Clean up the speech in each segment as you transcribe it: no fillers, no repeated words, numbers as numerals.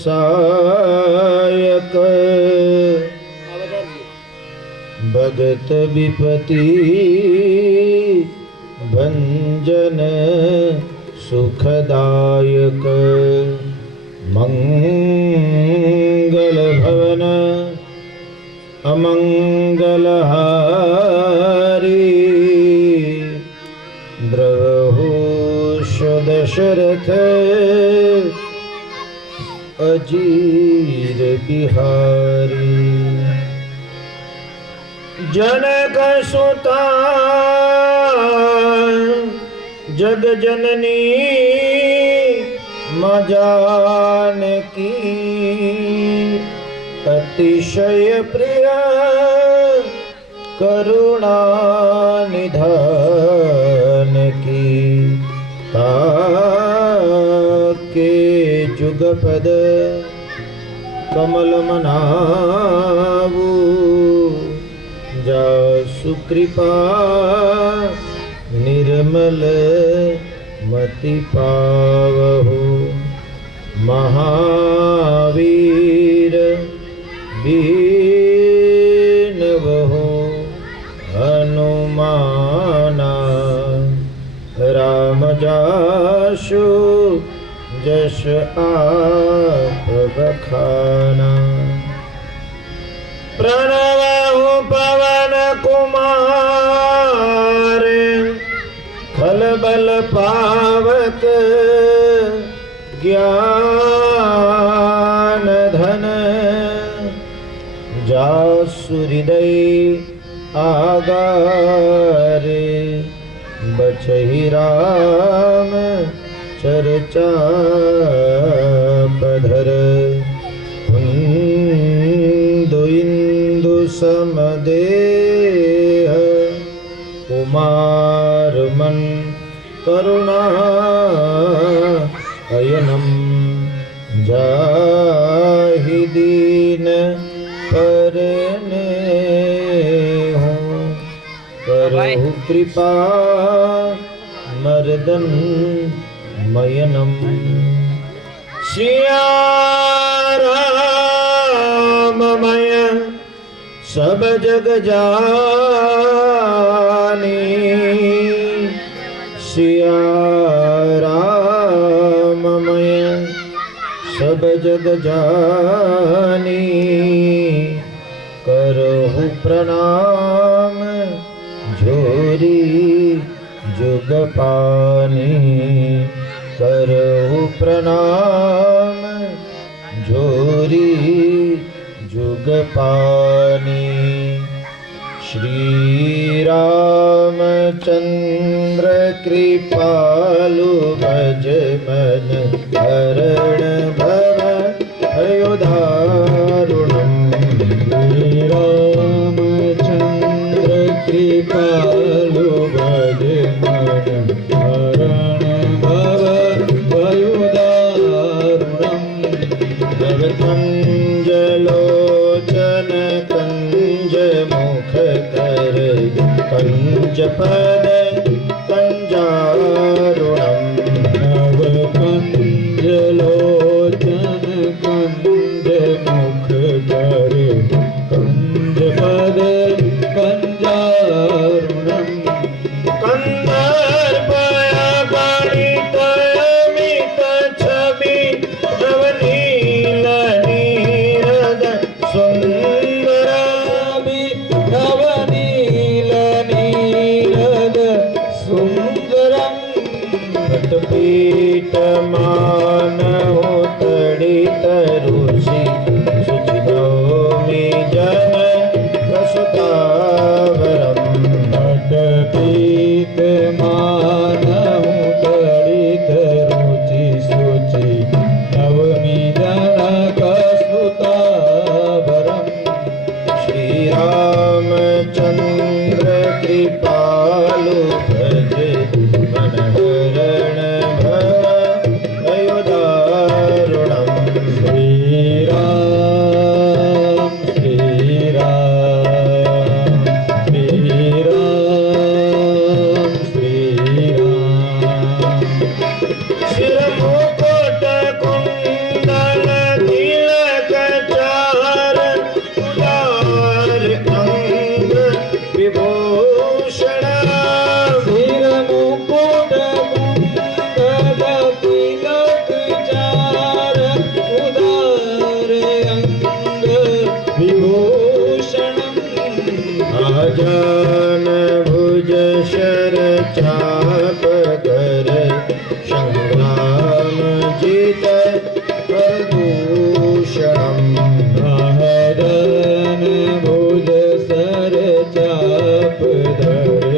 सायक भगत विपति भंजन सुखदायक मंगल भवन अमंगलहारी द्रवहूष दशरथ अजीर बिहारी जनक सुता जग जननी मां जानकी अतिशय प्रिय करुणा निधान की ताके जुगपद कमल मनावू जा सुकृपा निर्मल मति पावहु महावीर बीनवहु हनुमाना राम जासु जस आप बखाना प्रणवहु पवन कुमार खलबल पावक ज्ञान धन जासु हृदय आगारे बचहि राम चर्चा पधर इंदु समदेह कुमार मन करुणा अयनम जाहि दीन परने हो करहु कृपा मर्दन मयनम सिया राममय सब जग जानी सिया राममय सब जग जानी करहु प्रणाम झोरी जुग पानी करहु प्रणाम झोरी जुग पानी श्री रामचंद्र कृपालु भज मन हरण भव अयोधारुणम श्री रामचंद्र कृपालु भज मन हरण भव अयोधारुणम जगतंजलोचन कंज मुख कर कंज पद कंजारुणम नव कंजलोचन कंज मुख कर कंज पद कंजारुणम कंदर्पया गणित अमित छवि नवनील नीरद सुंदरामि नवनील नीरद सुंदरम पीठ मानव तड़ित रुषि सुचिदोमि जन कसुतावरम पीठ मानव तड़ित रुचि सुचि नवमी जन कसुतावरम श्री रामचंद्र कृपालु भज मन हरण भव अयोधारुणम श्री राम श्री राम श्री राम श्री राम शिर मुकुट कुंडल गजान भुज शर चाप धर संग्राम जित प्रदूषणम् हरन भुज सर चाप धर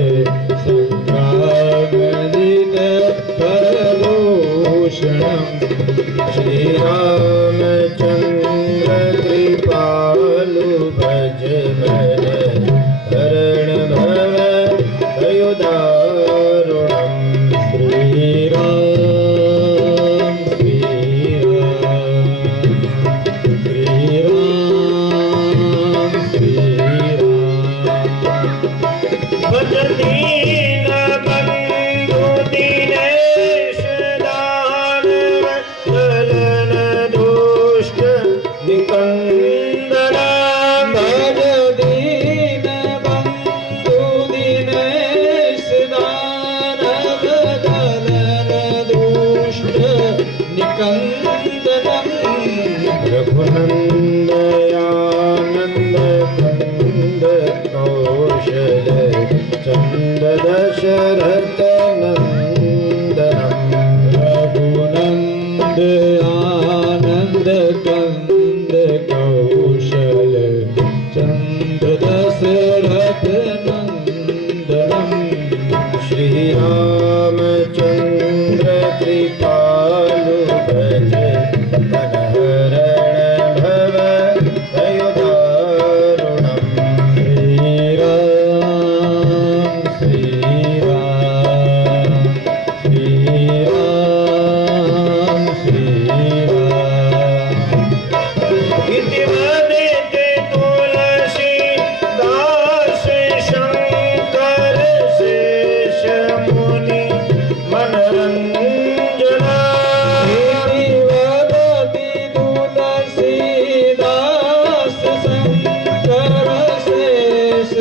संग्राम जित प्रदूषणम् श्री रामचंद्र कृपालु भज मन हरण भव अयोदारुणम् श्री राम श्री राम श्री राम श्री राम भज दीन बंधु दीनेश दानव चलन दुष्ट निकंदना भज दीन बंधु दीनेश दानव चलन दुष्ट निकंदनम रघुनंदयानंद कंद कौशल चंद दशरथ नंदनम रघुनंद आनंद कंद कौशल चंद दशरथ नंदनम श्री रामचंद्र कृपालु भज मन हरण भव अयोदारुणम् श्री राम श्री राम श्री राम श्री राम इति वदेते तुलसी दास शंकर शेष मुनि मनरंजना इति वदति तुलसी दास शंकर शेष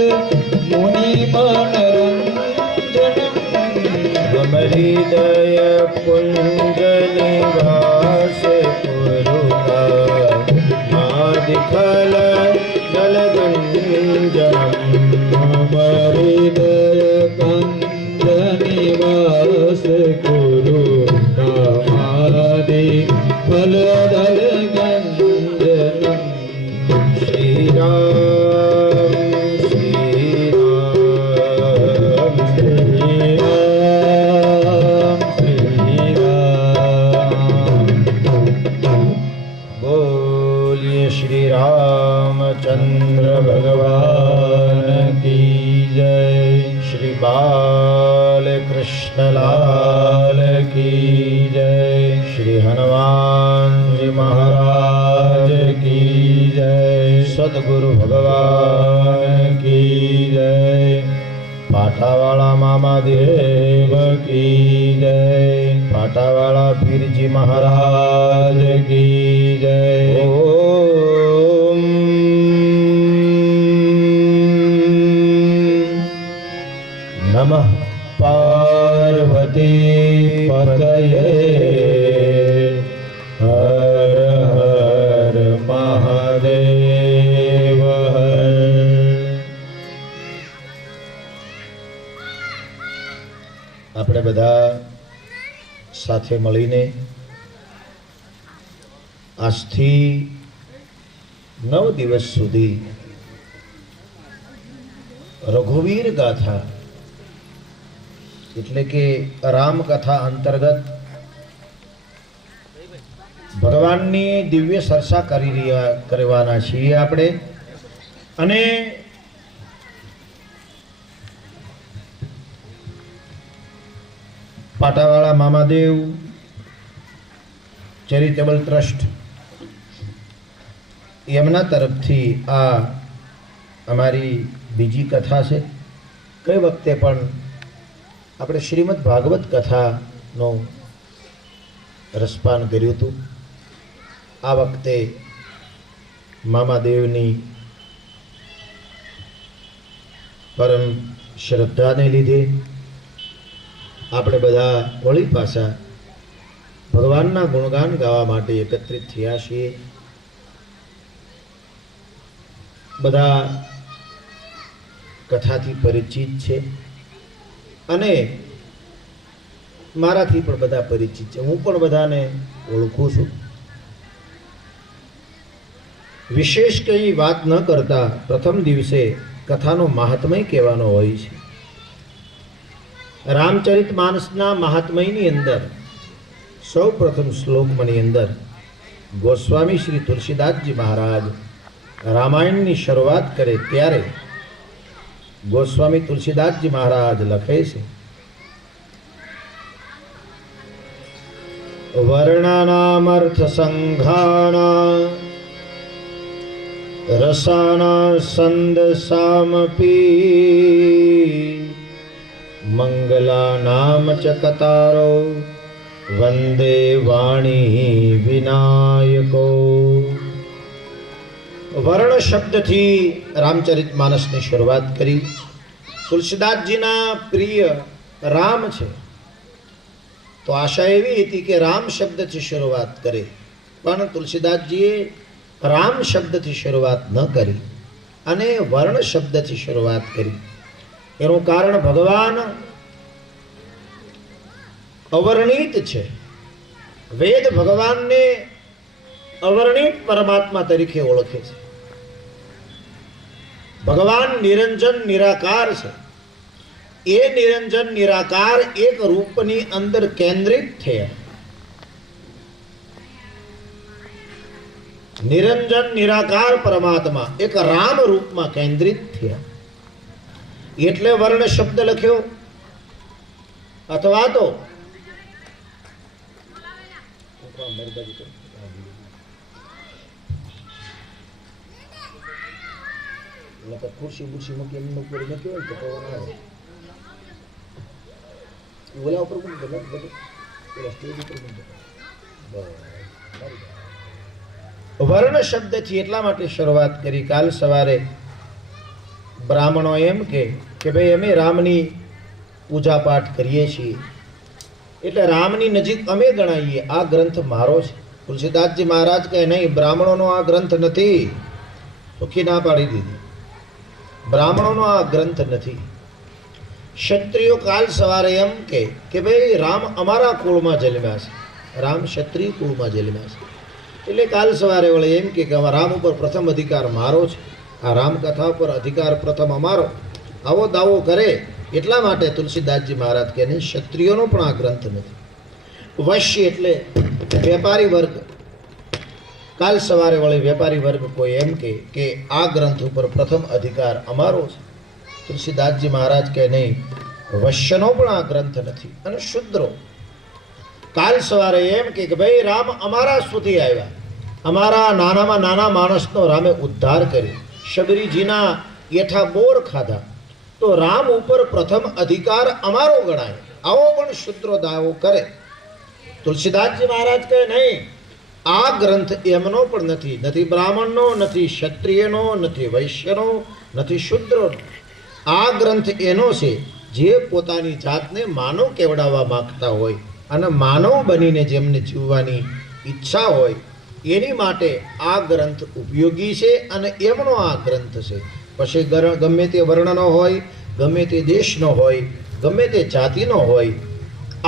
मुनि मनरंजनम् मम हृदय कुंज निवास पुरुका मादिखल दलगंजनम् मम हृदय कुंज निवास कुरु कामादि फल दलगंजनम् श्री राम श्री राम श्री राम श्री राम बोलिए श्री रामचंद्र भगवान की जय श्री बाल कृष्ण लाल की जय श्री हनुमान जी महाराज की जय सद्गुरु भगवान की जय पाठावाला मामा देव की जय पाठावाला पीर जी महाराज की जय ओम नमः पार्वती पतये हर हर महादेव हर। આપણે બધા સાથે મળીને આજથી 9 દિવસ સુધી રઘુવીર ગાથા એટલે કે રામકથા અંતર્ગત ભગવાનની દિવ્ય ચર્ચા કરવાના છીએ આપણે અને પાટાવાળા મામાદેવ ચેરિટેબલ ટ્રસ્ટ એમના તરફથી આ અમારી બીજી કથા છે। કઈ વખતે પણ આપણે શ્રીમદ ભાગવત કથાનો રસપાન કર્યું હતું। આ વખતે મામાદેવની પરમ શ્રદ્ધાને લીધે આપણે બધા વળી પાછા ભગવાનના ગુણગાન ગાવા માટે એકત્રિત થયા છીએ। બધા કથાથી પરિચિત છે અને મારાથી પણ બધા પરિચિત છે. હું પણ બધાને ઓળખું છું. વિશેષ કંઈ વાત ન કરતા પ્રથમ દિવસે કથાનો મહાત્મય કહેવાનો હોય છે. રામચરિતમાનસના મહાત્મયની અંદર સૌ પ્રથમ શ્લોકની અંદર ગોસ્વામી શ્રી તુલસીદાસજી મહારાજ રામાયણની શરૂઆત કરે ત્યારે ગોસ્વામી તુલસીદાસજી મહારાજ લખે છે, વર્ણાનામર્થ સંઘાણા રસાના સંદસામપી મંગલા નામ ચ કતારો વંદે વાણી વિનાયકો. વર્ણ શબ્દથી રામચરિતમાનસની શરૂઆત કરી. તુલસીદાસજીના પ્રિય રામ છે તો આશા એવી હતી કે રામ શબ્દથી શરૂઆત કરે, પણ તુલસીદાસજીએ રામ શબ્દથી શરૂઆત ન કરી અને વર્ણ શબ્દથી શરૂઆત કરી. એનું કારણ ભગવાન અવર્ણિત છે. વેદ ભગવાનને અવર્ણિત પરમાત્મા તરીકે ઓળખે છે. ભગવાન નિરંજન નિરાકાર છે. એ નિરંજન નિરાકાર એક રૂપની અંદર કેન્દ્રિત થયા. નિરંજન નિરાકાર પરમાત્મા એક રામ રૂપમાં કેન્દ્રિત થયા એટલે વર્ણ શબ્દ લખ્યો. અથવા તો ખુરશી બુરશી મૂકી એમ મૂકી મૂક્યો હોય તો પવન આવે. ઓલા ઉપર વર્ણ શબ્દથી એટલા માટે શરૂઆત કરી. કાલ સવારે બ્રાહ્મણો એમ કે ભાઈ અમે રામની પૂજા પાઠ કરીએ છીએ એટલે રામની નજીક અમે ગણાઈએ. આ ગ્રંથ મારો છે. તુલસીદાસજી મહારાજ કહે નહીં, બ્રાહ્મણોનો આ ગ્રંથ નથી. સુખી ના પાડી દીધી. બ્રાહ્મણોનો આ ગ્રંથ નથી. ક્ષત્રિયો કાલ સવારે એમ કે ભાઈ રામ અમારા કુળમાં જન્મ્યા છે, રામ ક્ષત્રિય કુળમાં જન્મ્યા છે. એટલે કાલ સવારે વળે એમ કે રામ ઉપર પ્રથમ અધિકાર મારો છે, આ રામકથા ઉપર અધિકાર પ્રથમ અમારો, આવો દાવો કરે. એટલા માટે તુલસીદાસજી મહારાજ કહે નહીં, ક્ષત્રિયોનો પણ આ ગ્રંથ નથી. વૈશ્ય એટલે વેપારી વર્ગ. કાલ સવારે વળે વેપારી વર્ગ કોઈ એમ કે આ ગ્રંથ ઉપર પ્રથમ અધિકાર અમારો છે. તુલસીદાસજી મહારાજ કહે નહીં, વૈશ્યનો પણ આ ગ્રંથ નથી. અને શુદ્રો કાલ સવારે એમ કે ભાઈ રામ અમારા સુધી આવ્યા, અમારા નાનામાં નાના માણસનો રામે ઉદ્ધાર કર્યો, શબરીજીના એઠા બોર ખાધા, તો રામ ઉપર પ્રથમ અધિકાર અમારો ગણાય. આવો પણ શુદ્રો દાવો કરે. તુલસીદાસજી મહારાજ કહે નહીં, આ ગ્રંથ એમનો પણ નથી, નથી બ્રાહ્મણનો, નથી ક્ષત્રિયનો, નથી વૈશ્યનો, નથી શુદ્રનો. આ ગ્રંથ એનો છે જે પોતાની જાતને માનવ કેવડાવવા માંગતા હોય અને માનવ બનીને જેમને જીવવાની ઈચ્છા હોય એની માટે આ ગ્રંથ ઉપયોગી છે અને એમનો આ ગ્રંથ છે. પછી ગમે તે વર્ણનો હોય, ગમે તે દેશનો હોય, ગમે તે જાતિનો હોય,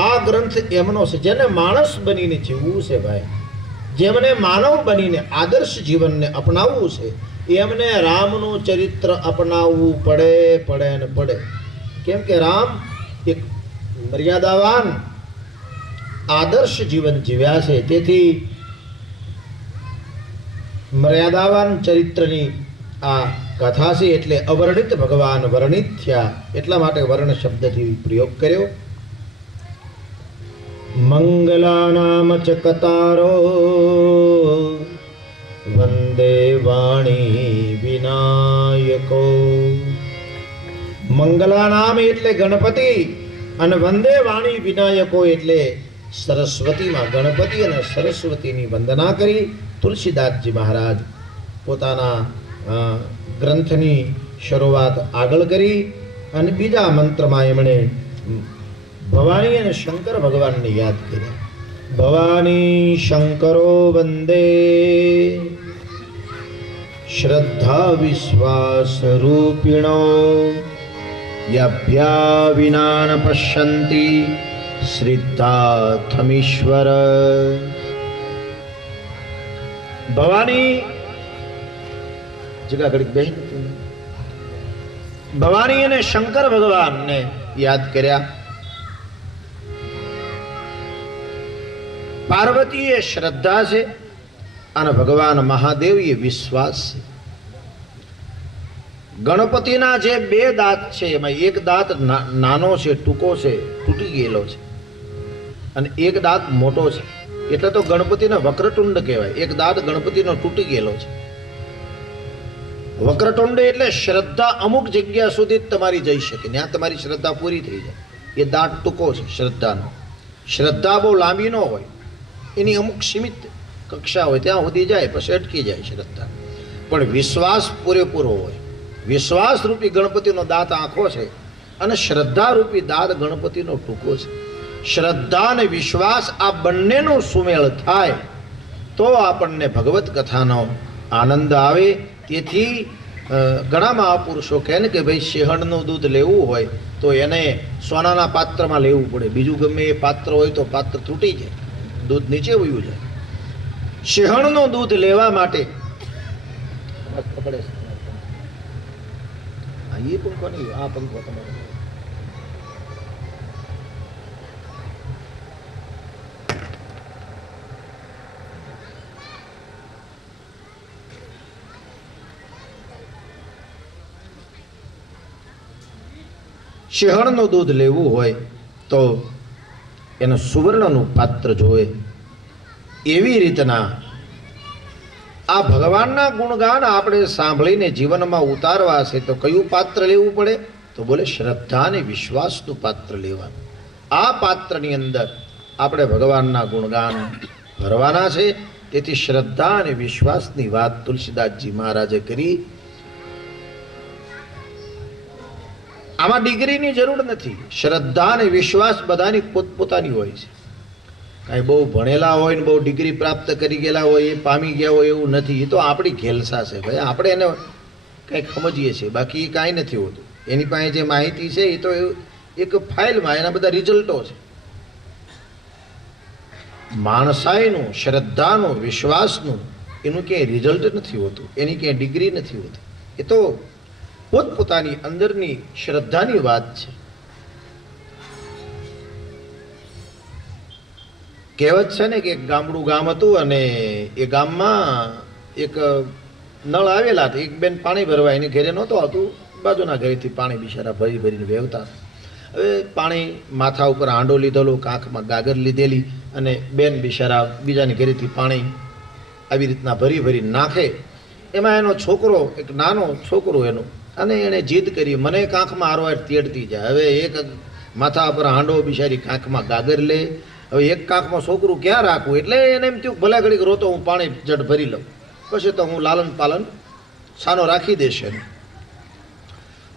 આ ગ્રંથ એમનો છે. જેને માણસ બનીને જીવવું છે ભાઈ, જેમને માનવ બનીને આદર્શ જીવનને અપનાવવું છે, એમને રામનું ચરિત્ર અપનાવવું પડે ને પડે. કેમ કે રામ એક મર્યાદાવાન આદર્શ જીવન જીવ્યા છે. તેથી મર્યાદાવાન ચરિત્રની આ કથા છે એટલે અવર્ણિત ભગવાન વર્ણિત થયા. એટલા માટે વર્ણ શબ્દથી પ્રયોગ કર્યો. મંગલાનામ ચ કતારો વંદે વાણી વિનાયકો. મંગલાનામ એટલે ગણપતિ અને વંદે વાણી વિનાયકો એટલે સરસ્વતીમાં ગણપતિ અને સરસ્વતીની વંદના કરી તુલસીદાસજી મહારાજ પોતાના ગ્રંથની શરૂઆત આગળ કરી અને બીજા મંત્રમાં એમણે ભવાની અને શંકર ભગવાનને યાદ કર્યા. ભવાની શંકરો વંદે શ્રદ્ધા વિશ્વાસ રૂપિણો યભ્યા વિના ન પશ્યંતિ શ્રીતાથમીશ્વર. ભવાની જગા ઘડીક બેન ભવાની અને શંકર ભગવાનને યાદ કર્યા. પાર્વતી એ શ્રદ્ધા છે અને ભગવાન મહાદેવ એ વિશ્વાસ છે. ગણપતિના જે બે દાંત છે એમાં એક દાંત નાનો છે, ટૂંકો છે, તૂટી ગયેલો છે, અને એક દાંત મોટો છે. એટલે તો ગણપતિને વક્રતુંડ કહેવાય. એક દાંત ગણપતિનો તૂટી ગયેલો છે. વક્રતુંડ એટલે શ્રદ્ધા અમુક જગ્યા સુધી તમારી જઈ શકે, ત્યાં તમારી શ્રદ્ધા પૂરી થઈ જાય. એ દાંત ટૂંકો છે શ્રદ્ધાનો. શ્રદ્ધા બહુ લાંબી ન હોય, એની અમુક સીમિત કક્ષા હોય, ત્યાં સુધી જાય, પછી અટકી જાય શ્રદ્ધા. પણ વિશ્વાસ પૂરેપૂરો હોય. વિશ્વાસ રૂપી ગણપતિનો દાંત આંખો છે અને શ્રદ્ધા રૂપી દાંત ગણપતિનો ટૂંકો છે. શ્રદ્ધા અને વિશ્વાસ આ બંનેનો સુમેળ થાય તો આપણને ભગવત કથાનો આનંદ આવે. તેથી ઘણા મહાપુરુષો કહે ને કે ભાઈ સિંહણનું દૂધ લેવું હોય તો એને સોનાના પાત્રમાં લેવું પડે. બીજું ગમે એ પાત્ર હોય તો પાત્ર તૂટી જાય, દૂધ નીચે વયું જાય. સિંહણનું દૂધ લેવા માટે પકડે છે એ પંખો નહીં, આ પંખો તમારો. સિંહણનું દૂધ લેવું હોય તો એનું સુવર્ણનું પાત્ર જોવે. એવી રીતના આ ભગવાનના ગુણગાન આપણે સાંભળીને જીવનમાં ઉતારવા છે તો કયું પાત્ર લેવું પડે? તો બોલે શ્રદ્ધા અને વિશ્વાસનું પાત્ર લેવાનું. આ પાત્રની અંદર આપણે ભગવાનના ગુણગાન ભરવાના છે. તેથી શ્રદ્ધા અને વિશ્વાસની વાત તુલસીદાસજી મહારાજે કરી. આમાં ડિગ્રીની જરૂર નથી. શ્રદ્ધા અને વિશ્વાસ બધાની પોતપોતાની હોય છે. કાંઈ બહુ ભણેલા હોય ને બહુ ડિગ્રી પ્રાપ્ત કરી ગયેલા હોય એ પામી ગયા હોય એવું નથી. એ તો આપણી ખેલસા છે ભાઈ, આપણે એને કંઈક સમજીએ છીએ, બાકી એ કાંઈ નથી હોતું. એની પાસે જે માહિતી છે એ તો એક ફાઇલમાં એના બધા રિઝલ્ટો છે. માણસાઈનું, શ્રદ્ધાનું, વિશ્વાસનું એનું ક્યાંય રિઝલ્ટ નથી હોતું, એની ક્યાંય ડિગ્રી નથી હોતી. એ તો પોતપોતાની અંદરની શ્રદ્ધાની વાત છે. કહેવત છે ને કે એક ગામડું ગામ હતું અને એ ગામમાં એક નળ આવેલા હતા. એક બેન પાણી ભરવા એની ઘરે નહોતું આવતું, બાજુના ઘરેથી પાણી બિચારા ભરી ભરીને વેવતા. હવે પાણી માથા ઉપર હાંડો લીધેલો, કાંખમાં ગાગર લીધેલી, અને બેન બિચારા બીજાની ઘરેથી પાણી આવી રીતના ભરી ભરી નાખે. એમાં એનો છોકરો, એક નાનો છોકરો એનો, અને એણે જીદ કરી મને કાંખમાં હારવાર તેડતી જાય. હવે એક માથા ઉપર હાંડો, બિચારી કાંખમાં ગાગર લે. હવે એક કાંખમાં છોકરું ક્યાં રાખવું? એટલે એને એમ થયું ભલા ઘડીક રોતો હું પાણી જટ ભરી લઉં, પછી તો હું લાલન પાલન સાનો રાખી દેશે.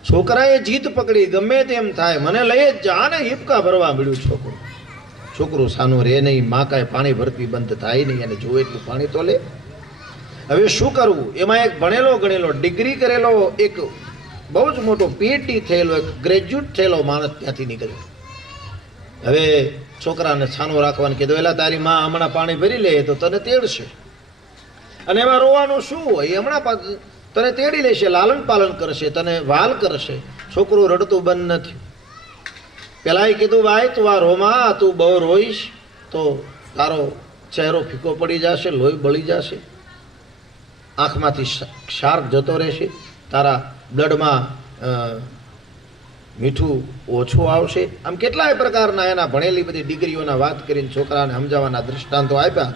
છોકરાએ જીદ પકડી, ગમે તેમ થાય મને લઈ જ જા. ને હિપકા ભરવા મળ્યું છોકરું સાનું રે નહીં. માં કાંઈ પાણી ભરતી બંધ થાય નહીં, અને જોવે એટલું પાણી તો લે. હવે શું કરવું? એમાં એક ભણેલો ગણેલો, ડિગ્રી કરેલો, એક બહુ જ મોટો પીએચડી થયેલો, એક ગ્રેજ્યુએટ થયેલો માણસ ત્યાંથી નીકળ્યો. હવે છોકરાને છાનો રાખવાનું કીધું. એલા તારી માં હમણાં પાણી ભરી લે તો તને તેડશે, અને એમાં રોવાનું શું હોય? હમણાં તને તેડી લેશે, લાલન પાલન કરશે, તને વાલ કરશે. છોકરું રડતું બંધ નથી. પેલા કીધું ભાઈ તું આ રોમાં, તું બહુ રોઈશ તો તારો ચહેરો ફીકો પડી જશે, લોહી બળી જશે, આંખમાંથી ક્ષાર જતો રહેશે, તારા બ્લડમાં મીઠું ઓછું આવશે. આમ કેટલાય પ્રકારના એના ભણેલી બધી ડિગ્રીઓના વાત કરીને છોકરાને સમજાવવાના દૃષ્ટાંતો આપ્યા,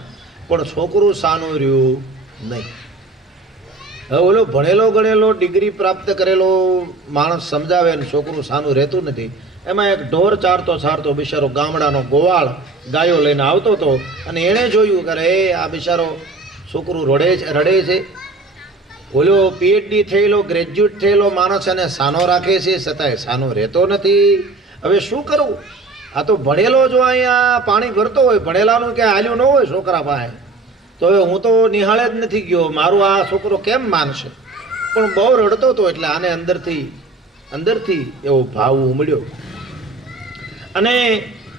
પણ છોકરું સાનું રહ્યું નહીં. હવે ઓલો ભણેલો ગણેલો ડિગ્રી પ્રાપ્ત કરેલો માણસ સમજાવે ને છોકરું સાનું રહેતું નથી. એમાં એક ઢોર ચારતો બિચારો ગામડાનો ગોવાળ ગાયો લઈને આવતો હતો, અને એણે જોયું કે એ આ બિચારો છોકરું રડે છે. ઓલો પીએચડી થયેલો, ગ્રેજ્યુએટ થયેલો માણસ એને સાનો રાખે છે, છતાંય સાનો રહેતો નથી. હવે શું કરવું? આ તો ભણેલો જો અહીંયા પાણી ભરતો હોય, ભણેલાનું ક્યાંય હાલ્યું ન હોય છોકરા પાસે, તો હવે હું તો નિહાળે જ નથી ગયો, મારું આ છોકરો કેમ માનશે? પણ બહુ રડતો હતો એટલે આને અંદરથી અંદરથી એવો ભાવ ઉમડ્યો અને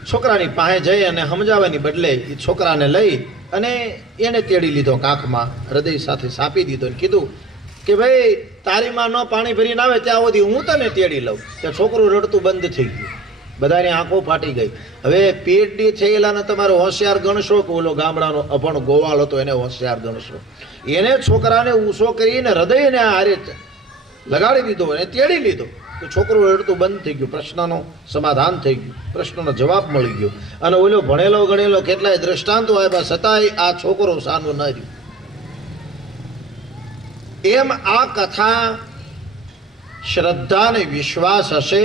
છોકરાની પાસે જઈ અને સમજાવવાની બદલે એ છોકરાને લઈ અને એને તેડી લીધો, કાંખમાં હૃદય સાથે સાપી દીધો અને કીધું કે ભાઈ તારી માં ન પાણી ભરીને આવે ત્યાં સુધી હું તને તેડી લઉં. ત્યાં છોકરું રડતું બંધ થઈ ગયું, બધાની આંખો ફાટી ગઈ. હવે પીએચડી થયેલાને તમારે હોશિયાર ગણશો કે ઓલો ગામડાનો અભણ ગોવાળ હતો એને હોશિયાર ગણશો? એને છોકરાને ઊંસો કરીને હૃદયને હારે લગાડી દીધો અને તેડી લીધો. તો છોકરું રડતું બંધ થઈ ગયું, પ્રશ્નનો સમાધાન થઈ ગયું, પ્રશ્નનો જવાબ મળી ગયો. અને ઓલો ભણેલો ગણેલો કેટલાય દ્રષ્ટાંતો આવ્યા છતાંય આ છોકરો સાનું ન રહ્યું. એમ આ કથા શ્રદ્ધા અને વિશ્વાસ હશે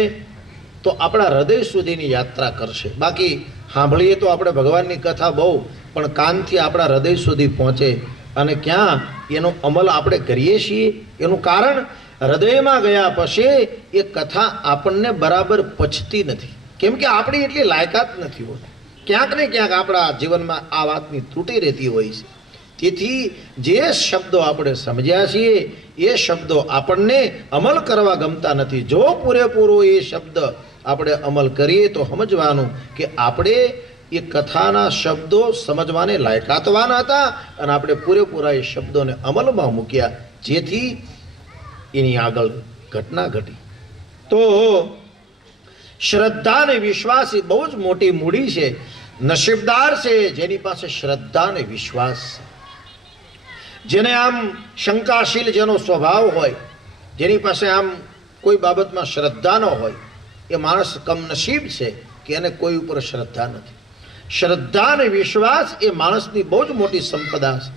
તો આપણા હૃદય સુધીની યાત્રા કરશે. બાકી સાંભળીએ તો આપણે ભગવાનની કથા બહુ, પણ કાનથી આપણા હૃદય સુધી પહોંચે અને ક્યાં એનો અમલ આપણે કરીએ છીએ. એનું કારણ હૃદયમાં ગયા પછી એ કથા આપણને બરાબર પચતી નથી, કેમ કે આપણી એટલી લાયકાત નથી હોતી. ક્યાંક ને ક્યાંક આપણા જીવનમાં આ વાતની ત્રુટી રહેતી હોય છે. તેથી જે શબ્દો આપણે સમજ્યા છીએ એ શબ્દો આપણને અમલ કરવા ગમતા નથી. જો પૂરેપૂરો એ શબ્દ આપણે અમલ કરીએ તો સમજવાનું કે આપણે એ કથાના શબ્દો સમજવાને લાયકાતવાના હતા અને આપણે પૂરેપૂરા એ શબ્દોને અમલમાં મૂક્યા, જેથી એની આગળ ઘટના ઘટી. તો શ્રદ્ધા અને વિશ્વાસ એ બહુ જ મોટી મૂડી છે. નસીબદાર છે જેની પાસે શ્રદ્ધા અને વિશ્વાસ છે. જેને આમ શંકાશીલ જેનો સ્વભાવ હોય, જેની પાસે આમ કોઈ બાબતમાં શ્રદ્ધા ન હોય, એ માણસ કમનસીબ છે કે એને કોઈ ઉપર શ્રદ્ધા નથી. શ્રદ્ધા અને વિશ્વાસ એ માણસની બહુ જ મોટી સંપદા છે.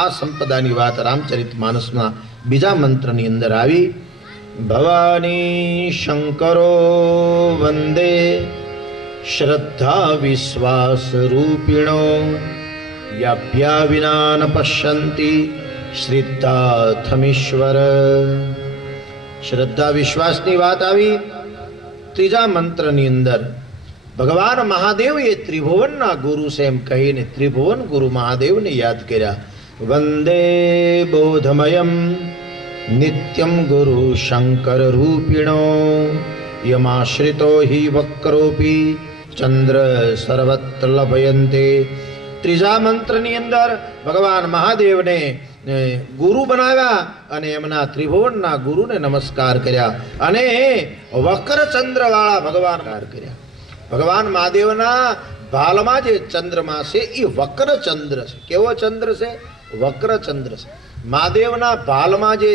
આ સંપદાની વાત રામચરિત માનસના બીજા મંત્રની અંદર આવી. ભવાની શંકરો વંદે શ્રદ્ધા વિશ્વાસ રૂપિણો યાભ્યા વિના ન પશ્યંતિ શ્રિદ્ધાથમીશ્વર. શ્રદ્ધા વિશ્વાસની વાત આવી. ત્રીજા મંત્રની અંદર ભગવાન મહાદેવ એ ત્રિભુવનના ગુરુ છે એમ કહીને ત્રિભુવન ગુરુ મહાદેવને યાદ કર્યા. વંદે બોધમયમ નિત્યમ ગુરુ શંકર રૂપિણો યમાશ્રિતો હિ વક્રોપી ચંદ્ર સર્વત્ર લભયંતે. ત્રીજા મંત્રની અંદર ભગવાન મહાદેવને ગુરુ બનાવ્યા અને એમના ત્રિભુવનના ગુરુને નમસ્કાર કર્યા અને વક્ર ચંદ્ર વાળા ભગવાન કર્યા. ભગવાન મહાદેવના ભાલમાં જે ચંદ્રમા છે એ વક્ર ચંદ્ર છે. કેવો ચંદ્ર છે? વક્ર ચંદ્ર છે. મહાદેવના ભાલમાં જે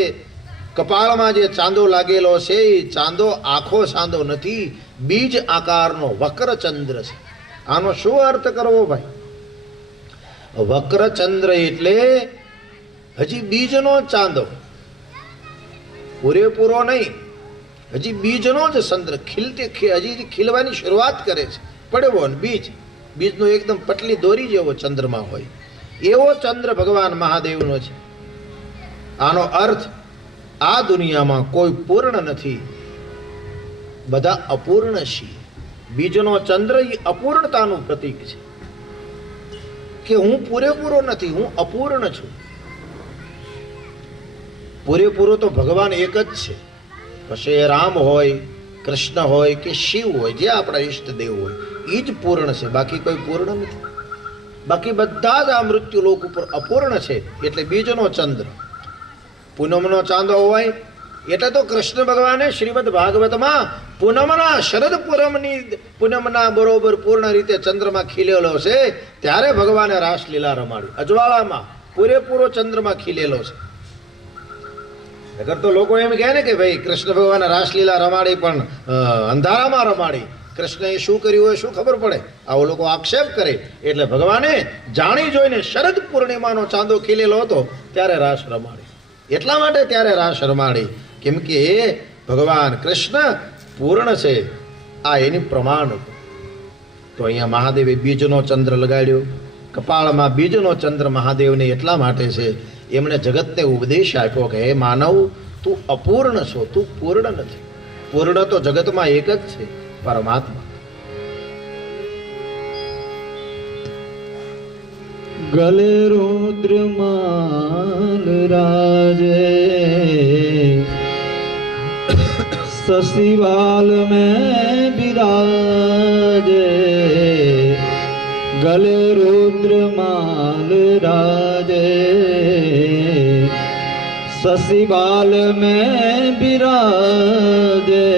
કપાળમાં જે ચાંદો લાગેલો છે એ ચાંદો આખો ચાંદો નથી, બીજ આકારનો વક્ર ચંદ્ર છે. આનો શું અર્થ કરવો ભાઈ? વક્ર ચંદ્ર એટલે હજી બીજનો ચાંદો, પૂરેપૂરો નહીં, હજી બીજનો જ ચંદ્ર હજી ખીલવાની શરૂઆત કરે છે. પડવો ને બીજનો એકદમ પટલી દોરી જેવો ચંદ્રમાં હોય એવો ચંદ્ર ભગવાન મહાદેવનો છે. આનો અર્થ આ દુનિયામાં કોઈ પૂર્ણ નથી, બધા અપૂર્ણ છે. બીજનો ચંદ્ર એ અપૂર્ણતાનું પ્રતીક છે કે હું પૂરેપૂરો નથી, હું અપૂર્ણ છું. પૂરેપૂરો તો ભગવાન એક જ છે. પછી એ રામ હોય, કૃષ્ણ હોય કે શિવ હોય, જે આપણા ઈષ્ટદેવ હોય એ જ પૂર્ણ છે, બાકી કોઈ પૂર્ણ નથી. બાકી બધા જ આ મૃત્યુ લોક ઉપર અપૂર્ણ છે. એટલે બીજનો ચંદ્ર, પૂનમનો ચાંદો હોય એટલે તો કૃષ્ણ ભગવાને શ્રીમદ ભાગવતમાં પૂનમના શરદ પૂનમના બરોબર પૂર્ણ રીતે ચંદ્રમાં ખીલેલો છે ત્યારે ભગવાને રાસલીલા રમાડી. અજવાળામાં પૂરેપૂરો ચંદ્રમાં ખીલેલો છે. અગર તો લોકો એમ કહે ને કે ભાઈ કૃષ્ણ ભગવાને રાસલીલા રમાડી પણ અંધારામાં રમાડી, કૃષ્ણએ શું કર્યું હોય શું ખબર પડે? આવો લોકો આક્ષેપ કરે. એટલે ભગવાને જાણી જોઈને શરદ પૂર્ણિમાનો ચાંદો ખીલેલો હતો ત્યારે રાસ રમાડી. એટલા માટે ત્યારે રાસ રમાડી કેમ કે એ ભગવાન કૃષ્ણ પૂર્ણ છે. આ એની પ્રમાણ હતું. તો અહીંયા મહાદેવે બીજનો ચંદ્ર લગાડ્યો. કપાળમાં બીજનો ચંદ્ર મહાદેવને એટલા માટે છે, એમણે જગતને ઉપદેશ આપ્યો કે હે માનવ, તું અપૂર્ણ છો, તું પૂર્ણ નથી. પૂર્ણ તો જગતમાં એક જ છે, પરમાત્મા. ગલે રુદ્રમાલ રાજે ससीवाल में विराजे गले रुद्र माल राजे ससीवाल में विराजे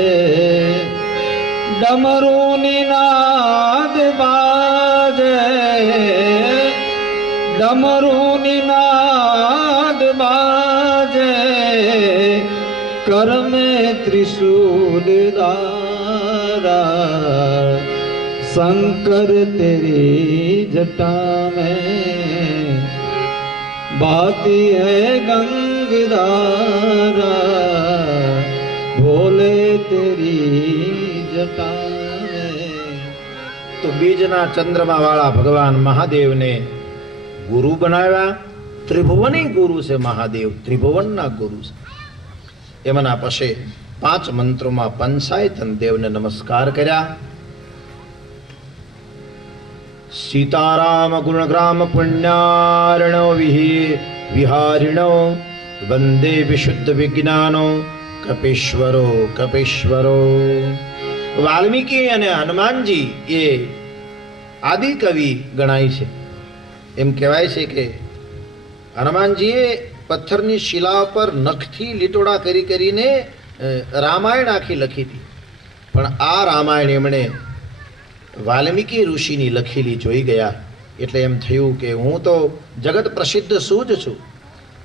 डमरू निनाद बाजे डमरू निनाद बाजे कर में त्रिशूल धारा शंकर तेरी जटा में बहती है गंगधारा भोले तेरी जटा में। तो बीजना चंद्रमा वाला भगवान महादेव ने गुरु बनाया। त्रिभुवनी गुरु से महादेव त्रिभुवनना गुरु से एमना पछे 5 मंत्रों में पंचायतन देव ने नमस्कार कर्या। सीताराम गुणग्राम पुण्यार्णो विहारिणो वंदे विशुद्ध विज्ञानो कपीश्वरो कपीश्वरो। वाल्मीकि अने हनुमानजी ये आदि कवि गणाय छे। एम कहेवाय छे के हनुमानजीए पत्थरनी शिला पर नखथी લીટોડા કરી કરીને રામાયણ આખી લખી હતી, પણ આ રામાયણ એમણે વાલ્મીકી ઋષિની લખેલી જોઈ ગયા એટલે એમ થયું કે હું તો જગત પ્રસિદ્ધ શું જ છું,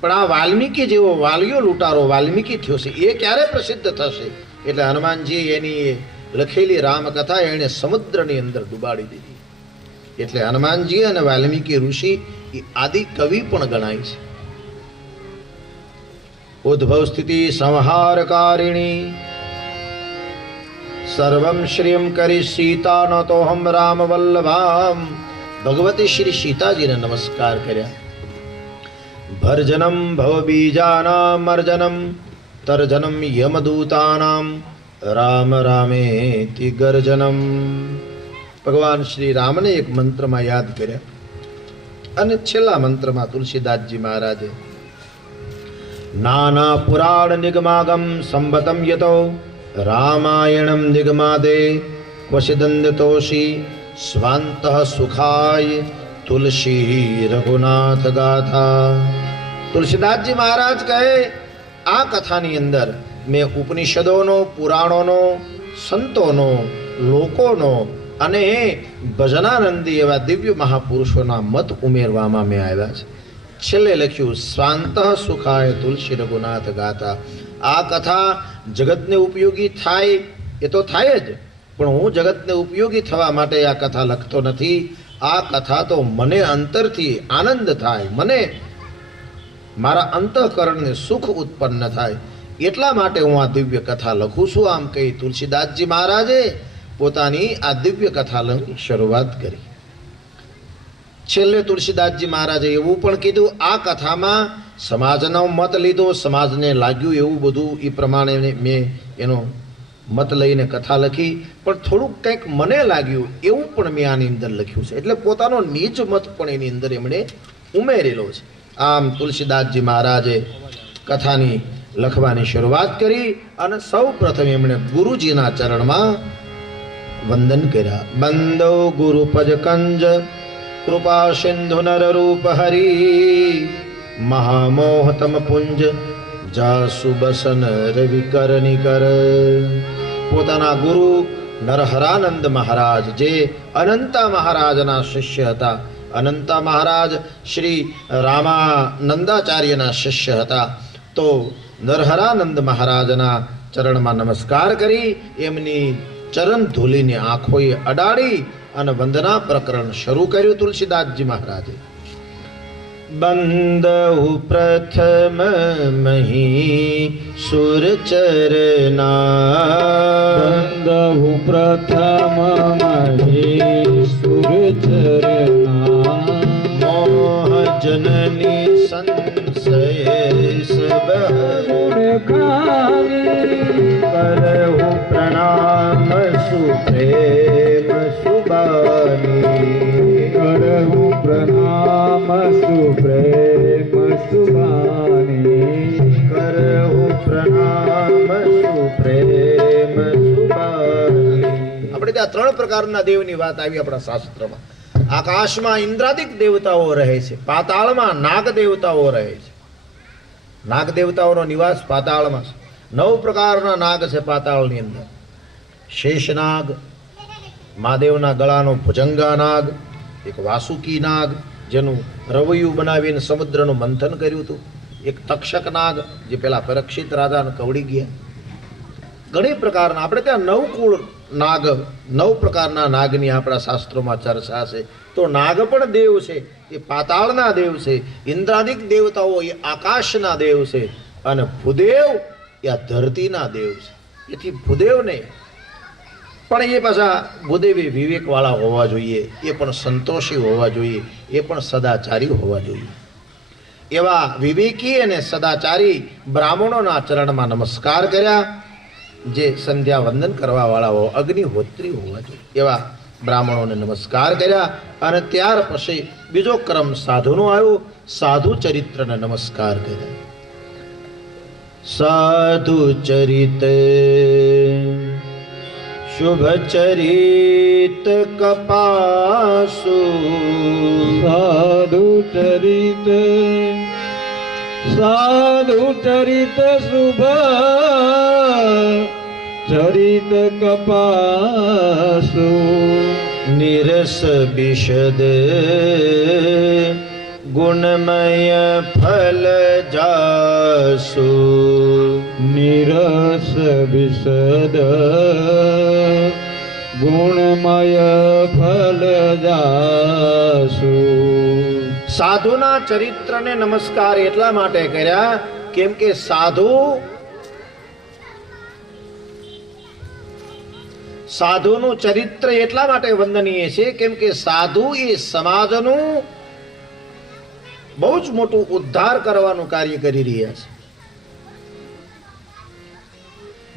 પણ આ વાલ્મીકી જેવો વાલિયો લૂંટારો વાલ્મીકી થયો છે એ ક્યારે પ્રસિદ્ધ થશે? એટલે હનુમાનજી એની લખેલી રામકથા એણે સમુદ્રની અંદર ડૂબાડી દીધી। એટલે હનુમાનજી અને વાલ્મીકી ઋષિ એ આદિ કવિ પણ ગણાય છે। उद्भव स्थिति संहारकारिणी सर्वं श्रियं करी सीता न तो हम राम वल्लभाम। भगवती श्री सीता जी ने नमस्कार कर्या। भर्जनम भवबीजानां अर्जनम तर्जनम यमदूतानां राम रामेति गर्जनम। भगवान श्री राम ने एक मंत्र में याद कर्या अने छेल्ला मंत्र में तुलसीदास जी महाराजे नाना पुराण निगमागम संबतम यतो रामायणम निगमादे क्वचिदंदतोषी स्वांतः सुखाय तुलसी रघुनाथ गाथा। तुलसीदास जी महाराज कहे आ कथानी अंदर मैं उपनिषदोनो पुराणोनो संतोनो लोकोनो अने भजनानंदी एवा दिव्य महापुरुषोना मत उमेरवामां में आव्या छे। छेल्ले लख्यु स्वांतः सुखाय तुलसी रघुनाथ गाथा। आ कथा जगत ने उपयोगी थाय ए तो थाय ज, पण हूँ जगत ने उपयोगी थवा माटे आ कथा लखतो नथी। आ कथा तो मने अंतरथी आनंद थाय, मने मारा अंतःकरण ने सुख उत्पन्न थाय एटला माटे हूँ आ दिव्य कथा लखुं छुं। आम कही तुलसीदास जी महाराजे पोतानी आ दिव्य कथा शरूआत करी। छेल्ले तुलसीदास जी महाराजे एवं पण कीधुं आ कथामां समाजनो मत लीधो, समाजने लाग्युं एवं बधुं ए प्रमाणे मैं एनो मत लईने कथा लखी, पण थोडुंक कंईक मने लाग्युं एवं पण मैं आनी अंदर लख्युं छे। एटले पोतानो नीज मत पण एनी अंदर एमणे उमेरेलो छे। आम तुलसीदास जी महाराजे कथानी लखवानी शरूआत करी अने सौ प्रथम एमणे गुरुजीना चरणमां वंदन कर्या। बंदो गुरुपद कंज कृपा सिंधु नर रूप हरि महामोहतम पुंज जासु बसन रवि कर निकर। पोताना गुरु नरहरानंद महाराज जे अनंता महाराजना शिष्य हता। अनंता महाराज श्री रामानंदाचार्यना शिष्य हता। तो नरहरानंद महाराजना चरण में नमस्कार करी एमनी चरण धूली ने आंखोए अडाड़ी अने वंदना प्रकरण शुरू कर्યું तुलसीदास जी महाराजे। बंदहु प्रथम मही सुर चरना, बंदहु प्रथम मही सुर चरना। मोह जननी संशय सब करहु प्रणाम सुप्रेम सुबानी। करहु प्रणाम सुप्रेम सुबानी। करहु प्रणाम सुप्रेम ત્યાં 3 પ્રકારના દેવની વાત આવી આપણા શાસ્ત્રમાં. આકાશમાં ઇન્દ્રાદિક દેવતાઓ રહે છે, પાતાળમાં નાગ દેવતાઓ રહે છે. નાગ દેવતાઓનો નિવાસ પાતાળમાં છે. 9 પ્રકારના નાગ છે પાતાળની અંદર. શેષનાગ, મહાદેવના ગળાનો ભુજંગા નાગ, એક વાસુકી નાગ જેનું રવૈયું બનાવીને સમુદ્રનું મંથન કર્યું હતું, એક તક્ષક નાગ જે પેલા પરીક્ષિત રાજાને કવડી ગયા. ઘણી પ્રકારના આપણે ત્યાં 9 કુળ નાગ, 9 પ્રકારના નાગની આપણા શાસ્ત્રોમાં ચર્ચા છે. તો નાગ પણ દેવ છે, એ પાતાળના દેવ છે. ઇન્દ્રાદિક દેવતાઓ એ આકાશના દેવ છે, અને ભૂદેવ એ આ ધરતીના દેવ છે. એથી ભૂદેવને પણ એ પાછા ભૂદેવી વિવેકવાળા હોવા જોઈએ, એ પણ સંતોષી હોવા જોઈએ, એ પણ સદાચારી હોવા જોઈએ. એવા વિવેકી અને સદાચારી બ્રાહ્મણોના ચરણમાં નમસ્કાર કર્યા, જે સંધ્યા વંદન કરવા વાળાઓ અગ્નિહોત્રી હોવા જોઈએ. એવા બ્રાહ્મણોને નમસ્કાર કર્યા. અને ત્યાર પછી બીજો ક્રમ સાધુનો આવ્યો. સાધુ ચરિત્રને નમસ્કાર કર્યા. સાધુ ચરિત શુભ ચરિત કપાસુ, સાધુ ચરિત શુભ ચરિત કપાસુ, નિરસ બિશદ ગુણમય ફલ જાસુ, નિરસ વિશદ ગુણમય ફલ જાસુ. સાધુના ચરિત્રને નમસ્કાર એટલા માટે કર્યા કેમ કે સાધુનું ચરિત્ર એટલા માટે વંદનીય છે કેમ કે સાધુ એ સમાજનું બહુ જ મોટું ઉદ્ધાર કરવાનું કાર્ય કરી રહ્યા છે.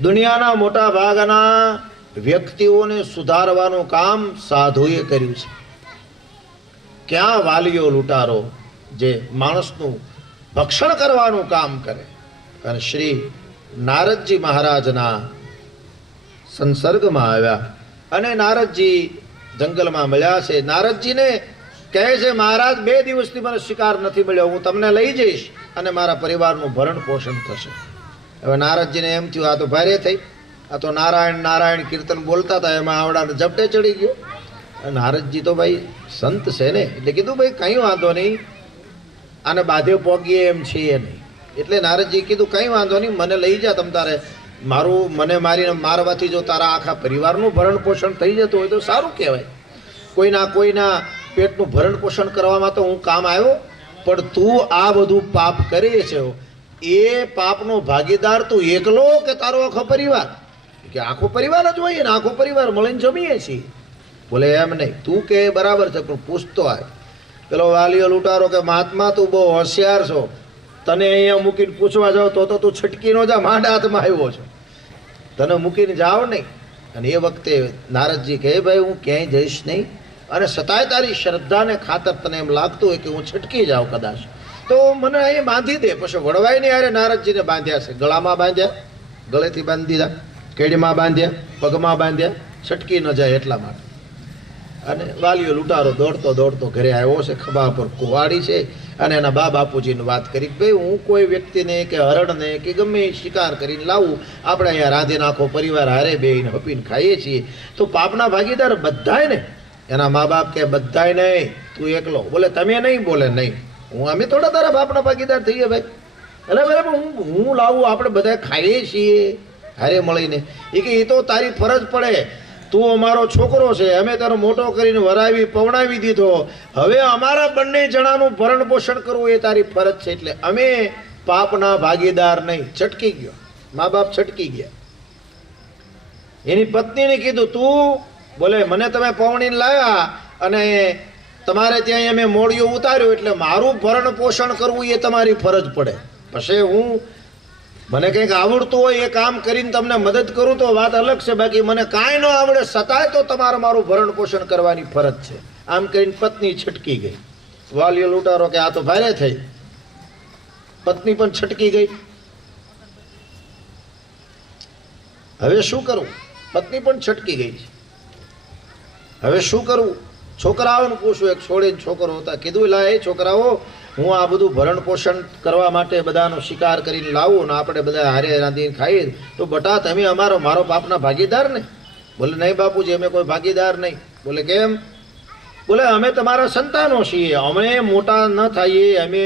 દુનિયાના મોટા ભાગના વ્યક્તિઓને સુધારવાનું કામ સાધુએ કર્યું છે. ક્યાં વાલીઓ લૂંટારો જે માણસનું ભક્ષણ કરવાનું કામ કરે. અને શ્રી નારદજી મહારાજના સંસર્ગમાં આવ્યા અને નારદજી જંગલમાં મળ્યા છે. નારદજીને કહે છે, મહારાજ 2 દિવસથી મને શિકાર નથી મળ્યો, હું તમને લઈ જઈશ અને મારા પરિવારનું ભરણ પોષણ થશે. હવે નારદજીને એમ થયું આ તો ભારે થઈ, આ તો નારાયણ નારાયણ કીર્તન બોલતા હતા, એમાં આવડાને ઝપટે ચડી ગયો. નારદજી તો ભાઈ સંત છે ને, એટલે કીધું ભાઈ કંઈ વાંધો નહીં, આને બાધે પોગીએ એમ છીએ નહીં. એટલે નારદજી કીધું કંઈ વાંધો નહીં, મને લઈ જા તમ તારે. મને મારીને મારવાથી જો તારા આખા પરિવારનું ભરણ પોષણ થઈ જતું હોય તો સારું કહેવાય. કોઈના પેટનું ભરણ પોષણ કરવામાં તો હું કામ આવ્યો, પણ તું આ બધું પાપ કરે છે, એ પાપનો ભાગીદાર તું એકલો કે તારો આખો પરિવાર? કે આખો પરિવાર જ હોય ને, આખો પરિવાર મળીને જમીએ છીએ. બોલે એમ નહીં, તું કે બરાબર છે પણ પૂછતો આવે. પેલો વાલીઓ લૂંટારો કે મહાત્મા તું બહુ હોશિયાર છો, તને અહીંયા મૂકીને પૂછવા જાવ તો તું છટકી નો જા, માંડ હાથમાં આવ્યો છો, તને મૂકીને જાઓ નહીં. અને એ વખતે નારદજી કહે ભાઈ હું ક્યાંય જઈશ નહીં, અને છતાંય તારી શ્રદ્ધાને ખાતર તને એમ લાગતું હોય કે હું છટકી જાઉં કદાચ, તો મને અહીં બાંધી દે. પછી વડવાઈ ને યારે નારદજીને બાંધ્યા છે. ગળામાં બાંધ્યા, ગળેથી બાંધી દીધા, કેડીમાં બાંધ્યા, પગમાં બાંધ્યા, છટકી ન જાય એટલા માટે. અને વાલીઓ લૂંટારો દોડતો દોડતો ઘરે આવ્યો છે. ખભા પર કુવાડી છે અને એના બા બાપુજીને વાત કરી ભાઈ હું કોઈ વ્યક્તિને કે હરણને કે ગમે એ શિકાર કરીને લાવું, આપણે અહીંયા રાંધીને આખો પરિવાર હારે બેહીને હપીને ખાઈએ છીએ, તો પાપના ભાગીદાર બધાય ને. એના મા બાપ કે બધાય નહીં, તું એકલો. બોલે તમે નહીં? બોલે નહીં, અમે થોડા તારા બાપના ભાગીદાર થઈએ ભાઈ. એટલે બરાબર હું લાવું, આપણે બધા ખાઈએ છીએ હારે મળીને. એ કે એ તો તારી ફરજ પડે, તું અમારો છોકરો છે, અમે તારો મોટો કરીને વરાવી પવણાવી દીધો, હવે અમારા બંને જણાનું ભરણ પોષણ કરવું એ તારી ફરજ છે, એટલે અમે પાપના ભાગીદાર નહીં. છટકી ગયો, મા બાપ છટકી ગયા. એની પત્નીને કીધું તું, બોલે મને તમે પવણીને લાવ્યા અને તમારે ત્યાં અમે મોડિયો ઉતાર્યો, એટલે મારું ભરણ પોષણ કરવું એ તમારી ફરજ પડે. પછી હું મને કંઈક આવડતું હોય એ કામ કરીને તમને મદદ કરું તો વાત અલગ છે, બાકી મને કાંઈ ન આવડે છતાંય તો તમારે મારું ભરણ પોષણ કરવાની ફરજ છે. આમ કરીને પત્ની છટકી ગઈ. વાલીઓ લૂંટારો કે આ તો ભારે થઈ. પત્ની પણ છટકી ગઈ. હવે શું કરવું? પત્ની પણ છટકી ગઈ છે. હવે શું કરવું? છોકરાઓને પૂછું, એક છોડીને છોકરો હતા, કીધું લા એ છોકરાઓ, હું આ બધું ભરણ પોષણ કરવા માટે બધાનો શિકાર કરીને લાવું ને આપણે બધા હારે રાંધીને ખાઈએ, તો બટા તમે મારો પાપના ભાગીદાર ને? બોલે નહીં બાપુજી, અમે કોઈ ભાગીદાર નહીં. બોલે કેમ? બોલે અમે તમારા સંતાનો છીએ, અમે મોટા ન થઈએ, અમે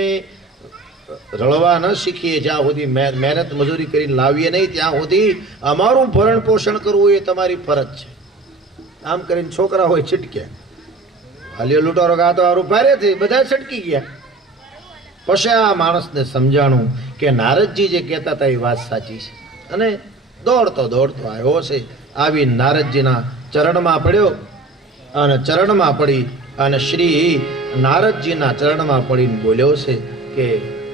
રળવા ન શીખીએ, જ્યાં સુધી મહેનત મજૂરી કરીને લાવીએ નહીં ત્યાં સુધી અમારું ભરણ પોષણ કરવું એ તમારી ફરજ છે. આમ કરીને છોકરા હોય છટક્યા. હાલ્યો લૂંટારો ગાતો આરું ભારે થઈ, બધા છટકી ગયા. પછી આ માણસને સમજાણું કે નારદજી જે કહેતા હતા એ વાત સાચી છે. અને દોડતો આવ્યો છે, આવી નારદજીના ચરણમાં પડ્યો અને ચરણમાં પડી અને શ્રી નારદજીના ચરણમાં પડીને બોલ્યો છે કે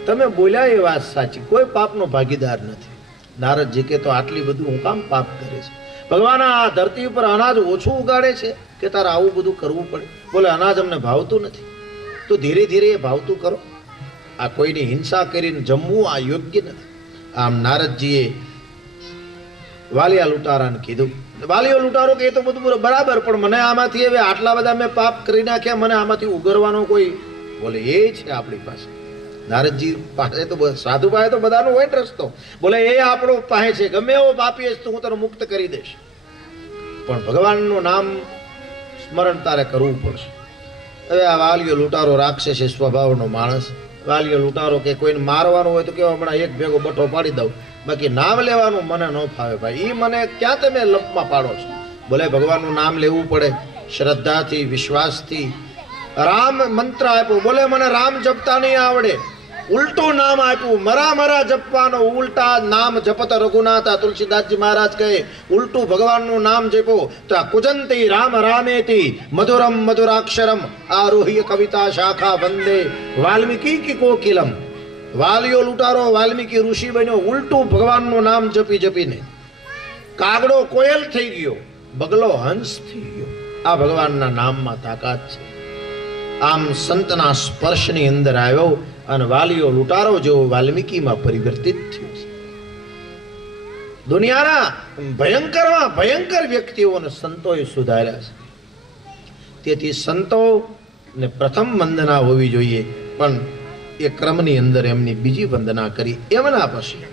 તમે બોલ્યા એ વાત સાચી, કોઈ પાપનો ભાગીદાર નથી. નારદજી કે તો આટલી બધું હું કામ પાપ કરે છે? ભગવાન આ ધરતી ઉપર અનાજ ઓછું ઉગાડે છે કે તારે આવું બધું કરવું પડે? બોલે અનાજ અમને ભાવતું નથી, તો ધીરે ધીરે એ ભાવતું કરો. આ કોઈની હિંસા કરીને જમવું આ યોગ્ય નથી. આમ નારદજીએ વાલિયા લૂંટારાને કીધું. વાલિયો લૂંટારો કે એ તો બધું બરાબર, પણ મને આમાંથી હવે આટલા બધા મેં પાપ કરી નાખ્યા, મને આમાંથી ઉગરવાનો કોઈ? બોલે એ છે આપણી પાસે. નારદજી પાસે તો સાધુ પાસે તો બધાનો હોય ને રસ્તો. બોલે એ આપણો પાસે છે, ગમે એવો પાપી હશે તો હું તને મુક્ત કરી દઈશ, પણ ભગવાનનું નામ સ્મરણ તારે કરવું પડશે. હવે આ વાલિયો લૂંટારો રાક્ષસી સ્વભાવનો માણસ. વાલિયો લૂંટારો કે કોઈને મારવાનો હોય તો કેવા હમણાં એક ભેગો બઠો પાડી દઉં, બાકી નામ લેવાનું મને ન ફાવે ભાઈ, એ મને ક્યાં તમે લપમાં પાડો છો? બોલે ભગવાનનું નામ લેવું પડે શ્રદ્ધાથી, વિશ્વાસથી. રામ મંત્ર આપ્યો. બોલે મને રામ જપતા નહીં આવડે, ઉલટું નામ આપ્યું, મરા જપવાનો, ઉલટા નામ જપત રઘુનાથા. તુલસીદાસજી મહારાજ કહે ઉલટું ભગવાનનું નામ જપો તો આ કુજંતી રામ રામેતી મધુરમ મધુરાક્ષરમ આરોહ્ય કવિતા શાખા વંદે વાલ્મીકી કોકિલમ. વાલિયો લૂંટારો વાલ્મીકી ઋષિ બન્યો, ઉલટું ભગવાનનું નામ જપીને. કાગડો કોયલ થઈ ગયો, બગલો હંસ થઈ ગયો. આ ભગવાનના નામમાં તાકાત છે. આમ સંતના સ્પર્શની અંદર આવ્યો અને વાલિયો લૂંટારો જેવો વાલ્મીકીમાં પરિવર્તિત થયો છે. દુનિયાના ભયંકરમાં ભયંકર વ્યક્તિઓને સંતોએ સુધાર્યા છે. તેથી સંતોને પ્રથમ વંદના હોવી જોઈએ, પણ એ ક્રમની અંદર એમની બીજી વંદના કરી. એમના પછી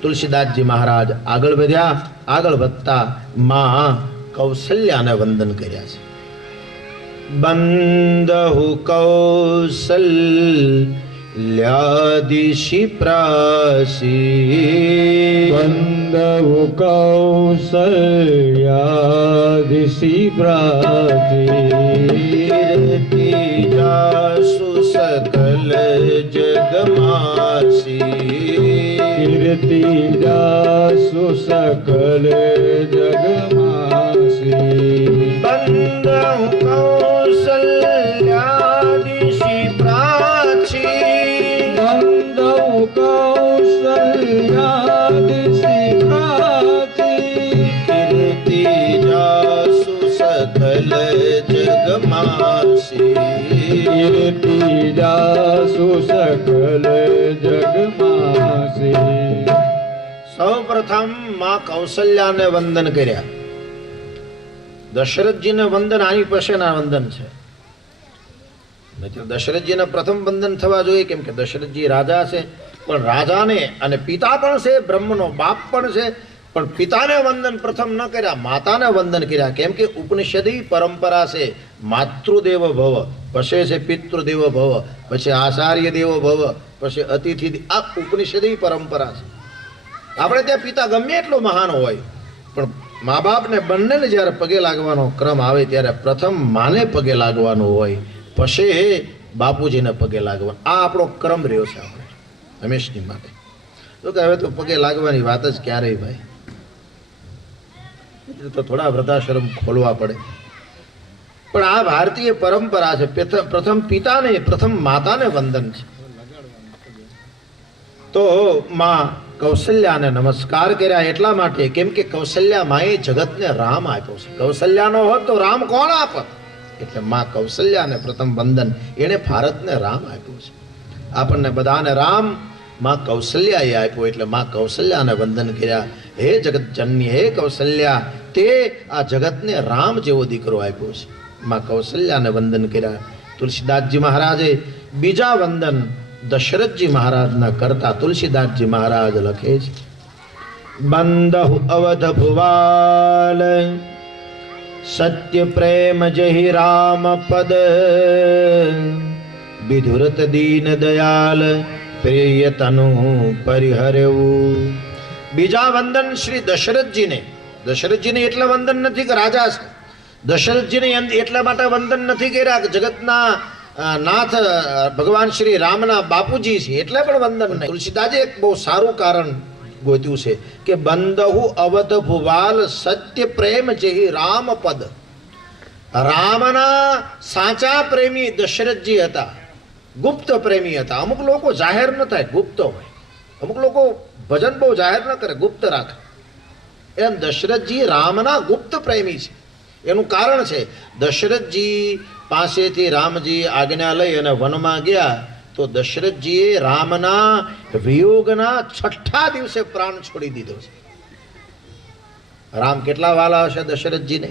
તુલસીદાસજી મહારાજ આગળ વધ્યા. આગળ વધતા માં કૌશલ્યાને વંદન કર્યા છે. બંદહુ કૌશલ્યાદિશી પ્રાસી. બંદહુ કૌશલ્યાદિશી પ્રાસી. જાસુ સકલ જગમાસી. કીર્તિજાસુ સકલ જગમાસી. બંદહુ કૌશલ્યાદિશી પ્રાચી. બંદહુ કૌશલ્યાદિશી પ્રાચી. કીર્તિજાસુ સકલ જગમાસી. કીર્તિજાસુ સકલ જગમાસી. સૌ પ્રથમ માં કૌશલ્યાને વંદન કર્યા. દશરથજીને વંદન આની પછીના વંદન છે. દશરથજીને પ્રથમ વંદન થવા જોઈએ, કેમ કે દશરથજી રાજા છે, પણ રાજાને અને પિતા પણ છે, બ્રહ્મનો બાપ પણ છે, પણ પિતાને વંદન પ્રથમ ન કર્યા, માતાને વંદન કર્યા. કેમ કે ઉપનિષદી પરંપરા છે માતૃદેવો ભવ, પછી છે પિતૃદેવો ભવ, પછી આચાર્ય દેવો ભવ, પછી અતિથિ. આ ઉપનિષદી પરંપરા છે. આપણે ત્યાં પિતા ગમે એટલો મહાન હોય, પણ મા બાપને બંનેને જ્યારે પગે લાગવાનો ક્રમ આવે ત્યારે પ્રથમ માને પગે લાગવાનું હોય, પછી બાપુજીને પગે લાગવાનું. આ આપણો ક્રમ રહ્યો છે આપણે હંમેશની માટે. તો કે હવે તો પગે લાગવાની વાત જ ક્યારેય ભાઈ, તો થોડા વૃદ્ધાશ્રમ ખોલવા પડે. પણ આ ભારતીય પરંપરા છે. પ્રથમ પિતાને, પ્રથમ માતાને વંદન છે. તો માં કૌશલ્યાને નમસ્કાર કર્યા એટલા માટે, કેમ કે કૌશલ્યા માએ જગતને રામ આપ્યો છે. કૌશલ્યાનો હોત તો રામ કોણ આપત? એટલે માં કૌશલ્યાને પ્રથમ વંદન. એણે ભારતને રામ આપ્યું છે. આપણને બધાને રામ માં કૌશલ્યાએ આપ્યો એટલે માં કૌશલ્યાને વંદન કર્યા. હે જગત જનની, હે કૌશલ્યા, તે આ જગતને રામ જેવો દીકરો આપ્યો છે. માં કૌશલ્યાને વંદન કર્યા. તુલસીદાસજી મહારાજે બીજા વંદન દશરથજી મહારાજના કરતા તુલસીદાસજી મહારાજ લખે છે, બંદહુ અવધ ભુવાલ સત્ય પ્રેમ જહી રામ પદ વિધુરત દીન દયાલ પ્રિય તનુ પરિહરેવું. બીજા વંદન શ્રી દશરથજીને. દશરથજીને એટલે વંદન નથી કે રાજા છે. દશરથજીને એટલા માટે વંદન નથી કર્યા કે જગતના નાથ ભગવાન શ્રી રામના બાપુજી છે એટલે પણ વંદન નહીં. તુલસીદાસે એક બહુ સારું કારણ ગોત્યું છે કે બંદહુ અવધ ભુવાલ સત્ય પ્રેમ જેહી રામ પદ. રામના સાચા પ્રેમી દશરથજી હતા, ગુપ્ત પ્રેમી હતા. અમુક લોકો જાહેર ન થાય, ગુપ્ત હોય. અમુક લોકો ભજન બહુ જાહેર ન કરે, ગુપ્ત રાખે. એમ દશરથજી રામના ગુપ્ત પ્રેમી છે. એનું કારણ છે, દશરથજી પાસેથી રામજી આજ્ઞા લઈ અને વનમાં ગયા તો દશરથજીએ રામના વિયોગના 6ઠા દિવસે પ્રાણ છોડી દીધો છે. રામ કેટલા વાલા હશે દશરથજીને?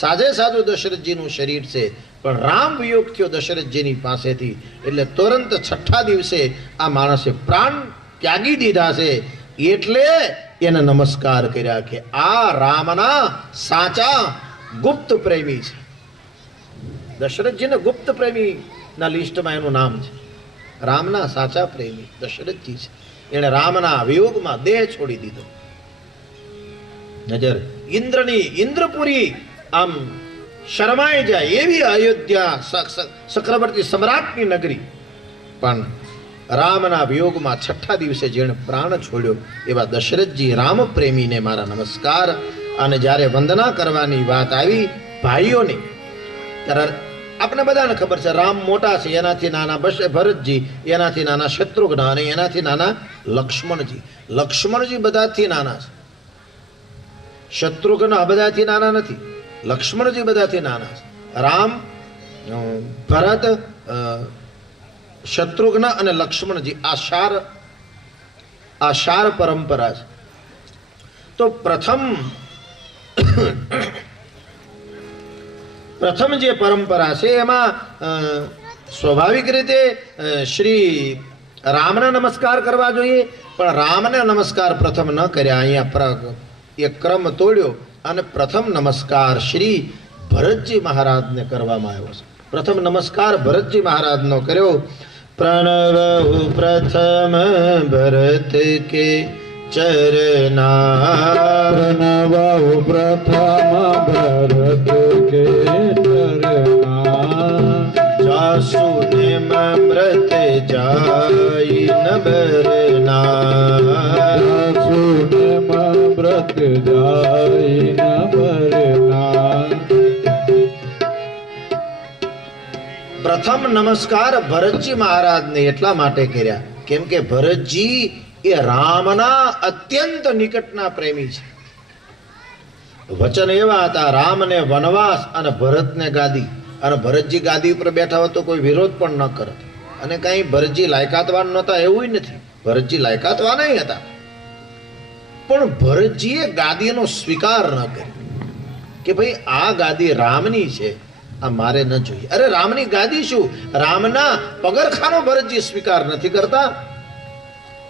સાજે સાજું દશરથજીનું શરીર છે, પણ રામ વિયોગ થયો દશરથજીની પાસેથી એટલે તુરંત 6ઠા દિવસે આ માણસે પ્રાણ ત્યાગી દીધા છે. એટલે એને નમસ્કાર કર્યા કે આ રામના સાચા ગુપ્ત પ્રેમી છે. દશરથજીને ગુપ્ત પ્રેમી ના લિસ્ટમાં એનું નામ છે. રામના સાચા પ્રેમી દશરથજી છે. એને રામના વિયોગમાં દેહ છોડી દીધો. નજર ઇન્દ્રપુરી આમ શરમાઈ જાય એવી અયોધ્યા ચક્રવર્તી સમ્રાટની નગરી, પણ રામના વિયોગમાં 6ઠા દિવસે જેણે પ્રાણ છોડ્યો એવા દશરથજી રામ પ્રેમીને મારા નમસ્કાર. અને જ્યારે વંદના કરવાની વાત આવી ભાઈઓની, ત્યારે આપણે બધાને ખબર છે રામ મોટા છે, એનાથી નાના ભરતજી, એનાથી નાના શત્રુઘ્ન અને એનાથી નાના લક્ષ્મણજી. લક્ષ્મણજી બધાથી નાના છે, શત્રુઘ્ન બધાથી નાના નથી, લક્ષ્મણજી બધાથી નાના છે. રામ, ભરત, શત્રુઘ્ન અને લક્ષ્મણજી આ શાર પરંપરા છે. તો પ્રથમ જે પરંપરા છે એમાં સ્વાભાવિક રીતે શ્રી રામને નમસ્કાર કરવા જોઈએ, પણ રામને નમસ્કાર પ્રથમ ન કર્યા. અહીંયા એ ક્રમ તોડ્યો અને પ્રથમ નમસ્કાર શ્રી ભરતજી મહારાજને કરવામાં આવ્યો છે. પ્રથમ નમસ્કાર ભરતજી મહારાજનો કર્યો. પ્રણવ પ્રથમ ભરત કે ચરના, પ્રણવ પ્રથમ ભરત કે ચરના, જાસુ ને મૃત જાય નબરના, જાસુ ને મૃત જાય નબરના. પ્રથમ નમસ્કાર ભરતજી મહારાજને એટલા માટે કર્યા કેમ કે ભરતજી એ રામના અત્યંત નિકટના પ્રેમી છે. વચન એવા હતા, રામને વનવાસ અને ભરતને ગાદી. અને ભરતજી ગાદી ઉપર બેઠા હોય તો કોઈ વિરોધ પણ ન કરત. અને કઈ ભરતજી લાયકાતવાન નહોતા એવું નથી, ભરતજી લાયકાતવાન હતા, પણ ભરતજીએ ગાદીનો સ્વીકાર ન કર્યો કે ભાઈ આ ગાદી રામની છે, આ મારે ન જોઈએ. અરે રામની ગાદી શું, રામના પગરખાનો ભરતજી સ્વીકાર નથી કરતા.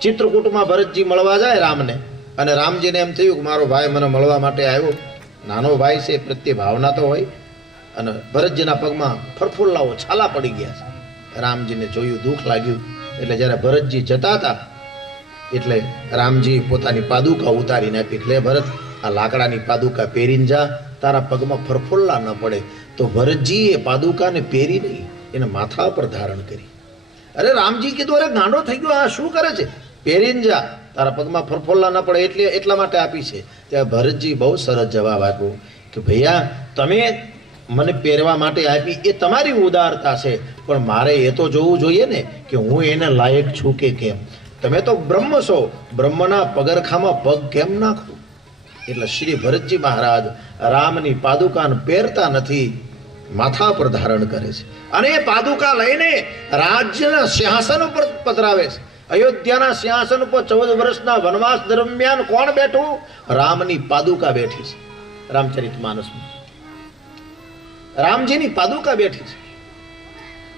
ચિત્રકૂટમાં ભરતજી મળવા જાય રામને, અને રામજીને એમ થયું કે મારો ભાઈ મને મળવા માટે આવ્યો, નાનો ભાઈ છે, પ્રત્યે ભાવના તો હોય. અને ભરતજીના પગમાં ફરફુલ્લાઓ છાલા પડી ગયા છે. રામજીને જોયું, દુઃખ લાગ્યું. એટલે જ્યારે ભરતજી જતા હતા એટલે રામજી પોતાની પાદુકા ઉતારીને આપી, લે ભરત આ લાકડાની પાદુકા પહેરીને જા, તારા પગમાં ફરફુલ્લા ન પડે. તો ભરતજી એ પાદુકાને પહેરી નહીં, એને માથા પર ધારણ કરી. અરે રામજી કીધું, અરે ગાંડો થઈ ગયો, આ શું કરે છે, પહેરીને જા, તારા પગમાં ફરફોલ્લા ન પડે એટલા માટે આપી છે. ત્યાં ભરતજી બહુ સરસ જવાબ આપ્યો કે ભૈયા તમે મને પહેરવા માટે આપી એ તમારી ઉદારતા છે, પણ મારે એ તો જોવું જોઈએ ને કે હું એને લાયક છું કે કેમ. તમે તો બ્રહ્મ છો, બ્રહ્મના પગરખામાં પગ કેમ નાખું. એટલે શ્રી ભરતજી મહારાજ રામની પાદુકાને પહેરતા નથી, માથા પર ધારણ કરે છે. અને એ પાદુકા લઈને રાજ્યના સિંહાસન ઉપર પધરાવે છે. અયોધ્યાના સિંહાસન ઉપર 14 વર્ષના વનવાસ દરમિયાન કોણ બેઠું? રામની પાદુકા બેઠી છે. રામચરિતમાનસમાં રામજીની પાદુકા બેઠી છે.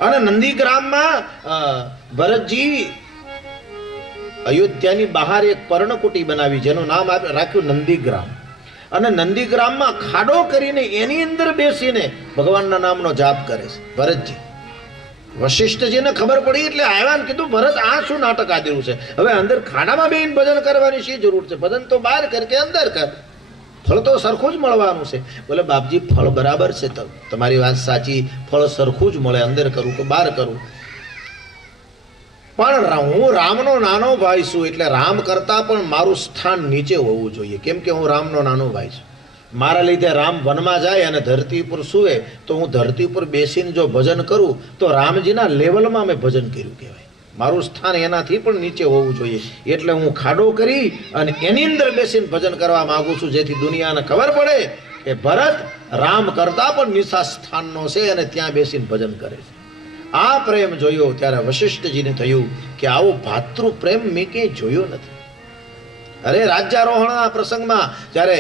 અને નંદીગ્રામમાં ભરતજી અયોધ્યાની બહાર એક પર્ણકુટી બનાવી, જેનું નામ રાખ્યું નંદીગ્રામ. અને નંદીગ્રામમાં ખાડો કરીને એની અંદર બેસીને ભગવાનના નામનો જાપ કરે છે ભરતજી. વશિષ્ઠજીને ખબર પડી એટલે આવ્યા ને કીધું, ભરત આ શું નાટક આદર્યું છે? હવે અંદર ખાડામાં બેહીને ભજન કરવાની શી જરૂર છે? ભજન તો બહાર કર કે અંદર કર, ફળ તો સરખું જ મળવાનું છે. બોલે બાપજી ફળ બરાબર છે, તમારી વાત સાચી, ફળ સરખું જ મળે, અંદર કરું કે બહાર કરું. પણ હું રામનો નાનો ભાઈ છું, એટલે રામ કરતા પણ મારું સ્થાન નીચે હોવું જોઈએ. કેમ કે હું રામનો નાનો ભાઈ છું. મારા લીધે રામ વનમાં જાય અને ધરતી પર સૂવે તો હું ધરતી પર બેસીને જો ભજન કરું તો રામજીના લેવલમાં મેં ભજન કર્યું કહેવાય. મારું સ્થાન એનાથી પણ નીચે હોવું જોઈએ. એટલે હું ખાડો કરી અને એની અંદર બેસીને ભજન કરવા માંગુ છું, જેથી દુનિયાને ખબર પડે કે ભરત રામ કરતા પણ નીચા સ્થાનનો છે અને ત્યાં બેસીને ભજન કરે છે. આ પ્રેમ જોયો ત્યારે વશિષ્ઠજીને થયું કે આવો ભાતૃ પ્રેમ મેં ક્યાંય જોયો નથી. અરે રાજ્યારોહણના પ્રસંગમાં જ્યારે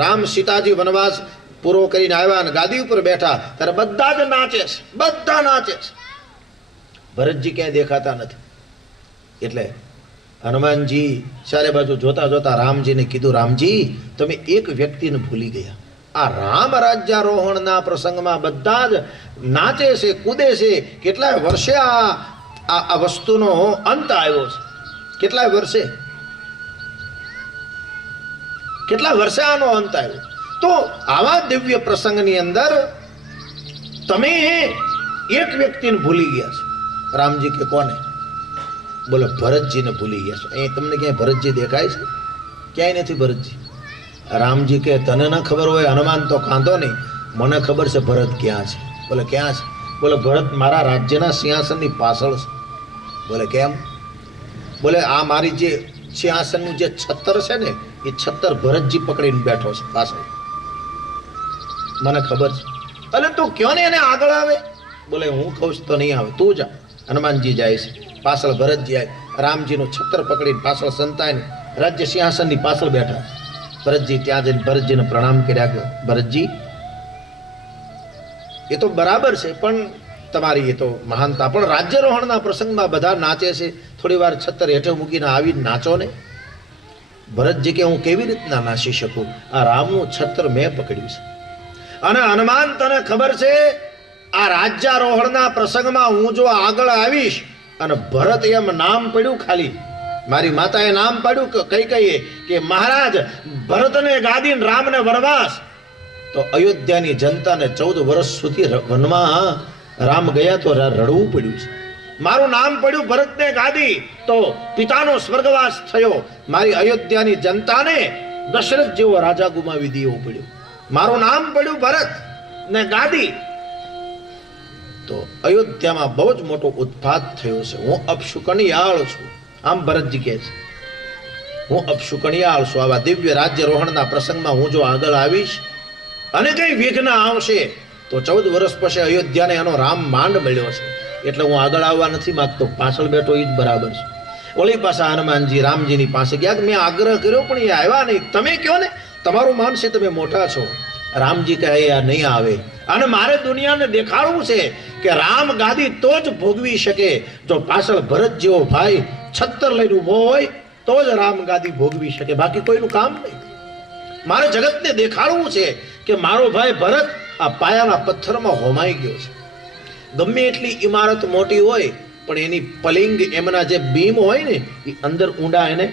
રામ સીતાજી વનવાસ પૂરો કરીને આવ્યા અને ગાદી ઉપર બેઠા ત્યારે બધા જ નાચે છે, બધા નાચે છે. ભરતજી ક્યાંય દેખાતા નથી. એટલે હનુમાનજી ચારે બાજુ જોતા જોતા રામજીને કીધું, રામજી તમે એક વ્યક્તિને ભૂલી ગયા. આ રામ રાજ્યારોહણના પ્રસંગમાં બધા જ નાચે છે, કૂદે છે. કેટલાય વર્ષે આ વસ્તુનો અંત આવ્યો છે. કેટલા વર્ષે આનો અંત આવ્યો. તો આવા દિવ્ય પ્રસંગની અંદર તમે એક વ્યક્તિને ભૂલી ગયા છો. રામજી કે કોને? બોલો ભરતજીને ભૂલી ગયા છો. અહીં તમને ક્યાંય ભરતજી દેખાય છે? ક્યાંય નથી ભરતજી. રામજી કે તને ન ખબર હોય હનુમાન તો કાંધો નહીં, મને ખબર છે ભરત ક્યાં છે. બોલે ક્યાં છે? બોલે ભરત મારા રાજ્યના સિંહાસનની પાછળ છે. બોલે કેમ? બોલે આ મારી જે સિંહાસનનું જે છત્તર છે ને એ છત્તર ભરતજી પકડીને બેઠો છે પાછળ, મને ખબર છે. અલે તું ક્યો ને એને આગળ આવે? બોલે હું કહું છું તો નહીં આવે, તું જા. હનુમાનજી જાય છે, પાછળ ભરતજી આવે. રામજીનું છત્તર પકડીને પાછળ સંતાઈને રાજ્ય સિંહાસનની પાછળ બેઠા. ભરતજી ત્યાં જઈને ભરતજીને પ્રણામ કર્યા. ભરતજી એ તો બરાબર છે, પણ તમારી એ તો મહાનતા, પણ રાજ્યારોહણના પ્રસંગમાં બધા નાચે છે, થોડી વાર છત્તર હેઠે મૂકીને આવીને નાચો ને. ભરતજી કે હું કેવી રીતના નાચી શકું? આ રામનું છત્તર મેં પકડ્યું છે. અને હનુમાન તને ખબર છે આ રાજ્યારોહણના પ્રસંગમાં હું જો આગળ આવીશ અને ભરત એમ નામ પડ્યું, ખાલી મારી માતાએ નામ પાડ્યું કઈ કહીએ કે મહારાજ ભરતને ગાદીને રામને વનવાસ, તો અયોધ્યાની જનતાને 14 વર્ષ સુધી વનમાં રામ ગયા તો રડવું પડ્યું છે. મારું નામ પડ્યું ભરતને ગાદી તો પિતાનો સ્વર્ગવાસ થયો. મારી અયોધ્યાની જનતાને દશરથ જેવો રાજા ગુમાવી દેવો પડ્યો. મારું નામ પડ્યું ભરત ને ગાદી, તો અયોધ્યામાં બહુ જ મોટો ઉત્પાત થયો છે. હું અપશુકનિયાળ છું. આમ ભરતજી કહે છે હું અપશુકનિયાળ છું. આવા દિવ્ય રાજ્યારોહણના પ્રસંગમાં હું જો આગળ આવીશ અને કઈ વિઘ્ન આવશે તો 14 વર્ષ પછી અયોધ્યાને એનો રામ માંડ મળ્યો છે, એટલે હું આગળ આવવા નથી માંગતો, પાછળ બેઠો એ જ બરાબર છે. ઓલી પાછા હનુમાનજી રામજીની પાસે ગયા કે મેં આગ્રહ કર્યો પણ એ આવ્યા નહીં. તમે કહો ને, તમારું માન છે, તમે મોટા છો. રામજી કહે આ નહીં આવે, અને મારે દુનિયાને દેખાડવું છે કે રામ ગાદી તો જ ભોગવી શકે જો પાછળ ભરત જેવો ભાઈ છત્તર લઈને ઉભો હોય તો જ રામ ગાદી ભોગવી શકે, બાકી કોઈનું કામ નહીં. મારે જગતને દેખાડવું છે કે મારો ભાઈ ભરત આ પાયાના પથ્થરમાં હોમાઈ ગયો છે. ગમે એટલી ઇમારત મોટી હોય પણ એની પલિંગ, એમના જે બીમ હોય ને એ અંદર ઊંડા એને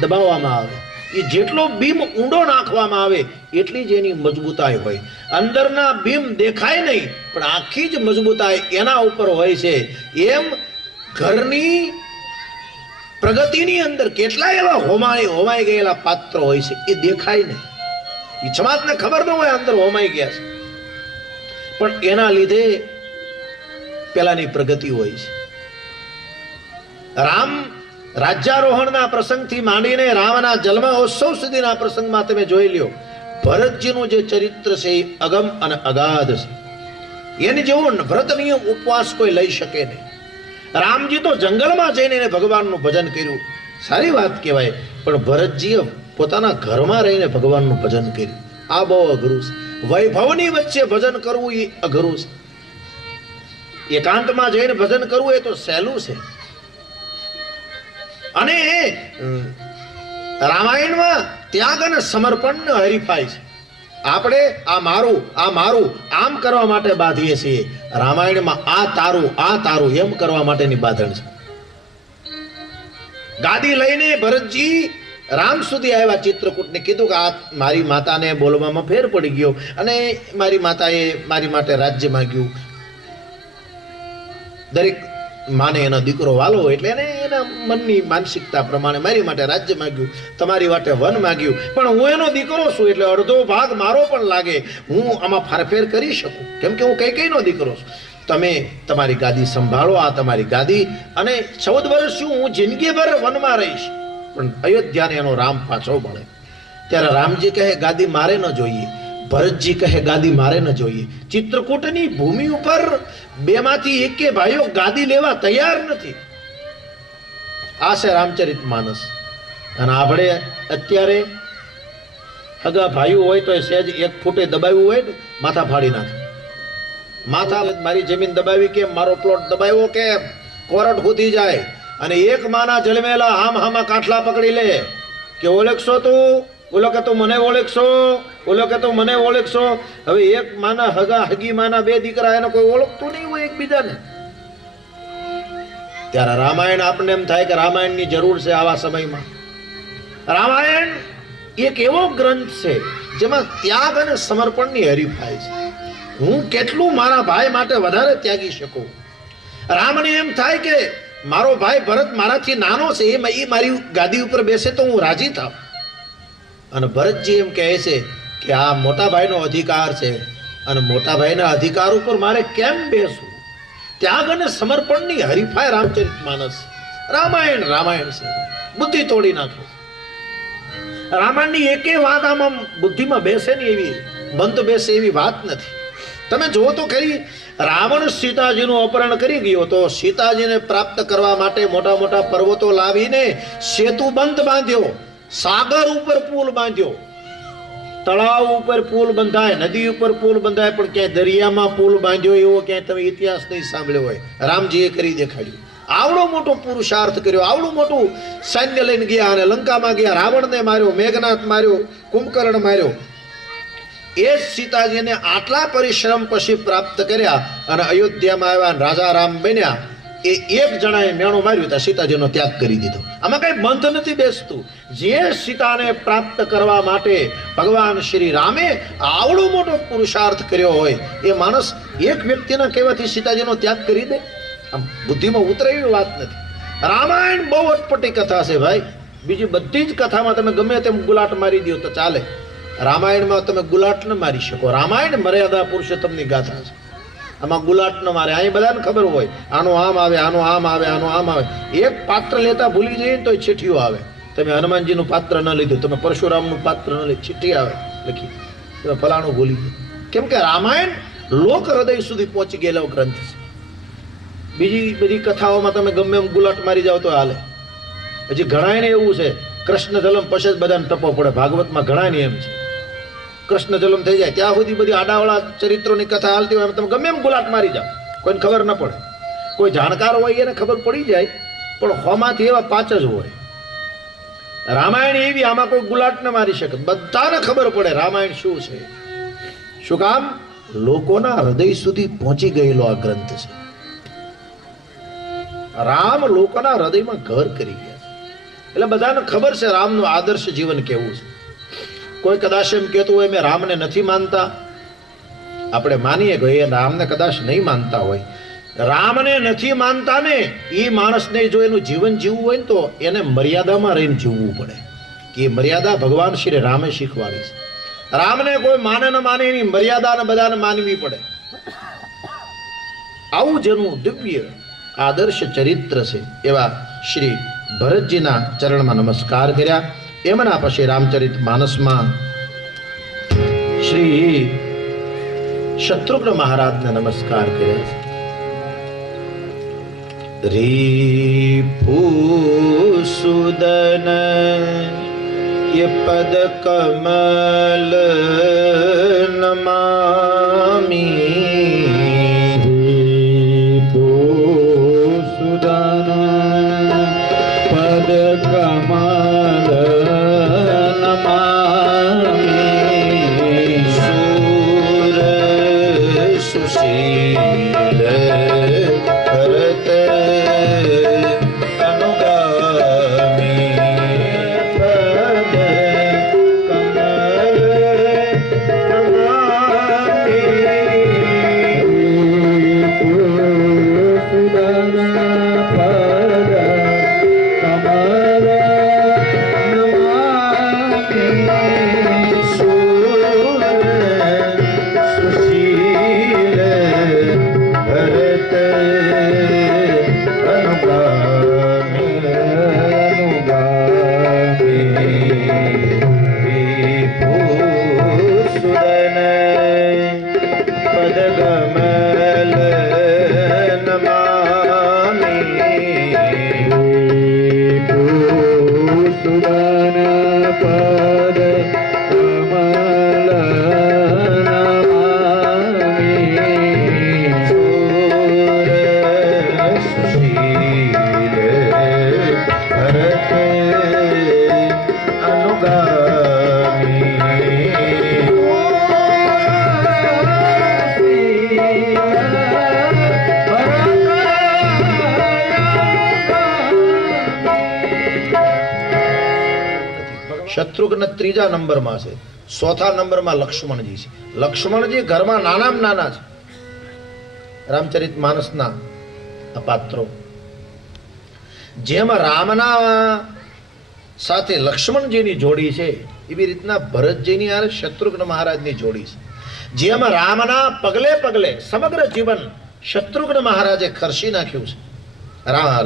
દબાવવામાં આવે. એ જેટલો બીમ ઊંડો નાખવામાં આવે એટલી જ એની મજબૂતાઈ હોય. અંદરના બીમ દેખાય નહીં પણ આખી જ મજબૂતાઈ એના ઉપર હોય છે. એમ ઘરની પ્રગતિની અંદર કેટલાય એવા હોમાઈ ગયેલા પાત્રો હોય છે, એ દેખાય નહીં. એ સમાજને ખબર ન હોય અંદર હોમાઈ ગયા છે, પણ એના લીધે પેલાની પ્રગતિ હોય છે. રામ રાજ્યારોહણના પ્રસંગથી માંડીને રામના જન્મોત્સવ સુધીના પ્રસંગમાં તમે જોઈ લ્યો, ભરતજીનું જે ચરિત્ર છે એ અગમ અને અગાધ છે. એની જેવો વ્રતનીય ઉપવાસ કોઈ લઈ શકે નહીં. રામજી તો જંગલમાં જઈને એને ભગવાનનું ભજન કર્યું, સારી વાત કહેવાય. પણ ભરતજીએ પોતાના ઘરમાં રહીને ભગવાનનું ભજન કર્યું. આ બહુ અઘરું છે. વૈભવની વચ્ચે ભજન કરવું એ અઘરું છે. એકાંતમાં જઈને ભજન કરવું એ તો સહેલું છે. અને રામાયણમાં ત્યાગ અને સમર્પણ હરીફાય છે. આપણે આ મારું આમ કરવા માટે બાંધીએ છીએ. રામાયણમાં આ તારું એમ કરવા માટેની બાંધણ છે. ગાદી લઈને ભરતજી રામ સુધી આવ્યા. ચિત્રકૂટને કીધું કે આ મારી માતાને બોલવામાં ફેર પડી ગયો અને મારી માતાએ મારી માટે રાજ્ય માંગ્યું. દરેક માને એનો દીકરો વાલો હોય એટલે એને એના મનની માનસિકતા પ્રમાણે મારી માટે રાજ્ય માંગ્યું, તમારી માટે વન માંગ્યું. પણ હું એનો દીકરો છું એટલે અડધો ભાગ મારો પણ લાગે. હું આમાં ફારફેર કરી શકું કેમ કે હું કઈનો દીકરો છું. તમે તમારી ગાદી સંભાળો, આ તમારી ગાદી. અને 14 વર્ષ હું જિંદગીભર વનમાં રહીશ, પણ અયોધ્યાને એનો રામ પાછો મળે. ત્યારે રામજી કહે ગાદી મારે ન જોઈએ. ભરતજી કહે ગાદી મારે ન જોઈએ. ચિત્રકૂટની ભૂમિ ઉપર બેમાંથી એકે ભાઈઓ ગાદી લેવા તૈયાર નથી. આ છે રામચરિતમાનસ. અને આપણે અત્યારે હગા ભાઈઓ હોય તો સહેજ 1 ફૂટે દબાવ્યું હોય ને માથા ફાડી નાખે. માથા મારી જમીન દબાવી કેમ, મારો પ્લોટ દબાવ્યો કેમ, કોરટ હોતી જાય. અને એક માના જલમેલા હામાં કાઠલા પકડી લે કે ઓળખશો તું, ઓલો કે તું મને ઓળખશો, ઓલો કે તું મને ઓળખશો. હવે એક માના હગી માના 2 દીકરા એને કોઈ ઓળખતું નહીં હોય એકબીજાને. ત્યારે રામાયણ આપણને એમ થાય કે રામાયણની જરૂર છે આવા સમયમાં. રામાયણ એક એવો ગ્રંથ છે જેમાં ત્યાગ અને સમર્પણની હરીફાઈ છે. હું કેટલું મારા ભાઈ માટે વધારે ત્યાગી શકું. રામને એમ થાય કે મારો ભાઈ ભરત મારાથી નાનો છે, એ મારી ગાદી ઉપર બેસે તો હું રાજી થાવ. અને ભરતજી એમ કહે છે કે આ મોટા ભાઈનો અધિકાર છે અને મોટા ભાઈના અધિકાર ઉપર મારે કેમ બેસવું. ત્યાગ અને સમર્પણની હરીફાઈ રામચરિતમાનસ. રામાયણ છે. બુદ્ધિ તોડી નાખે. રામાયણની એકે વાત આમાં બુદ્ધિમાં બેસે ને એવી બંધ બેસે એવી વાત નથી. તમે જુઓ તો ખરી, રાવણ સીતાજીનું અપહરણ કરી ગયો તો સીતાજીને પ્રાપ્ત કરવા માટે મોટા મોટા પર્વતો લાવીને સેતુ બંધ બાંધ્યો, સાગર ઉપર પુલ બાંધ્યો. તળાવ ઉપર પુલ બંધાય, નદી ઉપર પુલ બંધાય, પણ ક્યાંય દરિયામાં પુલ બાંધ્યો એવો ક્યાંય તમે ઇતિહાસ નહીં સાંભળ્યો હોય. રામજીએ કરી દેખાડ્યું. આવડો મોટો પુરુષાર્થ કર્યો, આવડું મોટું સૈન્ય લઈને ગયા અને લંકામાં ગયા. રાવણને માર્યો, મેઘનાથ માર્યો, કુંભકર્ણ માર્યો. એ જ સીતાજીને આટલા પરિશ્રમ પછી પ્રાપ્ત કર્યા અને અયોધ્યામાં આવ્યા, રાજા રામ બન્યા. એ એક જણાએ મેણું માર્યું ત્યાં સીતાજીનો ત્યાગ કરી દીધો. આમાં કઈ બંધ નથી બેસતું. જે સીતાને પ્રાપ્ત કરવા માટે ભગવાન શ્રી રામે આવડો મોટો પુરુષાર્થ કર્યો હોય, એ માણસ એક વ્યક્તિના કહેવાથી સીતાજીનો ત્યાગ કરી દે? આમ બુદ્ધિમાં ઉતરે એવી વાત નથી. રામાયણ બહુ અટપટી કથા છે ભાઈ. બીજી બધી જ કથામાં તમે ગમે તેમ ગુલાટ મારી દો તો ચાલે. રામાયણમાં તમે ગુલાટ ન મારી શકો. રામાયણ મર્યાદા પુરુષોત્તમની ગાથા છે. આમાં ગુલાટ ન મારે. અહીં બધાને ખબર હોય આનો આમ આવે, આનો આમ આવે, આનો આમ આવે. એક પાત્ર લેતા ભૂલી જઈએ તો ચીઠીઓ આવે. તમે હનુમાનજીનું પાત્ર ન લીધું, તમે પરશુરામનું પાત્ર ન લીધું, ચીઠી આવે લખી, તમે ફલાણું ભૂલી ગયું. કેમ કે રામાયણ લોક હૃદય સુધી પહોંચી ગયેલો ગ્રંથ છે. બીજી બધી કથાઓમાં તમે ગમે એમ ગુલાટ મારી જાવ તો હાલે. હજી ઘણાને એવું છે કૃષ્ણ જન્મ પછી જ બધાને ટપો પડે. ભાગવતમાં ઘણાને એમ છે કૃષ્ણ જન્મ થઈ જાય ત્યાં સુધી બધી આડાવાળા ચરિત્રોની કથા હાલતી હોય, તમે ગમે એમ ગુલાટ મારી જાઓ, કોઈને ખબર ન પડે. કોઈ જાણકાર હોય એને ખબર પડી જાય, પણ હોમાંથી એવા 5 જ હોય. રામાયણ એવી, આમાં કોઈ ગુલાટ ન મારી શકે. બધાને ખબર પડે રામાયણ શું છે. શું કામ? લોકોના હૃદય સુધી પહોંચી ગયેલો આ ગ્રંથ છે. રામ લોકોના હૃદયમાં ઘર કરી ગયા છે. એટલે બધાને ખબર છે રામનું આદર્શ જીવન કેવું છે. કોઈ કદાચ એમ કહેતું હોય મેં રામને નથી માનતા, આપણે માનીએ કે એ રામને કદાચ નહીં માનતા હોય. રામને નથી માનતા ને એ માણસને જો એનું જીવન જીવવું હોય ને તો એને મર્યાદામાં રહીને જીવવું પડે. કે એ મર્યાદા ભગવાન શ્રી રામે શીખવાડી છે. રામને કોઈ માને ન માને એની મર્યાદાને બધાને માનવી પડે. આવું જેનું દિવ્ય આદર્શ ચરિત્ર છે એવા શ્રી ભરતજીના ચરણમાં નમસ્કાર કર્યા. એમના પછી રામચરિત માનસમાં શ્રી શત્રુઘ્ન મહારાજને નમસ્કાર કર્યા. રીપુસુદન ये पद कमल नमामि सुदन पद कमल नमामि सूर सुशील भरत अनुगामी पद कमल नमामि सुदन पद कमल नमामि सूर सुशील भरत अनुगामी रिपुसुदन पदकमल नमामि सुदन पद कमल नमामि सूर सुशील भरत શત્રુઘ્ન ત્રીજા નંબરમાં છે, ચોથા નંબરમાં લક્ષ્મણજી છે. લક્ષ્મણજી ઘરમાં નાનામાં નાના છે, રામચરિત માનસના આ પાત્રો. જેમ રામના સાથે લક્ષ્મણજીની જોડી છે એવી રીતના ભરતજીની અને શત્રુઘ્ન મહારાજની જોડી છે. જેમ રામના પગલે પગલે સમગ્ર જીવન શત્રુઘ્ન મહારાજે ખર્ચી નાખ્યું છે,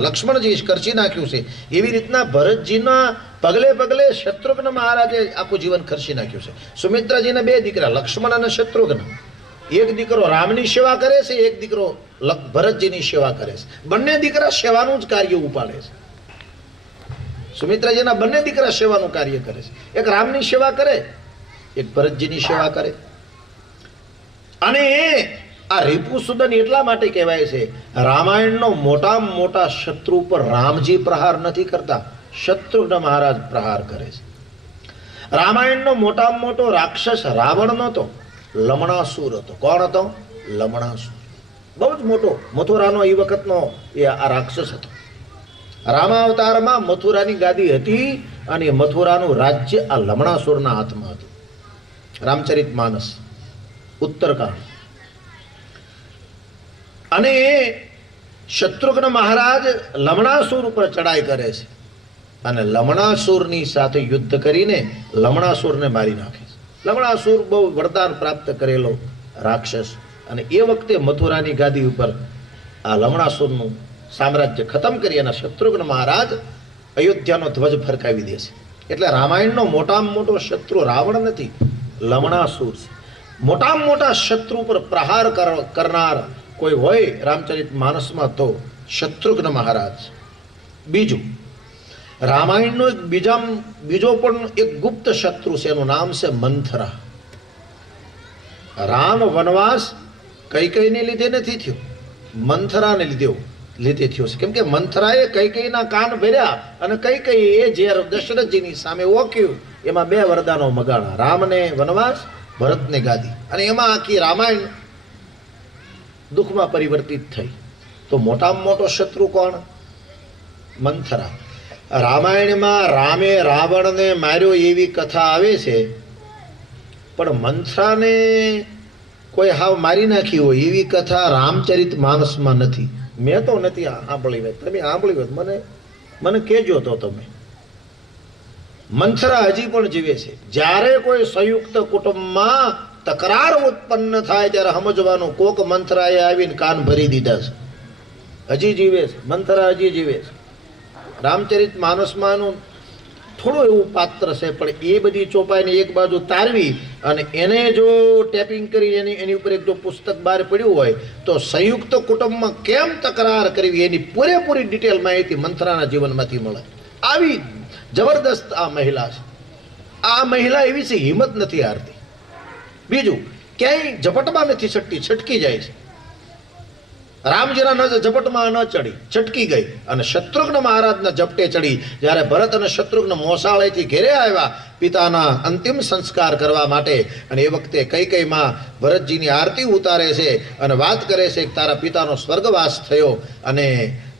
લક્ષ્મણજી ખર્ચી નાખ્યું છે, એવી રીતના ભરતજીના પગલે પગલે શત્રુઘ્ન મહારાજે આખું જીવન ખર્ચી નાખ્યું છે. સુમિત્રાજીના બે દીકરા લક્ષ્મણ અને શત્રુઘ્ન, એક દીકરો રામની સેવા કરે છે, એક દીકરો ભરતજીની સેવા કરે છે. બંને દીકરા સેવાનું જ કાર્ય ઉપાડે છે. સુમિત્રાજીના બંને દીકરા સેવાનું કાર્ય કરે છે, એક રામની સેવા કરે, એક ભરતજીની સેવા કરે. અને આ રીપુસુદન એટલા માટે કહેવાય છે, રામાયણનો મોટામાં મોટા શત્રુ પર રામજી પ્રહાર નથી કરતા, શત્રુઘ્ન મહારાજ પ્રહાર કરે છે. રામાયણનો મોટામાં મોટો રાક્ષસ રાવણ નહોતો, લમણાસુર હતો. કોણ હતો? લમણાસુર. બહુ જ મોટો મથુરાનો એ વખતનો એ આ રાક્ષસ હતો. રામાવતારમાં મથુરાની ગાદી હતી અને મથુરાનું રાજ્ય આ લમણાસુરના હાથમાં હતું. રામચરિત માનસ ઉત્તરકાંડ. અને શત્રુઘ્ન મહારાજ લમણાસુર ઉપર ચડાઈ કરે છે અને લમણાસુરની સાથે યુદ્ધ કરીને લમણાસુરને મારી નાખે છે. લમણાસુર બહુ વરદાન પ્રાપ્ત કરેલો રાક્ષસ, અને એ વખતે મથુરાની ગાદી ઉપર આ લમણાસુરનું સામ્રાજ્ય ખતમ કરી અને શત્રુઘ્ન મહારાજ અયોધ્યાનો ધ્વજ ફરકાવી દે છે. એટલે રામાયણનો મોટામાં મોટો શત્રુ રાવણ નથી, લમણાસુર છે. મોટામાં મોટા શત્રુ પર પ્રહાર કરનાર કોઈ હોય રામચરિત માનસમાં તો શત્રુઘ્ન મહારાજ. બીજું, રામાયણનો એક બીજો પણ એક ગુપ્ત શત્રુ છે, એનું નામ છે મંથરા. રામ વનવાસ કૈકેયીને લીધે નથી થયો, મંથરાને લીધે થયો છે. કેમ કે મંથરાએ કૈકેયીના કાન ભર્યા અને કૈકેયી એ ઝેર દશરથજીની સામે ઓક્યું, એમાં બે વરદાનો મગાણા, રામને વનવાસ, ભરતને ગાદી, અને એમાં આખી રામાયણ દુઃખમાં પરિવર્તિત થઈ. તો મોટામાં મોટો શત્રુ કોણ? મંથરા. રામાયણમાં રામે રાવણને માર્યો એવી કથા આવે છે, પણ મંથરાને કોઈ હાવ મારી નાખી હોય એવી કથા રામચરિત માનસમાં નથી. મેં તો નથી સાંભળી હોય. તમે સાંભળી હોય મને કહેજો તો તમે. મંથરા હજી પણ જીવે છે. જ્યારે કોઈ સંયુક્ત કુટુંબમાં તકરાર ઉત્પન્ન થાય ત્યારે સમજવાનું કોક મંથરાએ આવીને કાન ભરી દીધા છે. હજી જીવે છે મંથરા, હજી જીવે છે. રામચરિત માનસમાંનું થોડું એવું પાત્ર છે, પણ એ બધી ચોપાઈને એક બાજુ તારવી અને એને જો ટેપિંગ કરી એની ઉપર એક જો પુસ્તક બહાર પડ્યું હોય તો સંયુક્ત કુટુંબમાં કેમ તકરાર કરવી એની પૂરેપૂરી ડિટેલ માહિતી મંથરાના જીવનમાંથી મળે. આવી જબરદસ્ત આ મહિલા છે. આ મહિલા એવી છે, હિંમત નથી હારતી. બીજું, ક્યાંય ઝપટમાં નથી છટતી, છટકી જાય છે. રામજીના ઝપટમાં ન ચડી, છટકી ગઈ અને શત્રુઘ્ન મહારાજના ઝપટે ચડી. જ્યારે ભરત અને શત્રુઘ્ન મોસાળેથી ઘેરે આવ્યા પિતાના અંતિમ સંસ્કાર કરવા માટે, અને એ વખતે કઈ માં ભરતજીની આરતી ઉતારે છે અને વાત કરે છે કે તારા પિતાનો સ્વર્ગવાસ થયો. અને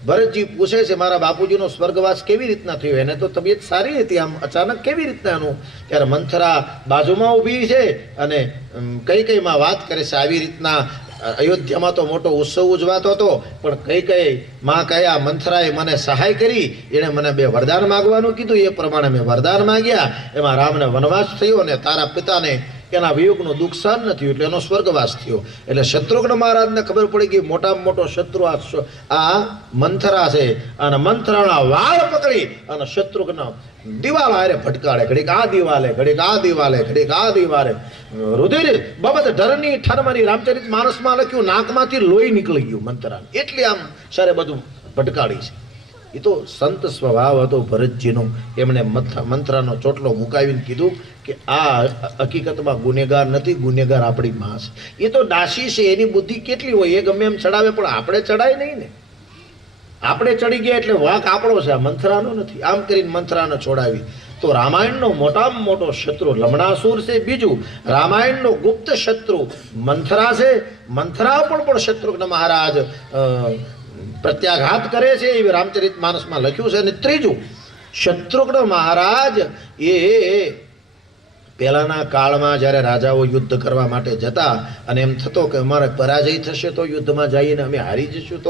ભરતજી પૂછે છે મારા બાપુજીનો સ્વર્ગવાસ કેવી રીતના થયો? એને તો તબિયત સારી હતી, આમ અચાનક કેવી રીતના એનું? ત્યારે મંથરા બાજુમાં ઊભી છે અને કઈ માં વાત કરે છે આવી રીતના અયોધ્યામાં તો મોટો ઉત્સવ ઉજવાતો હતો, પણ કઈ માં કયા મંથરાએ મને સહાય કરી, એણે મને 2 વરદાન માગવાનું કીધું, એ પ્રમાણે મેં વરદાન માગ્યા. એમાં રામને વનવાસ થયો અને તારા પિતાને એના વિયોગનું દુઃખ સહન ન થયું એટલે એનો સ્વર્ગવાસ થયો. એટલે શત્રુઘ્ન મહારાજને ખબર પડી ગઈ મોટામાં મોટો શત્રુ આ મંથરા છે. અને મંથરાના વાળ પકડી અને શત્રુઘ્ન દિવાલ હારે ભટકાડે, ઘડીક આ દિવાલે, ઘડીક આ દિવાલે, ઘડીક આ દિવાલે. રુધિર બાબત ઢરની ઠરમની રામચરિત માનસમાં લખ્યું નાકમાંથી લોહી નીકળી ગયું મંથરા, એટલે આમ સારે બધું ભટકાડી છે. એ તો સંત સ્વભાવ હતો ભરતજીનો. એમણે મંથરાનો ચોટલો મુકાવીને કીધું કે આ હકીકતમાં ગુનેગાર નથી, ગુનેગાર આપણી માં છે. એ તો દાસી છે, એની બુદ્ધિ કેટલી હોય, એ ગમે એમ ચડાવે, પણ આપણે ચડાય નહીં ને. આપણે ચડી ગયા એટલે વાંક આપણો છે, આ મંથરાનો નથી. આમ કરીને મંથરાને છોડાવી. તો રામાયણનો મોટામાં મોટો શત્રુ લમણાસુર છે. બીજું, રામાયણનો ગુપ્ત શત્રુ મંથરા છે. મંથરા પણ શત્રુઘ્ન મહારાજ પ્રત્યાઘાત કરે છે, એ રામચરિત માનસમાં લખ્યું છે. અને ત્રીજું, શત્રુઘ્ન મહારાજ એ પહેલાના કાળમાં જ્યારે રાજાઓ યુદ્ધ કરવા માટે જતા અને એમ થતો કે અમારે પરાજય થશે તો યુદ્ધમાં જઈને અમે હારી જઈશું,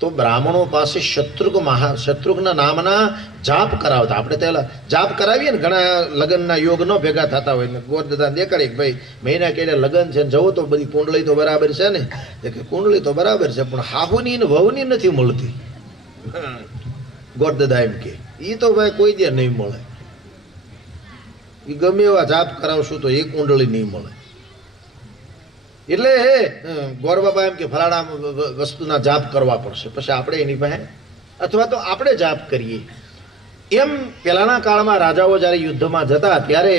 તો બ્રાહ્મણો પાસે શત્રુઘ્ન નામના જાપ કરાવતા. આપણે પહેલા જાપ કરાવીએ ને, ઘણા લગ્નના યોગ ન ભેગા થતા હોય ને ગોરદાદા દેખાડી કે ભાઈ મહિના કેડે લગ્ન છે, જવો તો બધી કુંડળી તો બરાબર છે ને, કે કુંડળી તો બરાબર છે પણ હાહુની ને વહુની નથી મળતી. ગોરદાદા એમ કે એ તો ભાઈ કોઈ દે નહીં મળે, એ ગમે એવા જાપ કરાવશું તો એ કુંડળી નહીં મળે. એટલે ગોરબાબા એમ કે ફલાણા વસ્તુના જાપ કરવા પડશે, પછી આપણે એની પાસે અથવા તો આપણે જાપ કરીએ. એમ પહેલાના કાળમાં રાજાઓ જ્યારે યુદ્ધમાં જતા ત્યારે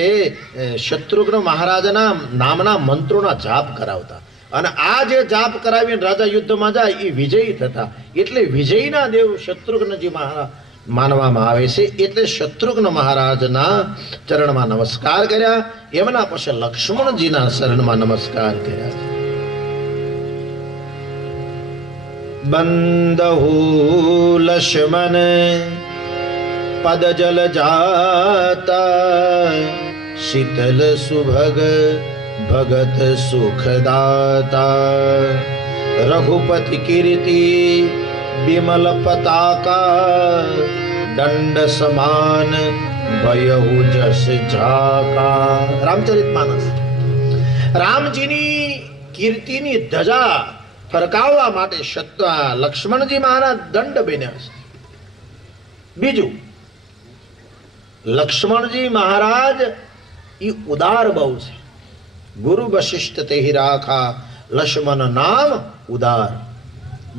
શત્રુઘ્ન મહારાજના નામના મંત્રોના જાપ કરાવતા. અને આ જે જાપ કરાવીને રાજા યુદ્ધમાં જાય એ વિજયી થતા. એટલે વિજયીના દેવ શત્રુઘ્નજી મહારાજ માનવામાં આવે છે. એટલે શત્રુઘ્ન મહારાજના ચરણમાં નમસ્કાર કર્યા. એમના પછી લક્ષ્મણજીના શરણમાં નમસ્કાર કર્યા. બંદહુ લક્ષ્મણ પદ જલ જાતા શીતલ સુભગ ભગત સુખદાતા રઘુપતિ કીર્તિ बिमल पताका दंड समान भयहु जस झाका. रामचरित मानस. રામજીની કીર્તિની ધજા ફરકાવવા માટે લક્ષ્મણજી મહારાજ દંડ બન્યા છે. બીજું, લક્ષ્મણજી મહારાજ એ ઉદાર બહુ છે. ગુરુ વશિષ્ઠ તેહી રાખા લક્ષ્મણ નામ ઉદાર.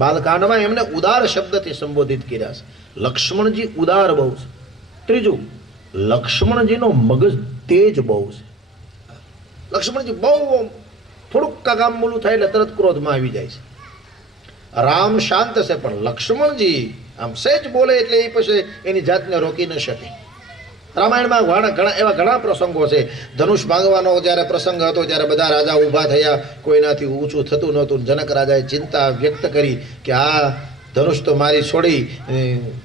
બાલકાંડમાં એમને ઉદાર શબ્દથી સંબોધિત કર્યા છે. લક્ષ્મણજી ઉદાર બહુ છે. ત્રીજું, લક્ષ્મણજીનો મગજ તેજ બહુ છે. લક્ષ્મણજી બહુ થોડુંક કાગામૂલું થાય એટલે તરત ક્રોધમાં આવી જાય છે. રામ શાંત છે પણ લક્ષ્મણજી આમ સહેજ બોલે એટલે એ પછી એની જાતને રોકી ન શકે. રામાયણમાં ઘણા પ્રસંગો છે. ધનુષ ભાંગવાનો જ્યારે પ્રસંગ હતો ત્યારે બધા રાજા ઊભા થયા, કોઈનાથી ઊંચું થતું નહોતું. જનક રાજાએ ચિંતા વ્યક્ત કરી કે આ ધનુષ તો મારી છોડી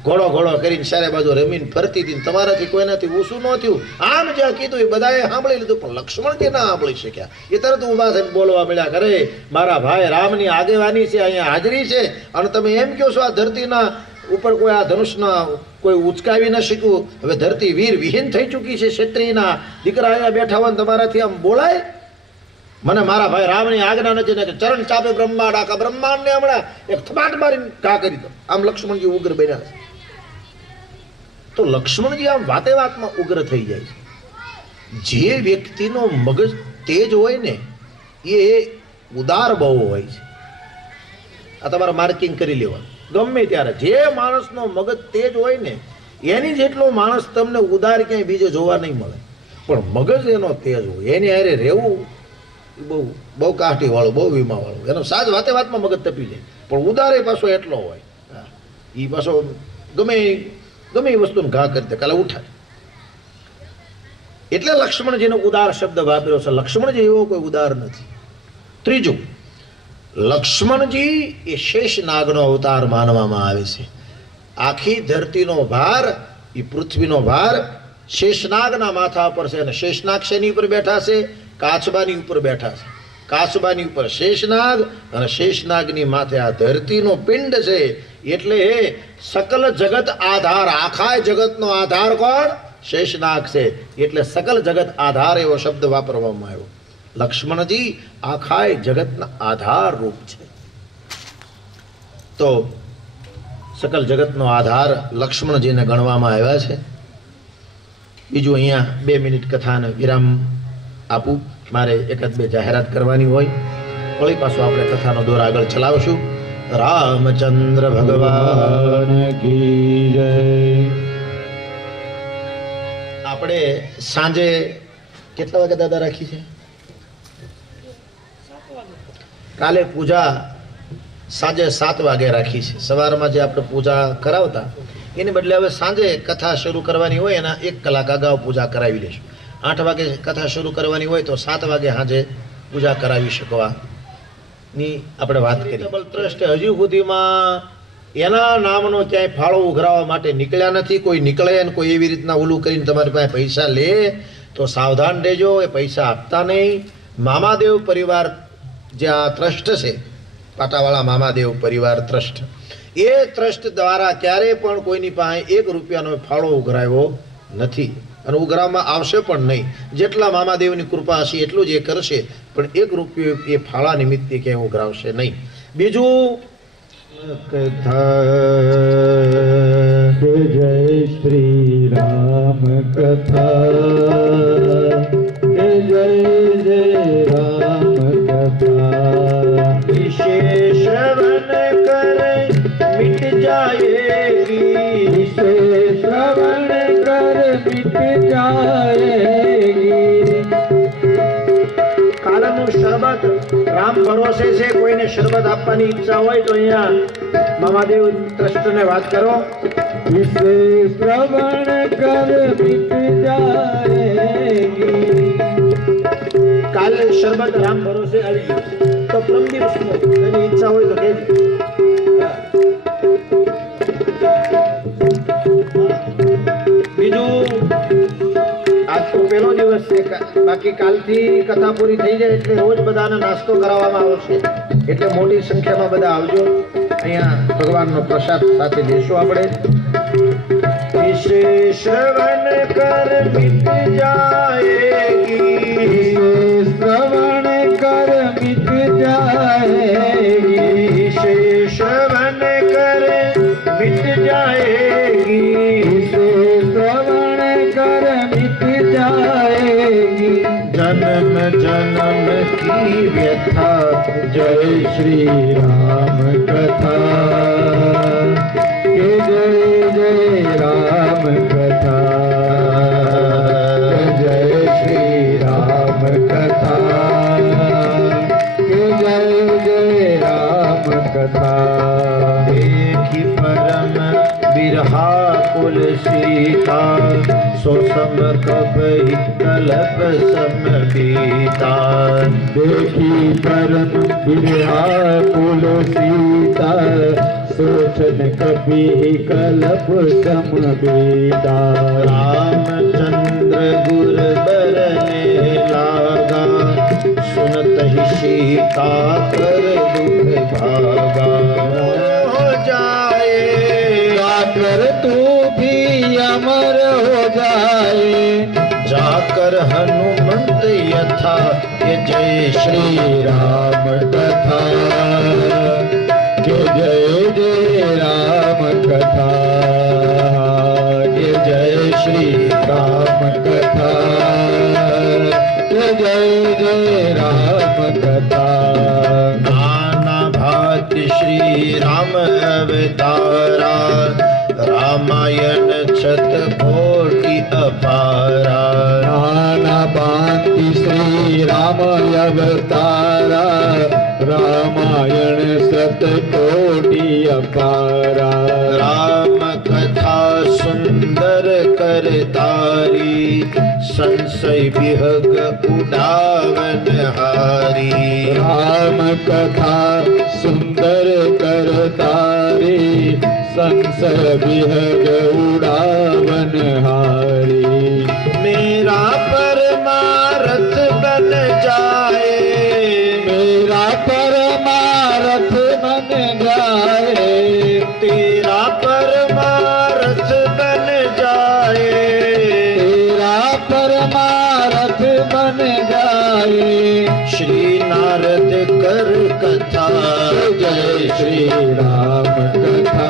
ઘોડો કરીને ચારે બાજુ રમીને ફરતી હતી, તમારાથી કોઈનાથી ઊંચું ન થયું. આમ જ્યાં કીધું એ બધાએ સાંભળી લીધું પણ લક્ષ્મણજી ના સાંભળી શક્યા. એ તરત ઊભા થઈને બોલવા મળ્યા, કરે મારા ભાઈ રામની આગેવાની છે, અહીંયા હાજરી છે અને તમે એમ કહો છો આ ધરતીના ઉપર કોઈ આ ધનુષના કોઈ ઉચકાવી ન શક્યું. હવે ધરતી વીર વિહીન થઈ ચૂકી છે, ક્ષત્રિયના દીકરા અહીંયા બેઠા હોય તમારાથી આમ બોલાય? મને મારા ભાઈ રામની આજ્ઞા નથી ને ચરણ ચાપે બ્રહ્માંડ, આખા બ્રહ્માંડને હમણાં એક થપાટ મારીને ઘા કરી દો. આમ લક્ષ્મણજી ઉગ્ર બન્યા છે. તો લક્ષ્મણજી આમ વાતે વાતમાં ઉગ્ર થઈ જાય છે. જે વ્યક્તિનો મગજ તેજ હોય ને એ ઉદાર બહુ હોય છે. આ તમારે માર્કિંગ કરી લેવાનું. ગમે ત્યારે જે માણસનો મગજ તેજ હોય ને એની જેટલો માણસ તમને ઉદાર ક્યાંય બીજે જોવા નહીં મળે. પણ મગજ એનો તેજ હોય એની હારે રહેવું એ બહુ બહુ કાઠી વાળું, બહુ વીમા વાળું. એનો સાજ વાતે વાતમાં મગજ તપી જાય. પણ ઉદારે પાછો એટલો હોય, એ પાછો ગમે એ વસ્તુને ઘા કરી દે, કાલે ઉઠાય. એટલે લક્ષ્મણજીનો ઉદાર શબ્દ વાપર્યો છે. લક્ષ્મણજી એવો કોઈ ઉદાર નથી. ત્રીજું, લક્ષ્મણજી એ શેષનાગનો અવતાર માનવામાં આવે છે. આખી ધરતીનો ભાર, એ પૃથ્વીનો ભાર શેષનાગના માથા પર છે. અને શેષનાગ શેની ઉપર બેઠા છે? કાચબાની ઉપર બેઠા છે. કાચબાની ઉપર શેષનાગ અને શેષનાગની માથે આ ધરતીનો પિંડ છે. એટલે સકલ જગત આધાર, આખા જગતનો આધાર કોણ? શેષનાગ છે. એટલે સકલ જગત આધાર એવો શબ્દ વાપરવામાં આવ્યો. લક્ષ્મણજી આખા જગતના આધાર રૂપ છે. તો સકલ જગતનો આધાર લક્ષ્મણજીને ગણવામાં આવ્યા છે. બીજું, અહીંયા 2 મિનિટ કથાને વિરામ આપું. મારે એકાદ બે જાહેરાત કરવાની હોય. વળી પાછું આપણે કથાનો દોર આગળ ચલાવશું. રામચંદ્ર ભગવાન કી જય. આપણે સાંજે કેટલા વાગે દાદા રાખી છે? કાલે પૂજા સાંજે 7 વાગે રાખી છે. સવારમાં જે આપણે પૂજા કરાવતા એની બદલે હવે સાંજે કથા શરૂ કરવાની હોય એના 1 કલાક અગાઉ પૂજા કરાવી લઈશું. 8 વાગે કથા શરૂ કરવાની હોય તો 7 વાગે સાંજે પૂજા કરાવી શકવાની આપણે વાત કરી. ચેરિટેબલ ટ્રસ્ટ હજુ સુધીમાં એના નામનો ક્યાંય ફાળો ઉઘરાવવા માટે નીકળ્યા નથી. કોઈ નીકળે અને કોઈ એવી રીતના ઓલું કરીને તમારી પાસે પૈસા લે તો સાવધાન રહેજો. એ પૈસા આપતા નહીં. મામાદેવ પરિવાર જે આ ટ્રસ્ટ છે, પાટાવાળા મામાદેવ પરિવાર ટ્રસ્ટ, એ ટ્રસ્ટ દ્વારા ક્યારેય પણ કોઈની પાસે 1 રૂપિયાનો ફાળો ઉઘરાવ્યો નથી અને ઉઘરાવવામાં આવશે પણ નહીં. જેટલા મામાદેવની કૃપા હશે એટલું જ એ કરશે, પણ 1 રૂપિયો એ ફાળા નિમિત્તે ક્યાંય ઉઘરાવશે નહીં. બીજું, કથા જય શ્રી રામ કથા, જય જય રામ કથા. વિશેષ શ્રવણ કરે મિટ જાયેગી, વિશેષ શ્રવણ કર મિટ જાયેગી. કાલનું શરબત રામ ભરોસે છે. કોઈને શરબત આપવાની ઈચ્છા હોય તો અહીંયા મામાદેવ ટ્રસ્ટને વાત કરો. વિશેષ શ્રવણ કર મિટ જાયેગી. કાલ શરબત રામ ભરોસે આવી ગયું તો પ્રમ દિવસનો એની ઈચ્છા હોય તો કહેજો. બીજું, આજ તો પહેલો દિવસ છે, બાકી કાલથી કથા પૂરી થઈ જાય એટલે રોજ બધાને નાસ્તો કરાવવામાં આવશે. એટલે મોટી સંખ્યામાં બધા આવજો. અહીંયા ભગવાનનો પ્રસાદ સાથે લેશું આપણે. વિશેષ શ્રવણ કર મિટ જાયેગી, શ્રવણ કર મિટ જાયેગી. વિશેષ શ્રવણ કર મિટ જાયેગી, શ્રવણ કર મિટ જાયેગી. जन्म जन्म की व्यथा जय श्री राम कथा, के जय जय राम कथा, जय श्री राम कथा, के जय जय राम कथा. देखी परम बिरहा कुल सीता, सो सम कबहि कलप सम बीता. देखी परम बिरहा कुल सीता, सोचन कभी कलप सम बीता. रामचंद्र गुर बरने लागा, सुनत ही सीता कर दुख भागा. हो जाए जाकर तू भी अमर हो जाए, जाकर हनुमंत यथा ये जय श्री राम कथा, के जय जय राम कथा, के जय जय राम कथा नाना भांति श्री राम अवतारा रामायण शतकोटि अपारा नाना भांति श्री राम अवतारा रामायण शतकोटि अपारा राम कथा सुंदर करतारी संशय विहग उड़ावन हारी राम कथा सुंदर करतारी संशय विहग उड़ावन हारी मेरा परमारथ बन जाए मेरा परमारथ बन जाए तेरा परमारथ बन जाए तेरा परमारथ बन जाए श्री नारद कर कथा जय श्री राम कथा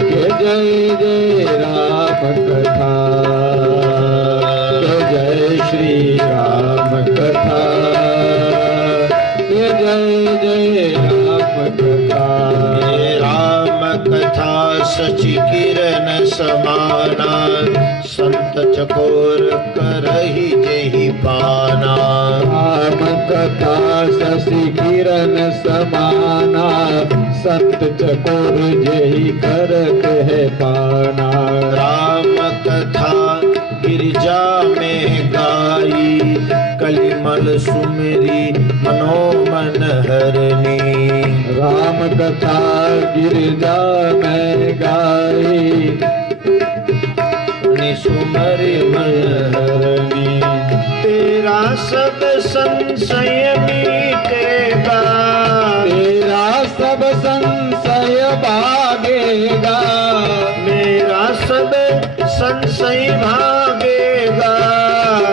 जय जय राम कथा जय श्री राम कथा जय जय राम कथा ये राम कथा सचि किरण समाना संत चकोर करहि जेहि पाना राम कथा शशि किरण समाना संत चकोर जेहि करत है पाना राम कथा गिरिजा में गाई कलिमल सुमिरी मनोमन हरनी राम कथा गिरजा में गाई निसुमरि मन हरनी तेरा सब संशय मिटेगा तेरा सब संशय भागेगा मेरा सब संशय भागेगा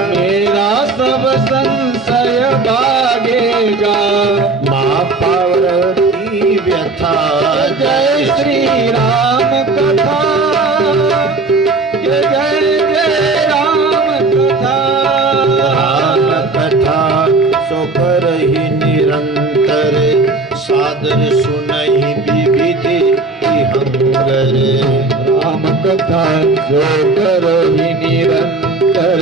मेरा सब संशय भागेगा माँ पार्वती व्यथा जय श्री राम कथा जय जय राम कथा राम कथा सो करहि निरंतर सादर सुनहि विविधि हंगर राम कथा जो करहि निरंतर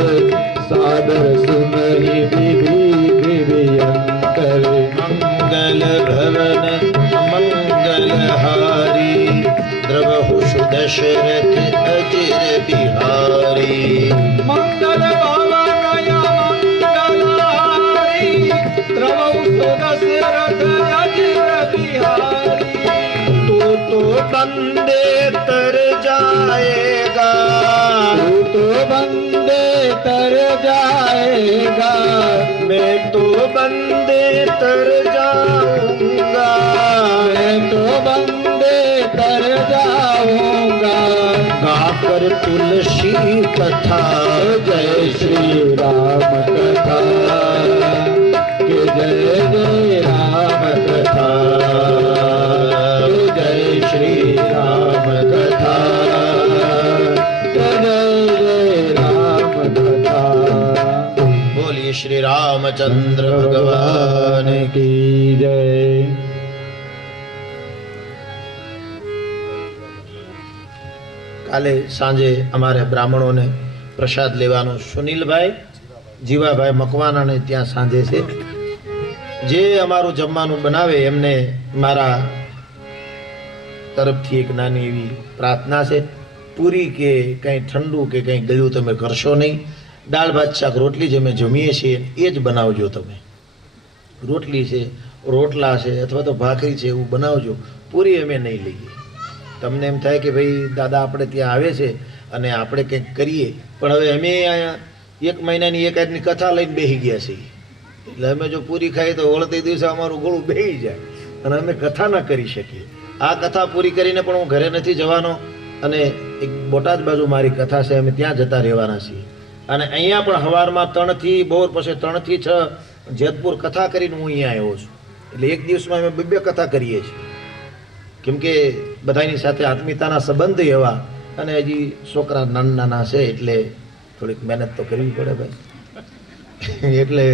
सादर सुनहि विधि वियंतर मंगल भवन मंगल हारी द्रवहु सुदशरथ अजिर बिहारी मंगल भवनया मंगलहारी द्रवौ सुदशरथ अजिर बिहारी तो बंदे तर जाएगा तू तो बंदे तर जाएगा मैं तो बंदे तर जाऊंगा मैं तो बंदे तर जाऊंगा गाकर तुलसी कथा जय श्री राम कथा के जय जय राम कथा जय श्री राम कथा जय जय राम कथा बोलिए श्री रामचंद्र भगवान की की जय કાલે સાંજે અમારે બ્રાહ્મણોને પ્રસાદ લેવાનો સુનિલભાઈ જીવાભાઈ મકવાનાને ત્યાં સાંજે છે જે અમારું જમવાનું બનાવે એમને મારા તરફથી એક નાની એવી પ્રાર્થના છે પૂરી કે કંઈ ઠંડુ કે કંઈ ગળ્યું તમે કરશો નહીં દાળ ભાત શાક રોટલી જે અમે જમીએ છીએ એ જ બનાવજો તમે રોટલી છે રોટલા છે અથવા તો ભાખરી છે એવું બનાવજો પૂરી અમે નહીં લઈએ તમને એમ થાય કે ભાઈ દાદા આપણે ત્યાં આવે છે અને આપણે કંઈક કરીએ પણ હવે અમે અહીંયા 1 મહિનાની એકાદની કથા લઈને બેસી ગયા છીએ એટલે અમે જો પૂરી ખાઈએ તો વળતે દિવસે અમારું ગળું બેસી જાય અને અમે કથા ના કરી શકીએ આ કથા પૂરી કરીને પણ હું ઘરે નથી જવાનો અને એક બોટાદ બાજુ મારી કથા છે અમે ત્યાં જતા રહેવાના છીએ અને અહીંયા પણ સવારમાં 3 થી બપોર પછી 3 થી 6 જેતપુર કથા કરીને હું અહીંયા આવ્યો છું એટલે એક દિવસમાં અમે 2 કથા કરીએ છીએ કેમ કે બધાની સાથે આત્મીયતાના સંબંધ એવા અને હજી છોકરા નાના નાના છે એટલે થોડીક મહેનત તો કરવી પડે ભાઈ એટલે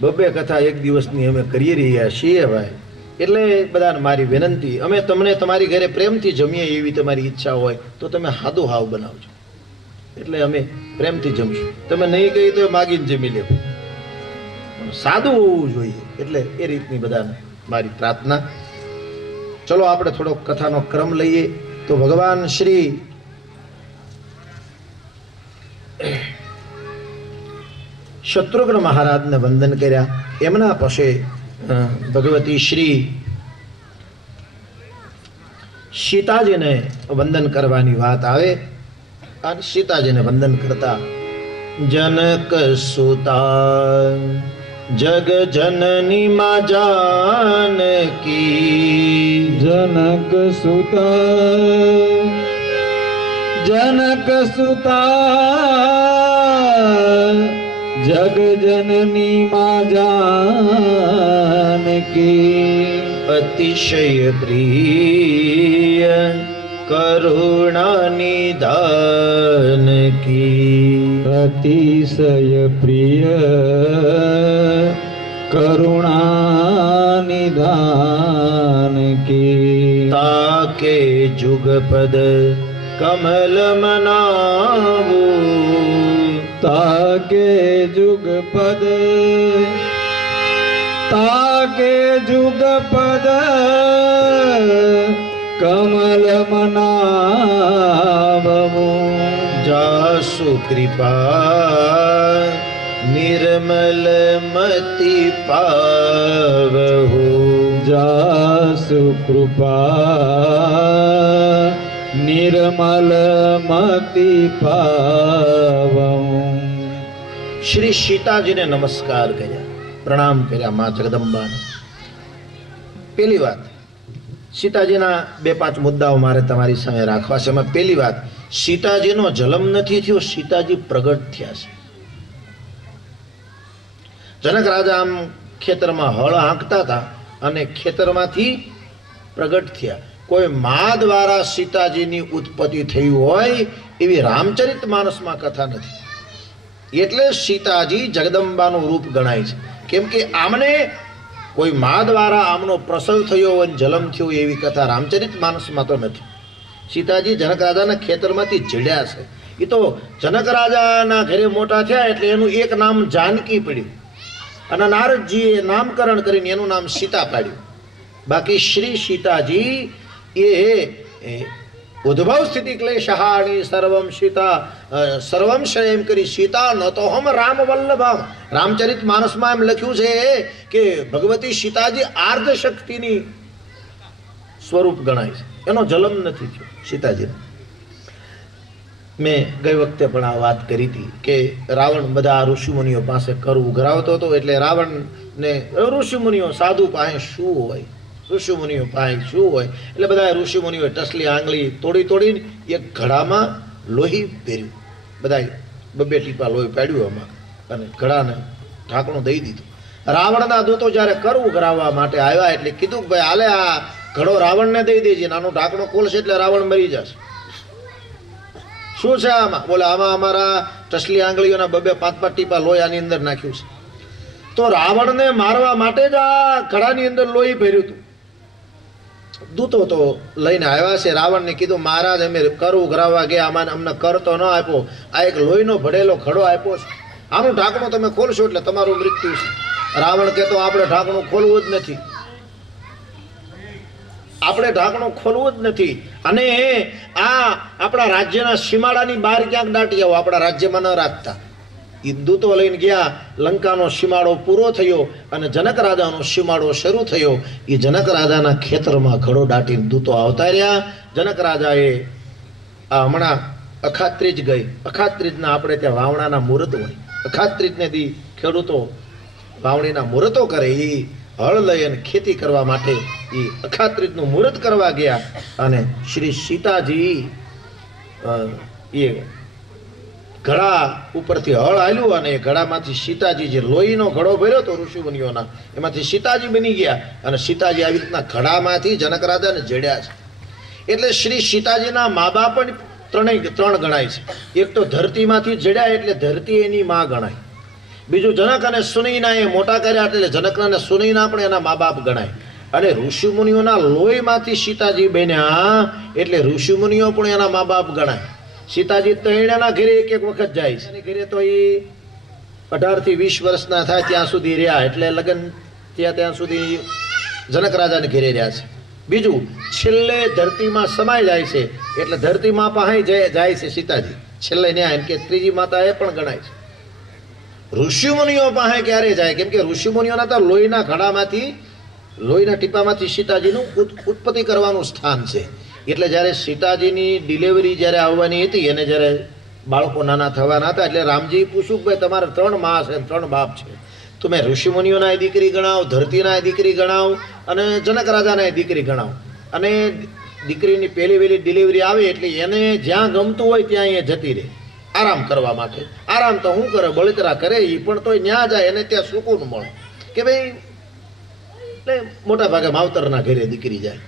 બબ્બે કથા એક દિવસની અમે કરી રહ્યા છીએ ભાઈ. એટલે બધાને મારી વિનંતી, અમે તમને તમારી ઘરે પ્રેમથી જમીએ એવી તમારી ઈચ્છા હોય તો તમે હાદો હાવ બનાવજો. એટલે અમે પ્રેમથી જમશું. તમે નહીં કહી તો માગીને જમી લેવું, સાદું હોવું જોઈએ. એટલે એ રીતની બધાને મારી પ્રાર્થના. ચલો આપણે થોડો કથાનો ક્રમ લઈએ. તો ભગવાન શ્રી શત્રુઘ્ન મહારાજને વંદન કર્યા. એમના પછી ભગવતી શ્રી સીતાજીને વંદન કરવાની વાત આવે. અને સીતાજીને વંદન કરતા જનક સુતા જગ જનની મા જાનકી, જનક સુતા જગ જનની મા જાનકી, અતિશય પ્રિય કરુણા નિધાન કી, અતિશય પ્રિય કરુણા નિધાન કી, તાકે જુગપદ કમલ મનાવું, તાકે જુગપદ કમલ મનાવવું, જાસુ કૃપા નિર્મલ મતિ પાવહુ, જાસુ કૃપા નિર્મલ મતિ પાવવું. શ્રી સીતાજીને નમસ્કાર કર્યા, પ્રણામ કર્યા મા જગદંબાને. પેલી વાત, સીતાજીના 2-5 મુદ્દાઓ મારે તમારી સામે રાખવા છે. એમાં પેલી વાત, સીતાજીનો જન્મ નથી થયો, સીતાજી પ્રગટ થયા છે. જનક રાજા આમ ખેતરમાં હળ હાંકતા હતા અને ખેતરમાંથી પ્રગટ થયા. કોઈ મા દ્વારા સીતાજીની ઉત્પત્તિ થઈ હોય એવી રામચરિત માનસમાં કથા નથી. એટલે સીતાજી જગદંબાનું રૂપ ગણાય છે. કેમ કે આમને કોઈ મા દ્વારા આમનો પ્રસવ થયો હોય, જન્મ થયો એવી કથા રામચરિત માનસમાં તો નથી. સીતાજી જનક રાજાના ખેતરમાંથી જડ્યા છે. એ તો જનક રાજાના ઘરે મોટા થયા એટલે એનું એક નામ જાનકી પડ્યું અને નારદજીએ નામકરણ કરીને એનું નામ સીતા પાડ્યું. બાકી શ્રી સીતાજી એ ઉદ્ભવ સ્થિતિ ક્લેશહાણી સર્વમ સીતા સર્વમ એમ કરી સીતા ન તો હમ રામ વલ્લભમ. રામચરિત માનસમાં એમ લખ્યું છે કે ભગવતી સીતાજી આર્ધ શક્તિની સ્વરૂપ ગણાય છે. એનો જન્મ નથી થયો સીતાજીનો. મેં ગઈ વખતે પણ આ વાત કરી હતી કે રાવણ બધા ઋષિમુનિઓ પાસે કર ઉઘરાવતો હતો. એટલે રાવણને ઋષિમુનિઓ સાધુ પાસે શું હોય, ઋષિમુનિઓ પાસે શું હોય, એટલે બધા ઋષિમુનિઓએ ટસલી આંગળી તોડીને એક ઘડામાં લોહી પહેર્યું. બધા 2 ટીપા લોહી પાડ્યું એમાં અને ઘડાને ઢાંકણું દઈ દીધું. રાવણના દૂતો જ્યારે કર ઉઘરાવવા માટે આવ્યા એટલે કીધું કે ભાઈ હાલે આ ઘડો રાવણને દઈ દેજે, નાનું ઢાંકણું ખોલશે એટલે રાવણ મરી જશે. શું છે આમાં? બોલે આમાં અમારા ટસલી આંગળીઓના 2-5 ટીપા લોહી આની અંદર નાખ્યું છે. તો રાવણને મારવા માટે જ આ ઘડાની અંદર લોહી ભર્યું હતું. દૂતો તો લઈને આવ્યા છે. રાવણને કીધું મહારાજ અમે કર ઉઘરાવવા ગયા, આમાં અમને કર તો ન આપ્યો, આ એક લોહીનો ભરેલો ઘડો આપ્યો છે, આનું ઢાંકણું તમે ખોલશો એટલે તમારું મૃત્યુ છે. રાવણ કહેતો આપણે ઢાંકણું ખોલવું જ નથી, આપણે ઢાંકણું ખોલવું જ નથી. અને આ આપણા રાજ્યના સીમાડાની બહાર ક્યાંક દાટી આવો, આપણા રાજ્યમાં ન રાખતા. એ દૂતો લઈને ગયા. લંકાનો સીમાડો પૂરો થયો અને જનક રાજાનો સીમાડો શરૂ થયો. એ જનક રાજાના ખેતરમાં ઘડો દાટીને દૂતો આવતા રહ્યા. જનક રાજાએ આ હમણાં અખાત્રીજ ગઈ, અખાત્રીજના આપણે ત્યાં વાવણાના મુહૂર્ત હોય, અખાત્રીજને દી ખેડૂતો વાવણીના મુહૂર્તો કરે. એ હળ લઈ અને ખેતી કરવા માટે એ અખાત્રીજનું મુહૂર્ત કરવા ગયા અને શ્રી સીતાજી એ ઘડા ઉપરથી હળ હાલ્યું અને એ ઘડામાંથી સીતાજી જે લોહીનો ઘડો ભર્યો હતો ઋષિમુનિઓના, એમાંથી સીતાજી બની ગયા અને સીતાજી આવી રીતના ઘડામાંથી જનક રાજાને જડ્યા છે. એટલે શ્રી સીતાજીના મા બાપ પણ ત્રણ ગણાય છે. એક તો ધરતીમાંથી જડ્યા એટલે ધરતી એની માં ગણાય. બીજું જનક અને સુનૈના એ મોટા કર્યા એટલે જનક અને સુનૈના પણ એના મા બાપ ગણાય. અને ઋષિમુનિઓના લોહીમાંથી સીતાજી બન્યા એટલે ઋષિમુનિઓ પણ એના મા બાપ ગણાય. સીતાજી તૈણાના ઘરે એક વખત જાય છે. ઘરે તો એ 18 થી 20 વર્ષના થાય ત્યાં સુધી રહ્યા, એટલે લગ્ન ત્યાં સુધી જનક રાજાને ઘેરે રહ્યા છે. બીજું છેલ્લે ધરતીમાં સમાઈ જાય છે એટલે ધરતીમાં પાસે જાય છે સીતાજી છેલ્લે ન્યાય, એમ કે ત્રીજી માતા એ પણ ગણાય છે. ઋષિમુનિઓ પાસે ક્યારે જાય? કેમ કે ઋષિમુનિઓના તો લોહીના ઘડામાંથી, લોહીના ટીપામાંથી સીતાજીનું ઉત્પત્તિ કરવાનું સ્થાન છે. એટલે જ્યારે સીતાજીની ડિલિવરી જ્યારે આવવાની હતી અને જ્યારે બાળકો નાના થવાના હતા એટલે રામજી પૂછ્યું કે ભાઈ તમારે 3 મા છે 3 બાપ છે, તો મેં ઋષિમુનિઓના દીકરી ગણાવ, ધરતીના દીકરી ગણાવ અને જનક રાજાના દીકરી ગણાવ. અને દીકરીની પહેલી વહેલી ડિલિવરી આવે એટલે એને જ્યાં ગમતું હોય ત્યાં એ જતી રહે આરામ કરવા માટે. આરામ તો શું કરે, બળતરા કરે, એ પણ તોય ન્યા જાય એને ત્યાં સુકૂન મળે કે ભાઈ, એટલે મોટા ભાગે માવતરના ઘરે દીકરી જાય.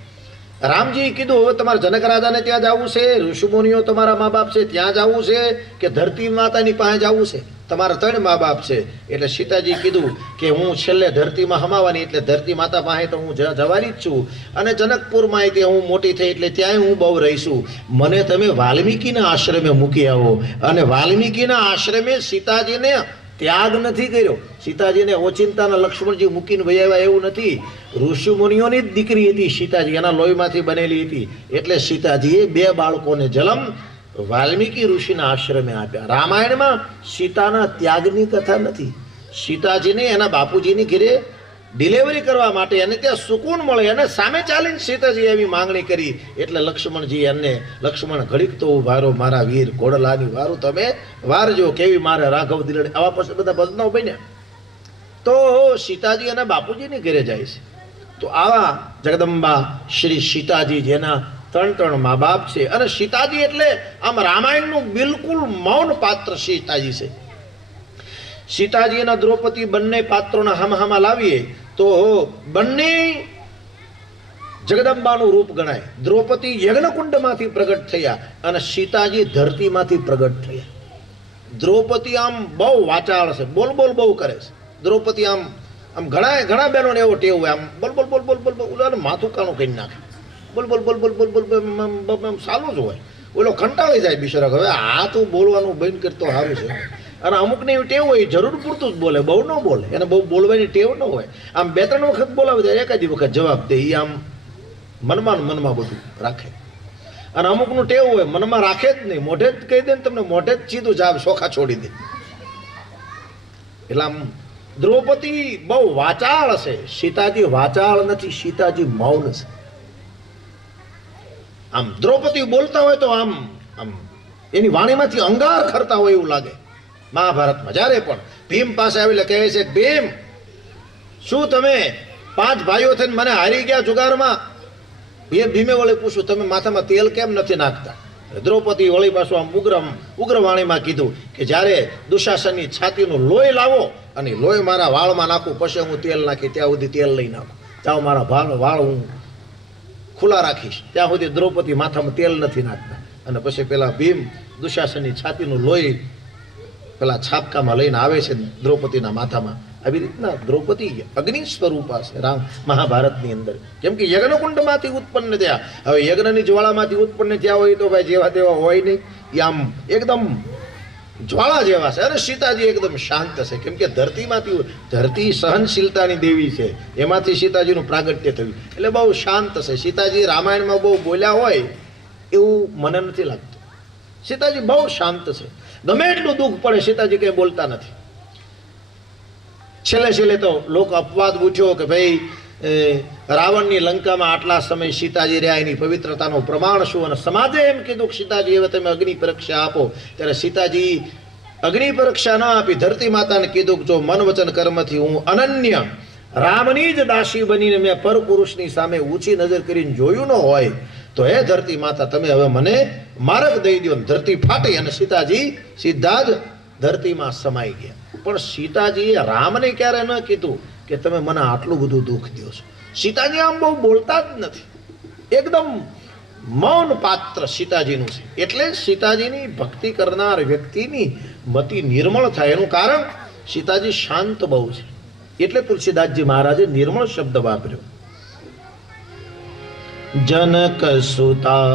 રામજી કીધું હવે તમારે જનક રાજાને ત્યાં જવું છે, ઋષિમુનિઓ તમારા મા બાપ છે ત્યાં જવું છે કે ધરતી માતાની પાસે જવું છે? તમારા 3 મા બાપ છે. એટલે સીતાજી કીધું કે હું છેલ્લે ધરતીમાં હમાવાની એટલે ધરતી માતા પાસે તો હું જવાની જ છું, અને જનકપુરમાં તે હું મોટી થઈ એટલે ત્યાંય હું બહુ રહીશું. મને તમે વાલ્મીકીના આશ્રમે મૂકી આવો. અને વાલ્મીકીના આશ્રમે સીતાજીને ત્યાગ નથી કર્યો. સીતાજીને ઓચિંતાના લક્ષ્મણજી મૂકીને વૈયા એવું નથી. ઋષિમુનિઓની જ દીકરી હતી સીતાજી, એના લોહીમાંથી બનેલી હતી. એટલે સીતાજીએ 2 બાળકોને જન્મ વાલ્મીકી ઋષિના આશ્રમે આપ્યા. રામાયણમાં સીતાના ત્યાગની કથા નથી. સીતાજીને એના બાપુજીની ઘરે ડિલિવરી કરવા માટે એને ત્યાં સુકૂન મળે એને સામે ચાલીને સીતાજી એવી માંગણી કરી એટલે લક્ષ્મણજી એને, લક્ષ્મણ ઘડીક તો વારો મારા વીર ઘોડલાની વારું તમે વારજો, કેવી મારે રાઘવ દિલડી, આવા પછી બધા ભજનો બન્યા. તો સીતાજી એના બાપુજીની ઘરે જાય છે. તો આવા જગદંબા શ્રી સીતાજી જેના 3 મા બાપ છે. અને સીતાજી એટલે આમ રામાયણનું બિલકુલ મૌન પાત્ર સીતાજી છે. સીતાજી અને દ્રૌપદી બંને પાત્રોના હામાં લાવીએ તો બંને જગદંબાનું રૂપ ગણાય. દ્રૌપદી યજ્ઞકુંડમાંથી પ્રગટ થયા અને સીતાજી ધરતીમાંથી પ્રગટ થયા. દ્રૌપદી આમ બહુ વાચાળ છે, બોલ બોલ બહુ કરે છે. દ્રૌપદી આમ ઘણા બહેનોને એવો ટેવ હોય, આમ બોલ બોલ બોલ બોલ બોલ બોલ માથું કાણું કરી નાખે, બોલ બોલ બોલ બોલ બોલ બોલ ચાલુ જ હોય. ઓલો કંટાળી જાય બિચારા, હવે આ તો બોલવાનું બંધ કરતો સારું છે. અને અમુકને એવી ટેવ હોય જરૂર પૂરતું જ બોલે, બહુ ન બોલે, એને બહુ બોલવાની ટેવ ન હોય. આમ 2-3 વખત બોલાવે તો એકાદી વખત જવાબ દે, એ આમ મનમાં બધું રાખે. અને અમુકનું ટેવ હોય મનમાં રાખે જ નહીં, મોઢે જ કહી દે ને તમને, મોઢે જ સીધું જાવ સોખા છોડી દે. એટલે આમ દ્રૌપદી બહુ વાચાળ છે, સીતાજી વાચાળ નથી, સીતાજી મૌન છે. આમ દ્રૌપદી બોલતા હોય તો આમ એની વાણીમાંથી અંગાર ખરતા હોય એવું લાગે. મહાભારતમાં જ્યારે પણ ભીમ પાસે આવીને કહે છે, ભીમ શું તમે 5 ભાઈઓ થઈને મને હારી ગયા જુગારમાં? ભીમે વળી પૂછ્યું તમે માથામાં તેલ કેમ નથી નાખતા? દ્રૌપદી વળી પાછું આમ ઉગ્ર વાણીમાં કીધું કે જ્યારે દુશાસનની છાતીનું લોહી લાવો અને લોહી મારા વાળમાં નાખું પછી હું તેલ નાખી, ત્યાં સુધી તેલ લઈ નાખું. જાઓ મારા વાળ હું ખુલ્લા રાખીશ, ત્યાં સુધી દ્રૌપદી માથામાં તેલ નથી નાખતા. અને પછી પેલા ભીમ દુશાસનની છાતીનું લોહી પેલા છાપકામાં લઈને આવે છે દ્રૌપદીના માથામાં. આવી રીતના દ્રૌપદી અગ્નિ સ્વરૂપા છે રામ મહાભારતની અંદર. કેમ કે યજ્ઞકુંડમાંથી ઉત્પન્ન થયા. હવે યજ્ઞની જ્વાળામાંથી ઉત્પન્ન થયા હોય તો ભાઈ જેવા તેવા હોય નહીં, એ આમ એકદમ જ્વાળા જેવા છે. અને સીતાજી એકદમ શાંત છે, કેમ કે ધરતી સહનશીલતાની દેવી છે, એમાંથી સીતાજીનું પ્રાગટ્ય થયું એટલે બહુ શાંત છે. સીતાજી રામાયણમાં બહુ બોલ્યા હોય એવું મને નથી લાગતું. સીતાજી બહુ શાંત છે, ગમે એટલું દુઃખ પડે સીતાજી કંઈ બોલતા નથી. છેલ્લે તો લોક અપવાદ ઉઠ્યો કે ભાઈ રાવણની લંકામાં આટલા સમય સીતાજી રહ્યા, એની પવિત્રતાનું પ્રમાણ શું? અને સમાજે એમ કીધું કે સીતાજી હવે તમે અગ્નિ પરીક્ષા આપો. ત્યારે સીતાજી અગ્નિ પરીક્ષા ના આપી, ધરતી માતાને કીધું કે જો મન વચન કર્મથી હું અનન્ય રામની જ દાસી બનીને મેં પરપુરુષની સામે ઊંચી નજર કરીને જોયું ન હોય તો હે ધરતી માતા તમે હવે મને માર્ગ દઈ દો. ધરતી ફાટી અને સીતાજી સીધા જ ધરતીમાં સમાઈ ગયા. પણ સીતાજીએ રામને ક્યારે ન કીધું કે તમે મને આટલું બધું દુઃખ દો છો. સીતાજી આમ બહુ બોલતા જ નથી, એકદમ મૌન પાત્ર સીતાજીનું છે. એટલે સીતાજીની ભક્તિ કરનાર વ્યક્તિની મતિ નિર્મળ થાય. એનું કારણ સીતાજી શાંત બહુ છે. એટલે તુલસીદાસજી મહારાજે નિર્મળ શબ્દ વાપર્યો. જનક સુતા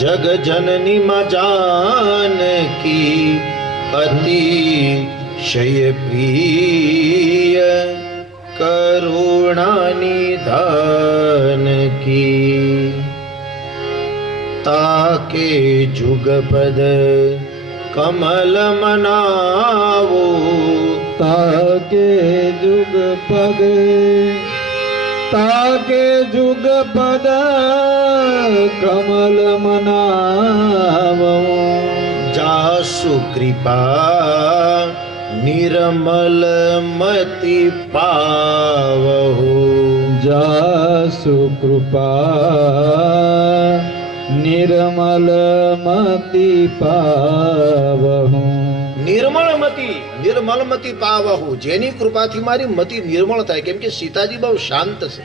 જગ જનની માં જાનકી અતિશય પ્રિય કરુણા નિધાન કી તાકે જુગપદ કમલ મનાવો તાકે જુગ પદ કમલ મનાવો જાસુ કૃપા નિર્મલ મતિ પાવહુ જાસુ કૃપા નિર્મલ મતિ પાવહુ નિર્મળ મતિ પાવહુ. જેની કૃપાથી મારી મતિ નિર્મળ થાય. કેમ કે સીતાજી બહુ શાંત છે.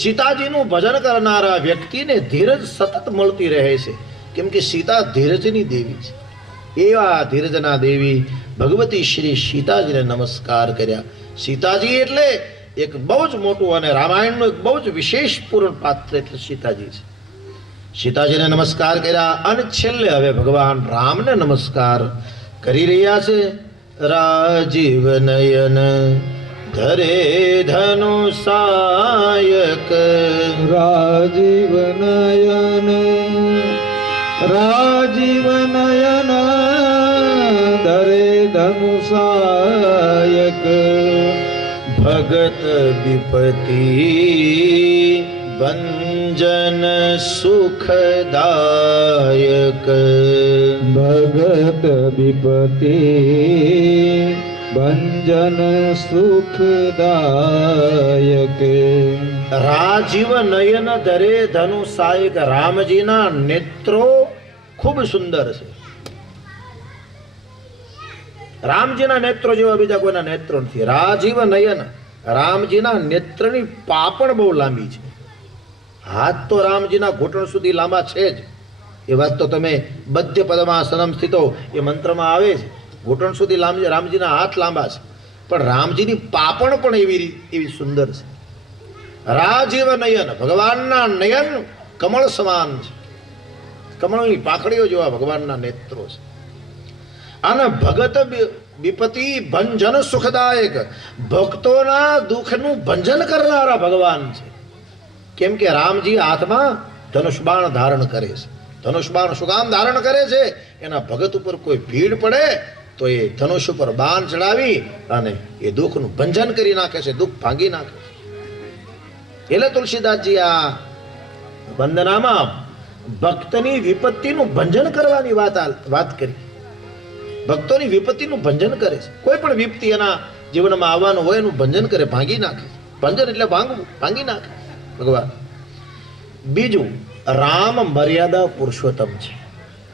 સીતાજીનું ભજન કરનારા વ્યક્તિને ધીરજ સતત મળતી રહે છે. કેમ કે સીતા ધીરજની દેવી છે. એવા ધીરજના દેવી ભગવતી શ્રી સીતાજીને નમસ્કાર કર્યા. સીતાજી એટલે એક બહુ જ મોટું અને રામાયણનું એક બહુ જ વિશેષ પૂર્ણ પાત્ર એટલે સીતાજી છે. સીતાજીને નમસ્કાર કર્યા અને છેલ્લે હવે ભગવાન રામને નમસ્કાર કરી રહ્યા છે. રાજીવ નયન ધરે ધનુષાયક રાજીવ નયન ધરે ધનુષાયક ભગત વિપતિ ભંજન સુખદાયક ભગત વિપતિ ભંજન સુખદાયક રાજીવ નયન ધરે ધનુષાયક. રામજીના નેત્રો ખૂબ સુંદર છે. રામજીના નેત્રો જેવા બીજા કોઈના નેત્રો નથી. રાજીવ નયન. રામજીના નેત્રની પાપણ બહુ લાંબી છે. હાથ તો રામજીના ઘૂંટણ સુધી લાંબા છે જ. એ વાત તો તમે બધ્ય પદ્માસનમ સ્થિતો એ મંત્રમાં આવે છે. ઘૂંટણ સુધી રામજીના હાથ લાંબા છે. પણ રામજીની પાપણ પણ એવી સુંદર છે. રાજીવ નયન. ભગવાનના નયન કમળ સમાન છે. કમળની પાખડીઓ જેવા ભગવાનના નેત્રો છે. અને ભગત વિપતિ ભંજન સુખદાયક. ભક્તોના દુઃખનું ભંજન કરનારા ભગવાન છે. કેમ કે રામજી હાથમાં ધનુષબાણ ધારણ કરે છે. ધનુષબાણ શું કામ ધારણ કરે છે? એના ભગત ઉપર કોઈ ભીડ પડે તો એ ધનુષ ઉપર બાણ ચડાવી અને એ દુઃખનું ભંજન કરી નાખે છે, દુઃખ ભાંગી નાખે છે. એટલે તુલસીદાસજી આ વંદનામાં ભક્તની વિપત્તિનું ભંજન કરવાની વાત કરી. ભક્તોની વિપત્તિનું ભંજન કરે છે. કોઈ પણ વિપત્તિ એના જીવનમાં આવવાનું હોય એનું ભંજન કરે, ભાંગી નાખે. ભંજન એટલે ભાંગવું, ભાંગી નાખે ભગવાન. બીજું, રામ મર્યાદા પુરુષોત્તમ છે.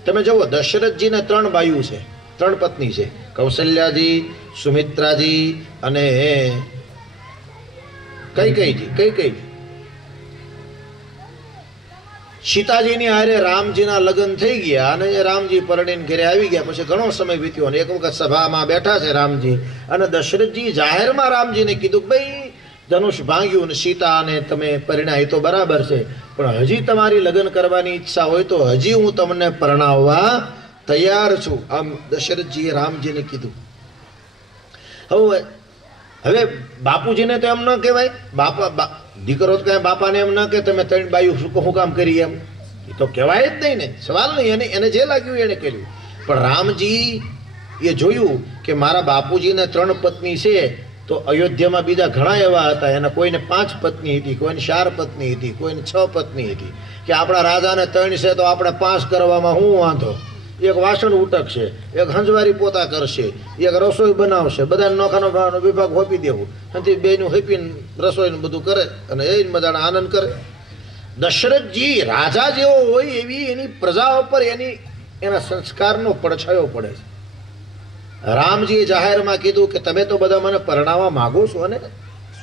તમે જુઓ, દશરથજીને 3 બાયુ છે, 3 પત્ની છે. કૌશલ્યાજી, સુમિત્રાજી અને કઈ સીતાજીની હારે રામજીના લગ્ન થઈ ગયા અને રામજી પરણીને ઘરે આવી ગયા. પછી ઘણો સમય વીત્યો અને એક વખત સભામાં બેઠા છે રામજી અને દશરથજી જાહેરમાં રામજીને કીધું કે ભાઈ ધનુષ ભાંગ્યું ને સીતાને તમે પરિણાય તો બરાબર છે, પણ હજી તમારી લગ્ન કરવાની ઈચ્છા હોય તો હજી હું તમને પરણાવવા તૈયાર છું. આમ દશરથજીએ રામજીને કીધું. હવે બાપુજીને તો એમ ન કહેવાય. દીકરો તો કઈ બાપાને એમ ન કે તમે 3 બાયું શું કામ કરી, એમ એ તો કહેવાય જ નહીં ને. સવાલ નહીં. એને જે લાગ્યું એને કર્યું. પણ રામજી એ જોયું કે મારા બાપુજીને 3 પત્ની છે તો અયોધ્યામાં બીજા ઘણા એવા હતા. એના કોઈને 5 પત્ની હતી, કોઈને 4 પત્ની હતી, કોઈને 6 પત્ની હતી. કે આપણા રાજાને 3 છે તો આપણે 5 કરવામાં શું વાંધો? એક વાસણ ઉટકશે, એક હંજવારી પોતા કરશે, એક રસોઈ બનાવશે, બધાને નોખાનો વિભાગ હોપી દેવું અને બેનું હેપીને રસોઈનું બધું કરે અને એ મજાનો આનંદ કરે. દશરથજી રાજા જેવો હોય એવી એની પ્રજા ઉપર એના સંસ્કારનો પડછાયો પડે છે. રામજીએ જાહેરમાં કીધું કે તમે તો બધા મને પરણાવવા માગો છો અને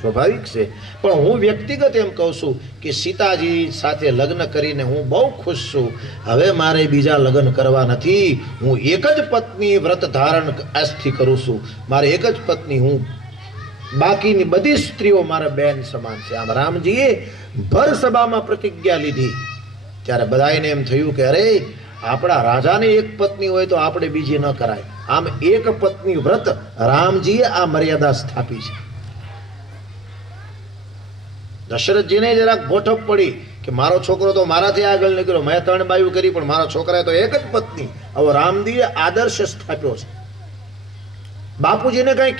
સ્વાભાવિક છે. પણ હું વ્યક્તિગત એમ કહું છું કે સીતાજી સાથે લગ્ન કરીને હું બહુ ખુશ છું. હવે મારે બીજા લગ્ન કરવા નથી. હું એક જ પત્ની વ્રત ધારણ આજથી કરું છું. મારે એક જ પત્ની, હું બાકીની બધી સ્ત્રીઓ મારા બેન સમાન છે. આમ રામજીએ ભર સભામાં પ્રતિજ્ઞા લીધી ત્યારે બધાને એમ થયું કે અરે આપણા રાજાને એક પત્ની હોય તો આપણે બીજી ન કરાય. આમ એક પત્ની વ્રત રામજીએ આ મર્યાદા સ્થાપી છે. દશરથજીને જરાક ગોઠપ પડી કે મારો છોકરો તો મારાથી આગળ નીકળ્યો, મેં 3 બાયું કરી પણ મારા છોકરાએ તો એક જ પત્ની. હવે રામજીએ આદર્શ સ્થાપ્યો છે. બાપુજીને કઈ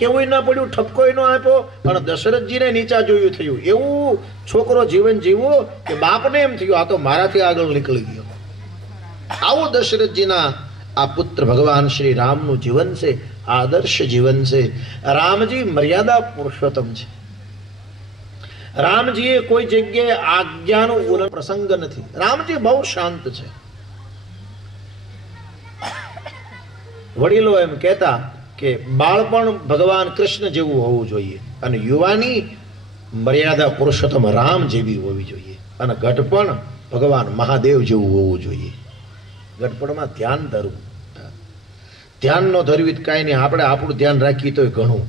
કેવું ના પડ્યું, ઠપકોય ન આપ્યો, પણ દશરથજીને નીચા જોયું થયું. એવું છોકરો જીવન જીવવો કે બાપને એમ થયું આ તો મારાથી આગળ નીકળી ગયો. આવું દશરથજીના આ પુત્ર ભગવાન શ્રી રામનું જીવન છે, આદર્શ જીવન છે. રામજી મર્યાદા પુરુષોત્તમ છે. રામજીએ કોઈ જગ્યાએ આજ્ઞાનો ઉલ્લંઘન પ્રસંગ નથી. રામજી બહુ શાંત છે. વડીલો એમ કહેતા કે બાળપણ ભગવાન કૃષ્ણ જેવું હોવું જોઈએ અને યુવાની મર્યાદા પુરુષોત્તમ રામ જેવી હોવી જોઈએ અને ઘટપણ ભગવાન મહાદેવ જેવું હોવું જોઈએ. ઘટપણમાં ધ્યાન ધરવું, ધ્યાન ન ધરવી કાંઈ નહીં, આપણે આપણું ધ્યાન રાખીએ તોય ઘણું.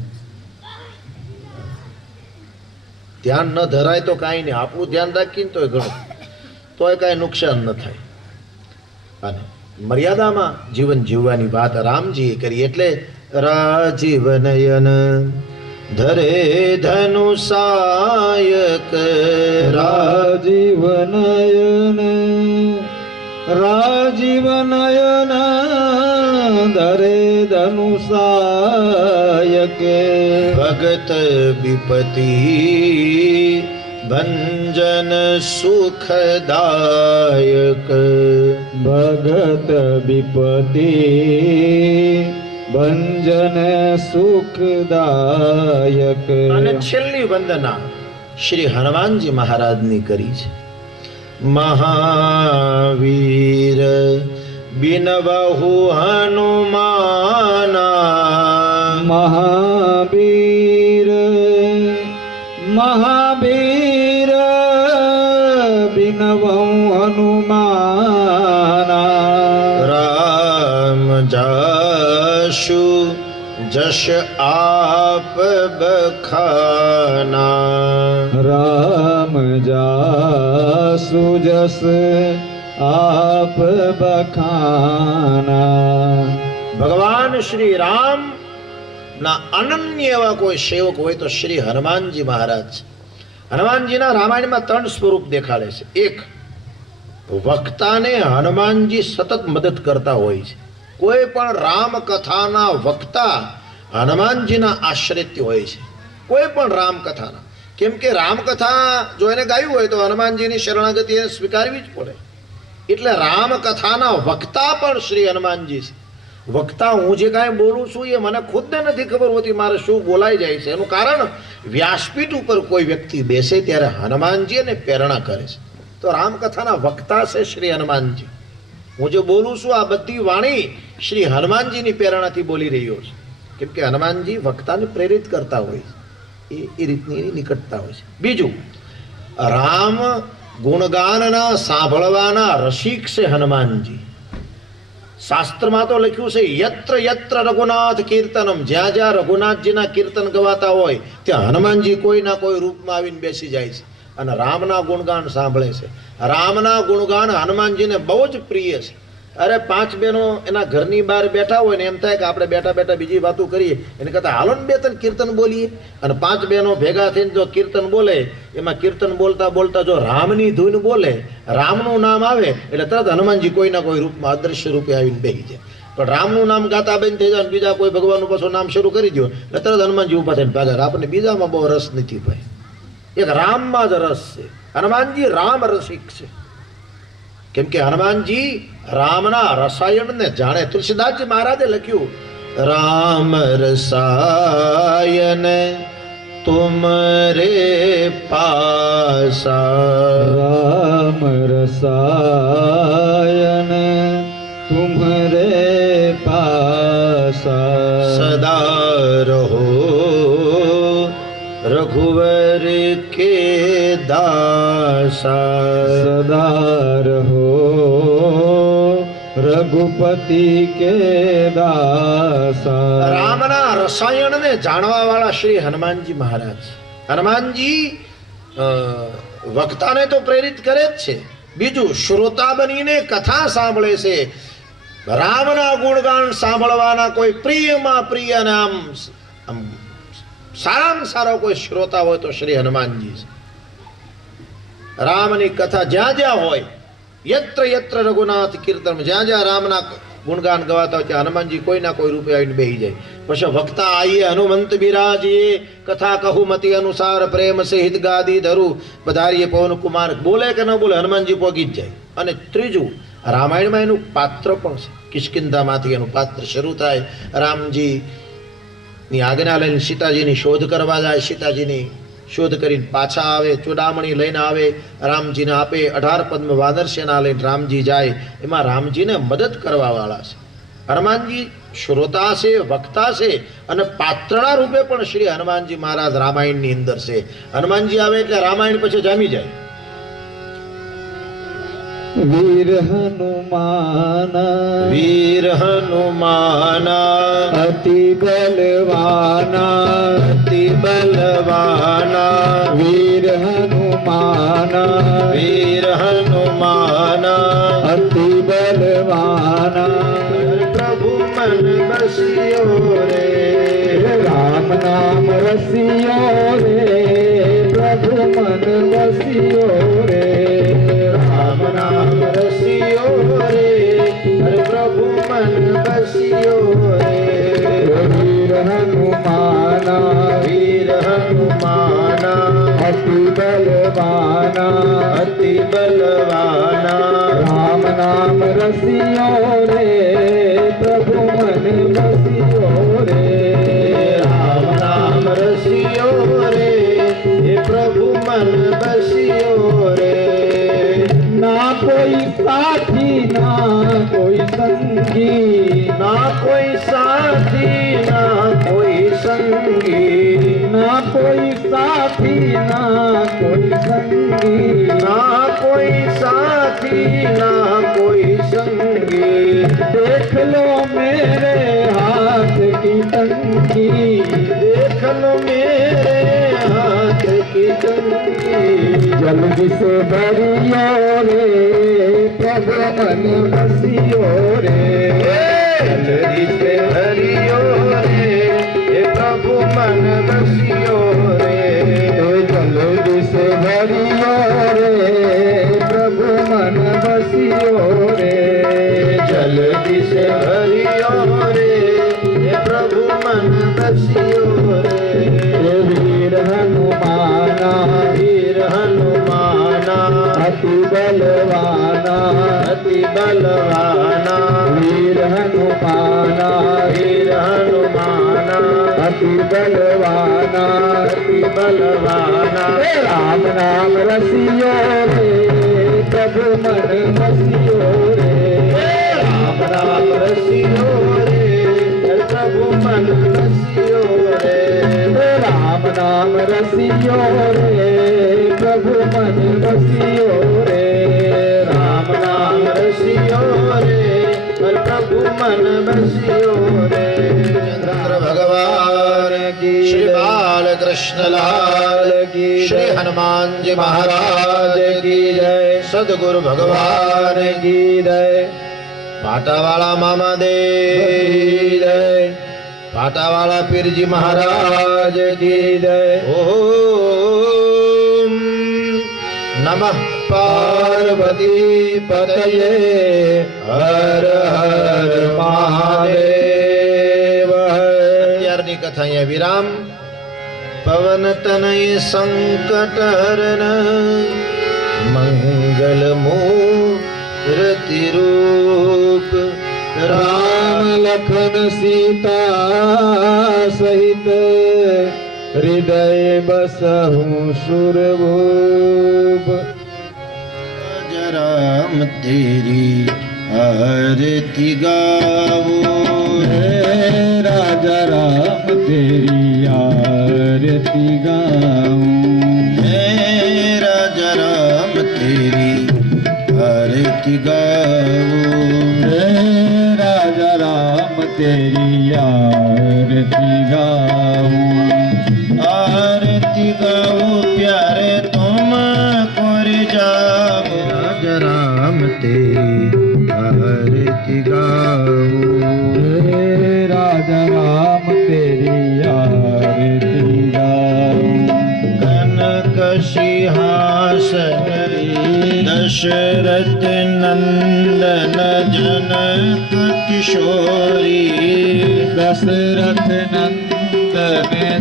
ધ્યાન ન ધરાય તો કાંઈ નહીં, આપણું ધ્યાન રાખીએ તોય ઘણું, તોય કાંઈ નુકસાન ન થાય. અને મર્યાદામાં જીવન જીવવાની વાત રામજીએ કરી. એટલે રાજીવ નયન ધરે ધનુષાયક, રાજીવ નયન રાજીવ નયન ધરે ધનુષાયક, ભગત વિપતિ ભંજન સુખદાયક, ભગત વિપતિ ભંજન સુખદાયક. અને છેલ્લી વંદના શ્રી હનુમાનજી મહારાજની કરી છે. મહાવીર બિનવહુ હનુમાના, મહાવીર મહાવીર બિનવહુ હનુમાના, રામ જાશુ જશ આપ બખાના, રામ જાસુ જસ આપ બખાના. ભગવાન શ્રી રામ ના અનન્ય એવા કોઈ સેવક હોય તો શ્રી હનુમાનજી મહારાજ છે. હનુમાનજીના રામાયણમાં 3 સ્વરૂપ દેખાડે છે. એક, વક્તાને હનુમાનજી સતત મદદ કરતા હોય છે. કોઈ પણ રામ કથાના વક્તા હનુમાનજીના આશ્રિત હોય છે. કોઈ પણ રામ કથાના, કેમ કે રામકથા જો એને ગાયું હોય તો હનુમાનજીની શરણાગતિ એને સ્વીકારવી જ પડે. એટલે રામકથાના વક્તા પણ શ્રી હનુમાનજી છે. વક્તા હું જે કાંઈ બોલું છું એ મને ખુદને નથી ખબર હોતી મારે શું બોલાઈ જાય છે. એનું કારણ વ્યાસપીઠ ઉપર કોઈ વ્યક્તિ બેસે ત્યારે હનુમાનજી એને પ્રેરણા કરે છે. તો રામકથાના વક્તા છે શ્રી હનુમાનજી. હું જે બોલું છું આ બધી વાણી શ્રી હનુમાનજીની પ્રેરણાથી બોલી રહ્યો છું. કેમ કે હનુમાનજી વક્તાને પ્રેરિત કરતા હોય છે. એ રીતની એની નિકટતા હોય છે. બીજું, રામ ગુણગાનના સાંભળવાના રસિક છે હનુમાનજી. શાસ્ત્રમાં તો લખ્યું છે યત્ર યત્ર રઘુનાથ કીર્તનમ, જ્યાં જ્યાં રઘુનાથજીના કીર્તન ગવાતા હોય ત્યાં હનુમાનજી કોઈના કોઈ રૂપમાં આવીને બેસી જાય છે અને રામના ગુણગાન સાંભળે છે. રામના ગુણગાન હનુમાનજીને બહુ જ પ્રિય છે. અરે 5 બહેનો એના ઘરની બહાર બેઠા હોય ને એમ થાય કે આપણે બેઠા બેઠા બીજી વાતો કરીએ, એને કરતા હાલો ને 2-3 કીર્તન બોલીએ. અને 5 બહેનો ભેગા થઈને જો કીર્તન બોલે, એમાં કીર્તન બોલતા બોલતા જો રામની ધૂન બોલે, રામનું નામ આવે એટલે તરત હનુમાનજી કોઈના કોઈ રૂપમાં અદ્રશ્ય રૂપે આવીને બેસી જાય. પણ રામનું નામ ગાતા બંધ થઈ જાય, બીજા કોઈ ભગવાનનું પાછું નામ શરૂ કરી દો એટલે તરત હનુમાનજી ઉભા થઈને ભાગે. આપણને બીજામાં બહુ રસ નથી ભાઈ, એક રામમાં જ રસ છે. હનુમાનજી રામ રસિક છે. કેમ કે હનુમાનજી રામના રસાયણને જાણે. તુલસીદાસજી મહારાજે લખ્યું, રામ રસાયન તુમરે પાસા, રામ રસાયન તુમરે પાસા, સદા રહો रघुवर के दासा सदा रहो रघुपति के दासा। રામના રસાયણને જાણવા વાળા શ્રી હનુમાનજી મહારાજ. હનુમાનજી વક્તાને તો પ્રેરિત કરે જ છે, બીજું શ્રોતા બનીને કથા સાંભળે છે. રામના ગુણગાન સાંભળવાના કોઈ પ્રિયમાં પ્રિય અને આમ સારામાં સારો કોઈ શ્રોતા હોય તો શ્રી હનુમાનજી છે. રામની કથા જ્યાં જ્યાં હોય, યત્ર યત્ર રઘુનાથ કીર્તન, જ્યાં જ્યાં રામના ગુણગાન ગવાતા હોય ત્યાં હનુમાનજી કોઈના કોઈ રૂપે આવીને બેહી જાય. પછી વક્તા આઈએ હનુમંત બિરાજીએ, કથા કહું મતિ અનુસાર પ્રેમ સહિત ગાદી ધરું, પધારીએ પવન કુમાર. બોલે કે ન બોલે હનુમાનજી પોગી જ જાય. અને ત્રીજું, રામાયણમાં એનું પાત્ર પણ છે. કિષ્કિંધામાંથી એનું પાત્ર શરૂ થાય. રામજીની આજ્ઞા લઈને સીતાજીની શોધ કરવા જાય, સીતાજીની શોધ કરીને પાછા આવે, ચૂડામણી લઈને આવે, રામજીને આપે. 18 પદ્મ વાનર સેના લઈને રામજી જાય. એમાં રામજીને મદદ કરવા વાળા છે. હનુમાનજી શ્રોતા છે, વક્તા છે અને પાત્રના રૂપે પણ શ્રી હનુમાનજી મહારાજ રામાયણની અંદર છે. હનુમાનજી આવે એટલે રામાયણ પછી જામી જાય. વીર હનુમાના, વીર હનુમાના, અતિ બલવાના, અતિ બલવાના, વીર હનુમાના, વીર હનુમાના, અતિ બલવાના. પ્રભુ મન બસ્યો રે, રામ નામ રસિયો રે, પ્રભુ મન બસ્યો રે. રામ નામ રસિયો રે, પ્રભુ મન બસ્યો રે. વીર હનુમાના, વીર હનુમાના, અતિ બલવાના, અતિ બલવાના, રામ નામ રસિયો રે, પ્રભુ મન બસ્યો રે. રામ નામ રસિયો રે, એ પ્રભુ મન બસ્યો રે. ના કોઈ સાથી ના કોઈ સંગી, ના કોઈ સાથી ના કોઈ સંગી, ના કોઈ સાથી ના કોઈ સંગી, ના કોઈ સાથી ના કોઈ સંગી. देख लो मेरे हाथ की तंगी, देख लो मेरे हाथ की तंगी. जल्दी से भरियो रे, प्रभु मन बसियो रे. जल्दी से भरियो रे, हे प्रभु मन बसियो रे. जल्दी से भरियो रे, प्रभु मन बसियो रे. जल्दी से भरियो रे, हे प्रभु मन बसियो रे. वीर हनुमाना, वीर हनुमाना, अति बलवाना, अति बलवाना, वीर हनुमाना, वीर हनुमाना, अति बलवाना, अति बलवाना. राम नाम रसियो रे, प्रभु मन बसियो रे. राम नाम रसियो रे, प्रभु मन बसियो रे. राम नाम रसियो रे, प्रभु मन बसियो रे. राम नाम रसियो रे, प्रभु मन बसियो रे. चंद्र भगवान की, श्री बाल कृष्ण लाल की, श्री हनुमान जी महाराज की जय. सदगुरु भगवान की जय. पाटावाला मामा देव जय. पाटावाला पीरजी महाराज की जय. ओम नमः पार्वती पतये, हर हर महादेव. અત્યારની કથા અહીંયા વિરામ. પવન તનય સંકટ હરણ, મંગલ મૂર્તિ રૂપ, राम लखन सीता सहित, हृदय बसहु सुरभूप. राम तेरी आरती गावो, राजा राम तेरी आरती गावो. आरती गाऊं प्यारे तुम कोर जाओ राजा राम तेरी आरती गाऊं राजा राम तेरी आरती गाऊं कनक सिंहासन दशरथ नंदन जनक किशोरी दशरथ नंदन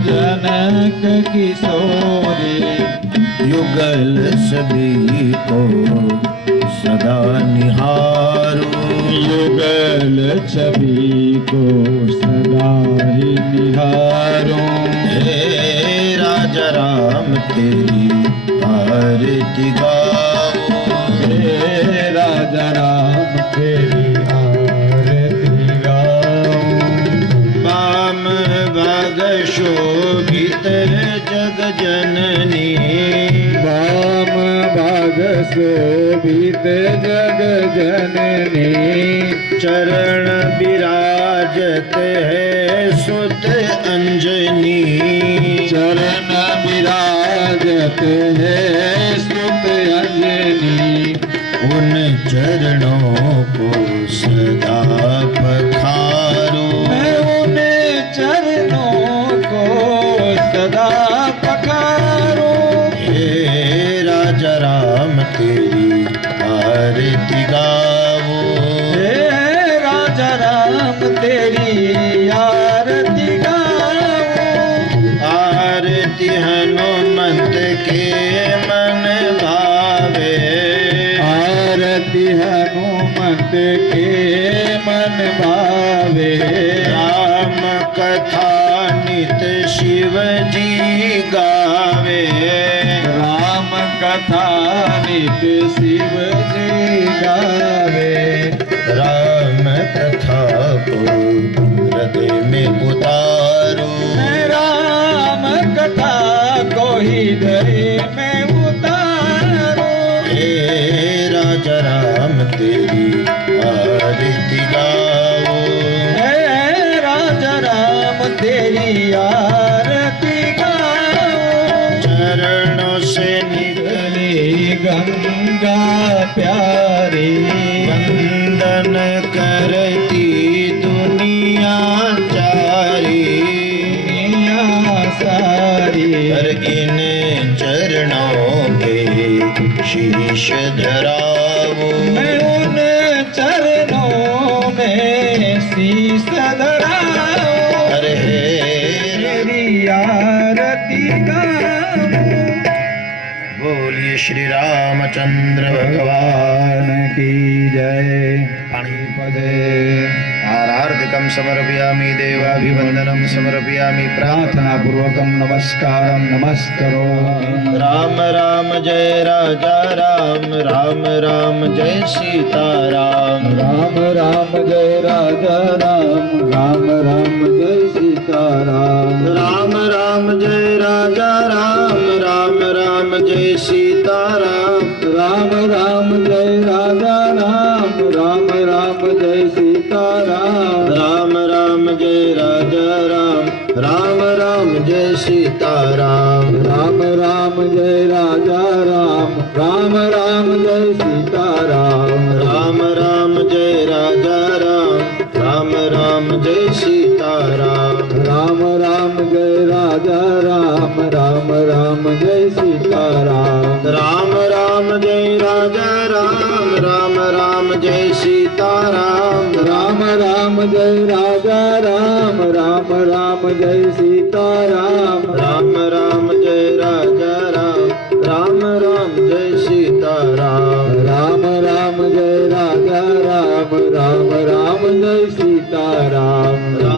जनक किशोरी युगल सभी को सदा निहारो युगल छवि को सदा ही निहारो हे राजा राम तेरी आरती गाओ हे राजा राम तेरी आरती गाऊं वाम भाग शोभित जग जननी वाम भाग शोभित जग जननी चरण विराजत है सुत अंजनी चरण विराजत है स्तुत अंजनी उन चरणों को सदा पखारो मैं उन चरणों को सदा पखारो हे राजा राम तेरी आरती गाओ हे राजा राम तेरी आरती गाऊं आरती हनुमंत के मन भावे आरती हनुमत के मन भावे राम कथा नित शिव जी गावे राम कथा नित शिव जी गावे राम कथा को हृदय में उतारो राम कथा को हृदय में उतारो हे राजा राम तेरी आरती गाओ हे राजा राम तेरी आरती गाऊं चरणों से निकले गंगा प्यारी वंदन करती दुनिया चारी दुनिया सारी पर इन चरणों पे शीश धराओ मैं उन चरणों में शीश धराऊं अरे तेरी आरती गाऊं बोलिए श्री रामचंद्र भगवान भगवान की जय पाणी पदे आरार्धकं समर्पयामि देवाभिवंदनं समर्पयामि प्रार्थना पूर्वकं नमस्कारं नमस्करोमि राम राम जय राजा राम राम राम जय सीताराम राम राम जय राजा राम राम राम जय सीताराम राम राम जय राजा राम राम राम जय सीताराम राम राम जय राजा राम राम राम जय सीताराम राम राम जय राजा राम राम राम जय सीताराम राम राम जय राजा राम राम राम जय सीताराम राम राम जय राजा राम राम राम जय सीताराम राम राम जय राजा राम राम राम जय सीताराम राम राम जय राजा राम राम राम जय सीताराम राम राम जय राजा राम राम राम जय सीताराम राम राम जय राजा राम राम राम जय सीताराम राम राम जय राजा राम राम राम जय सीताराम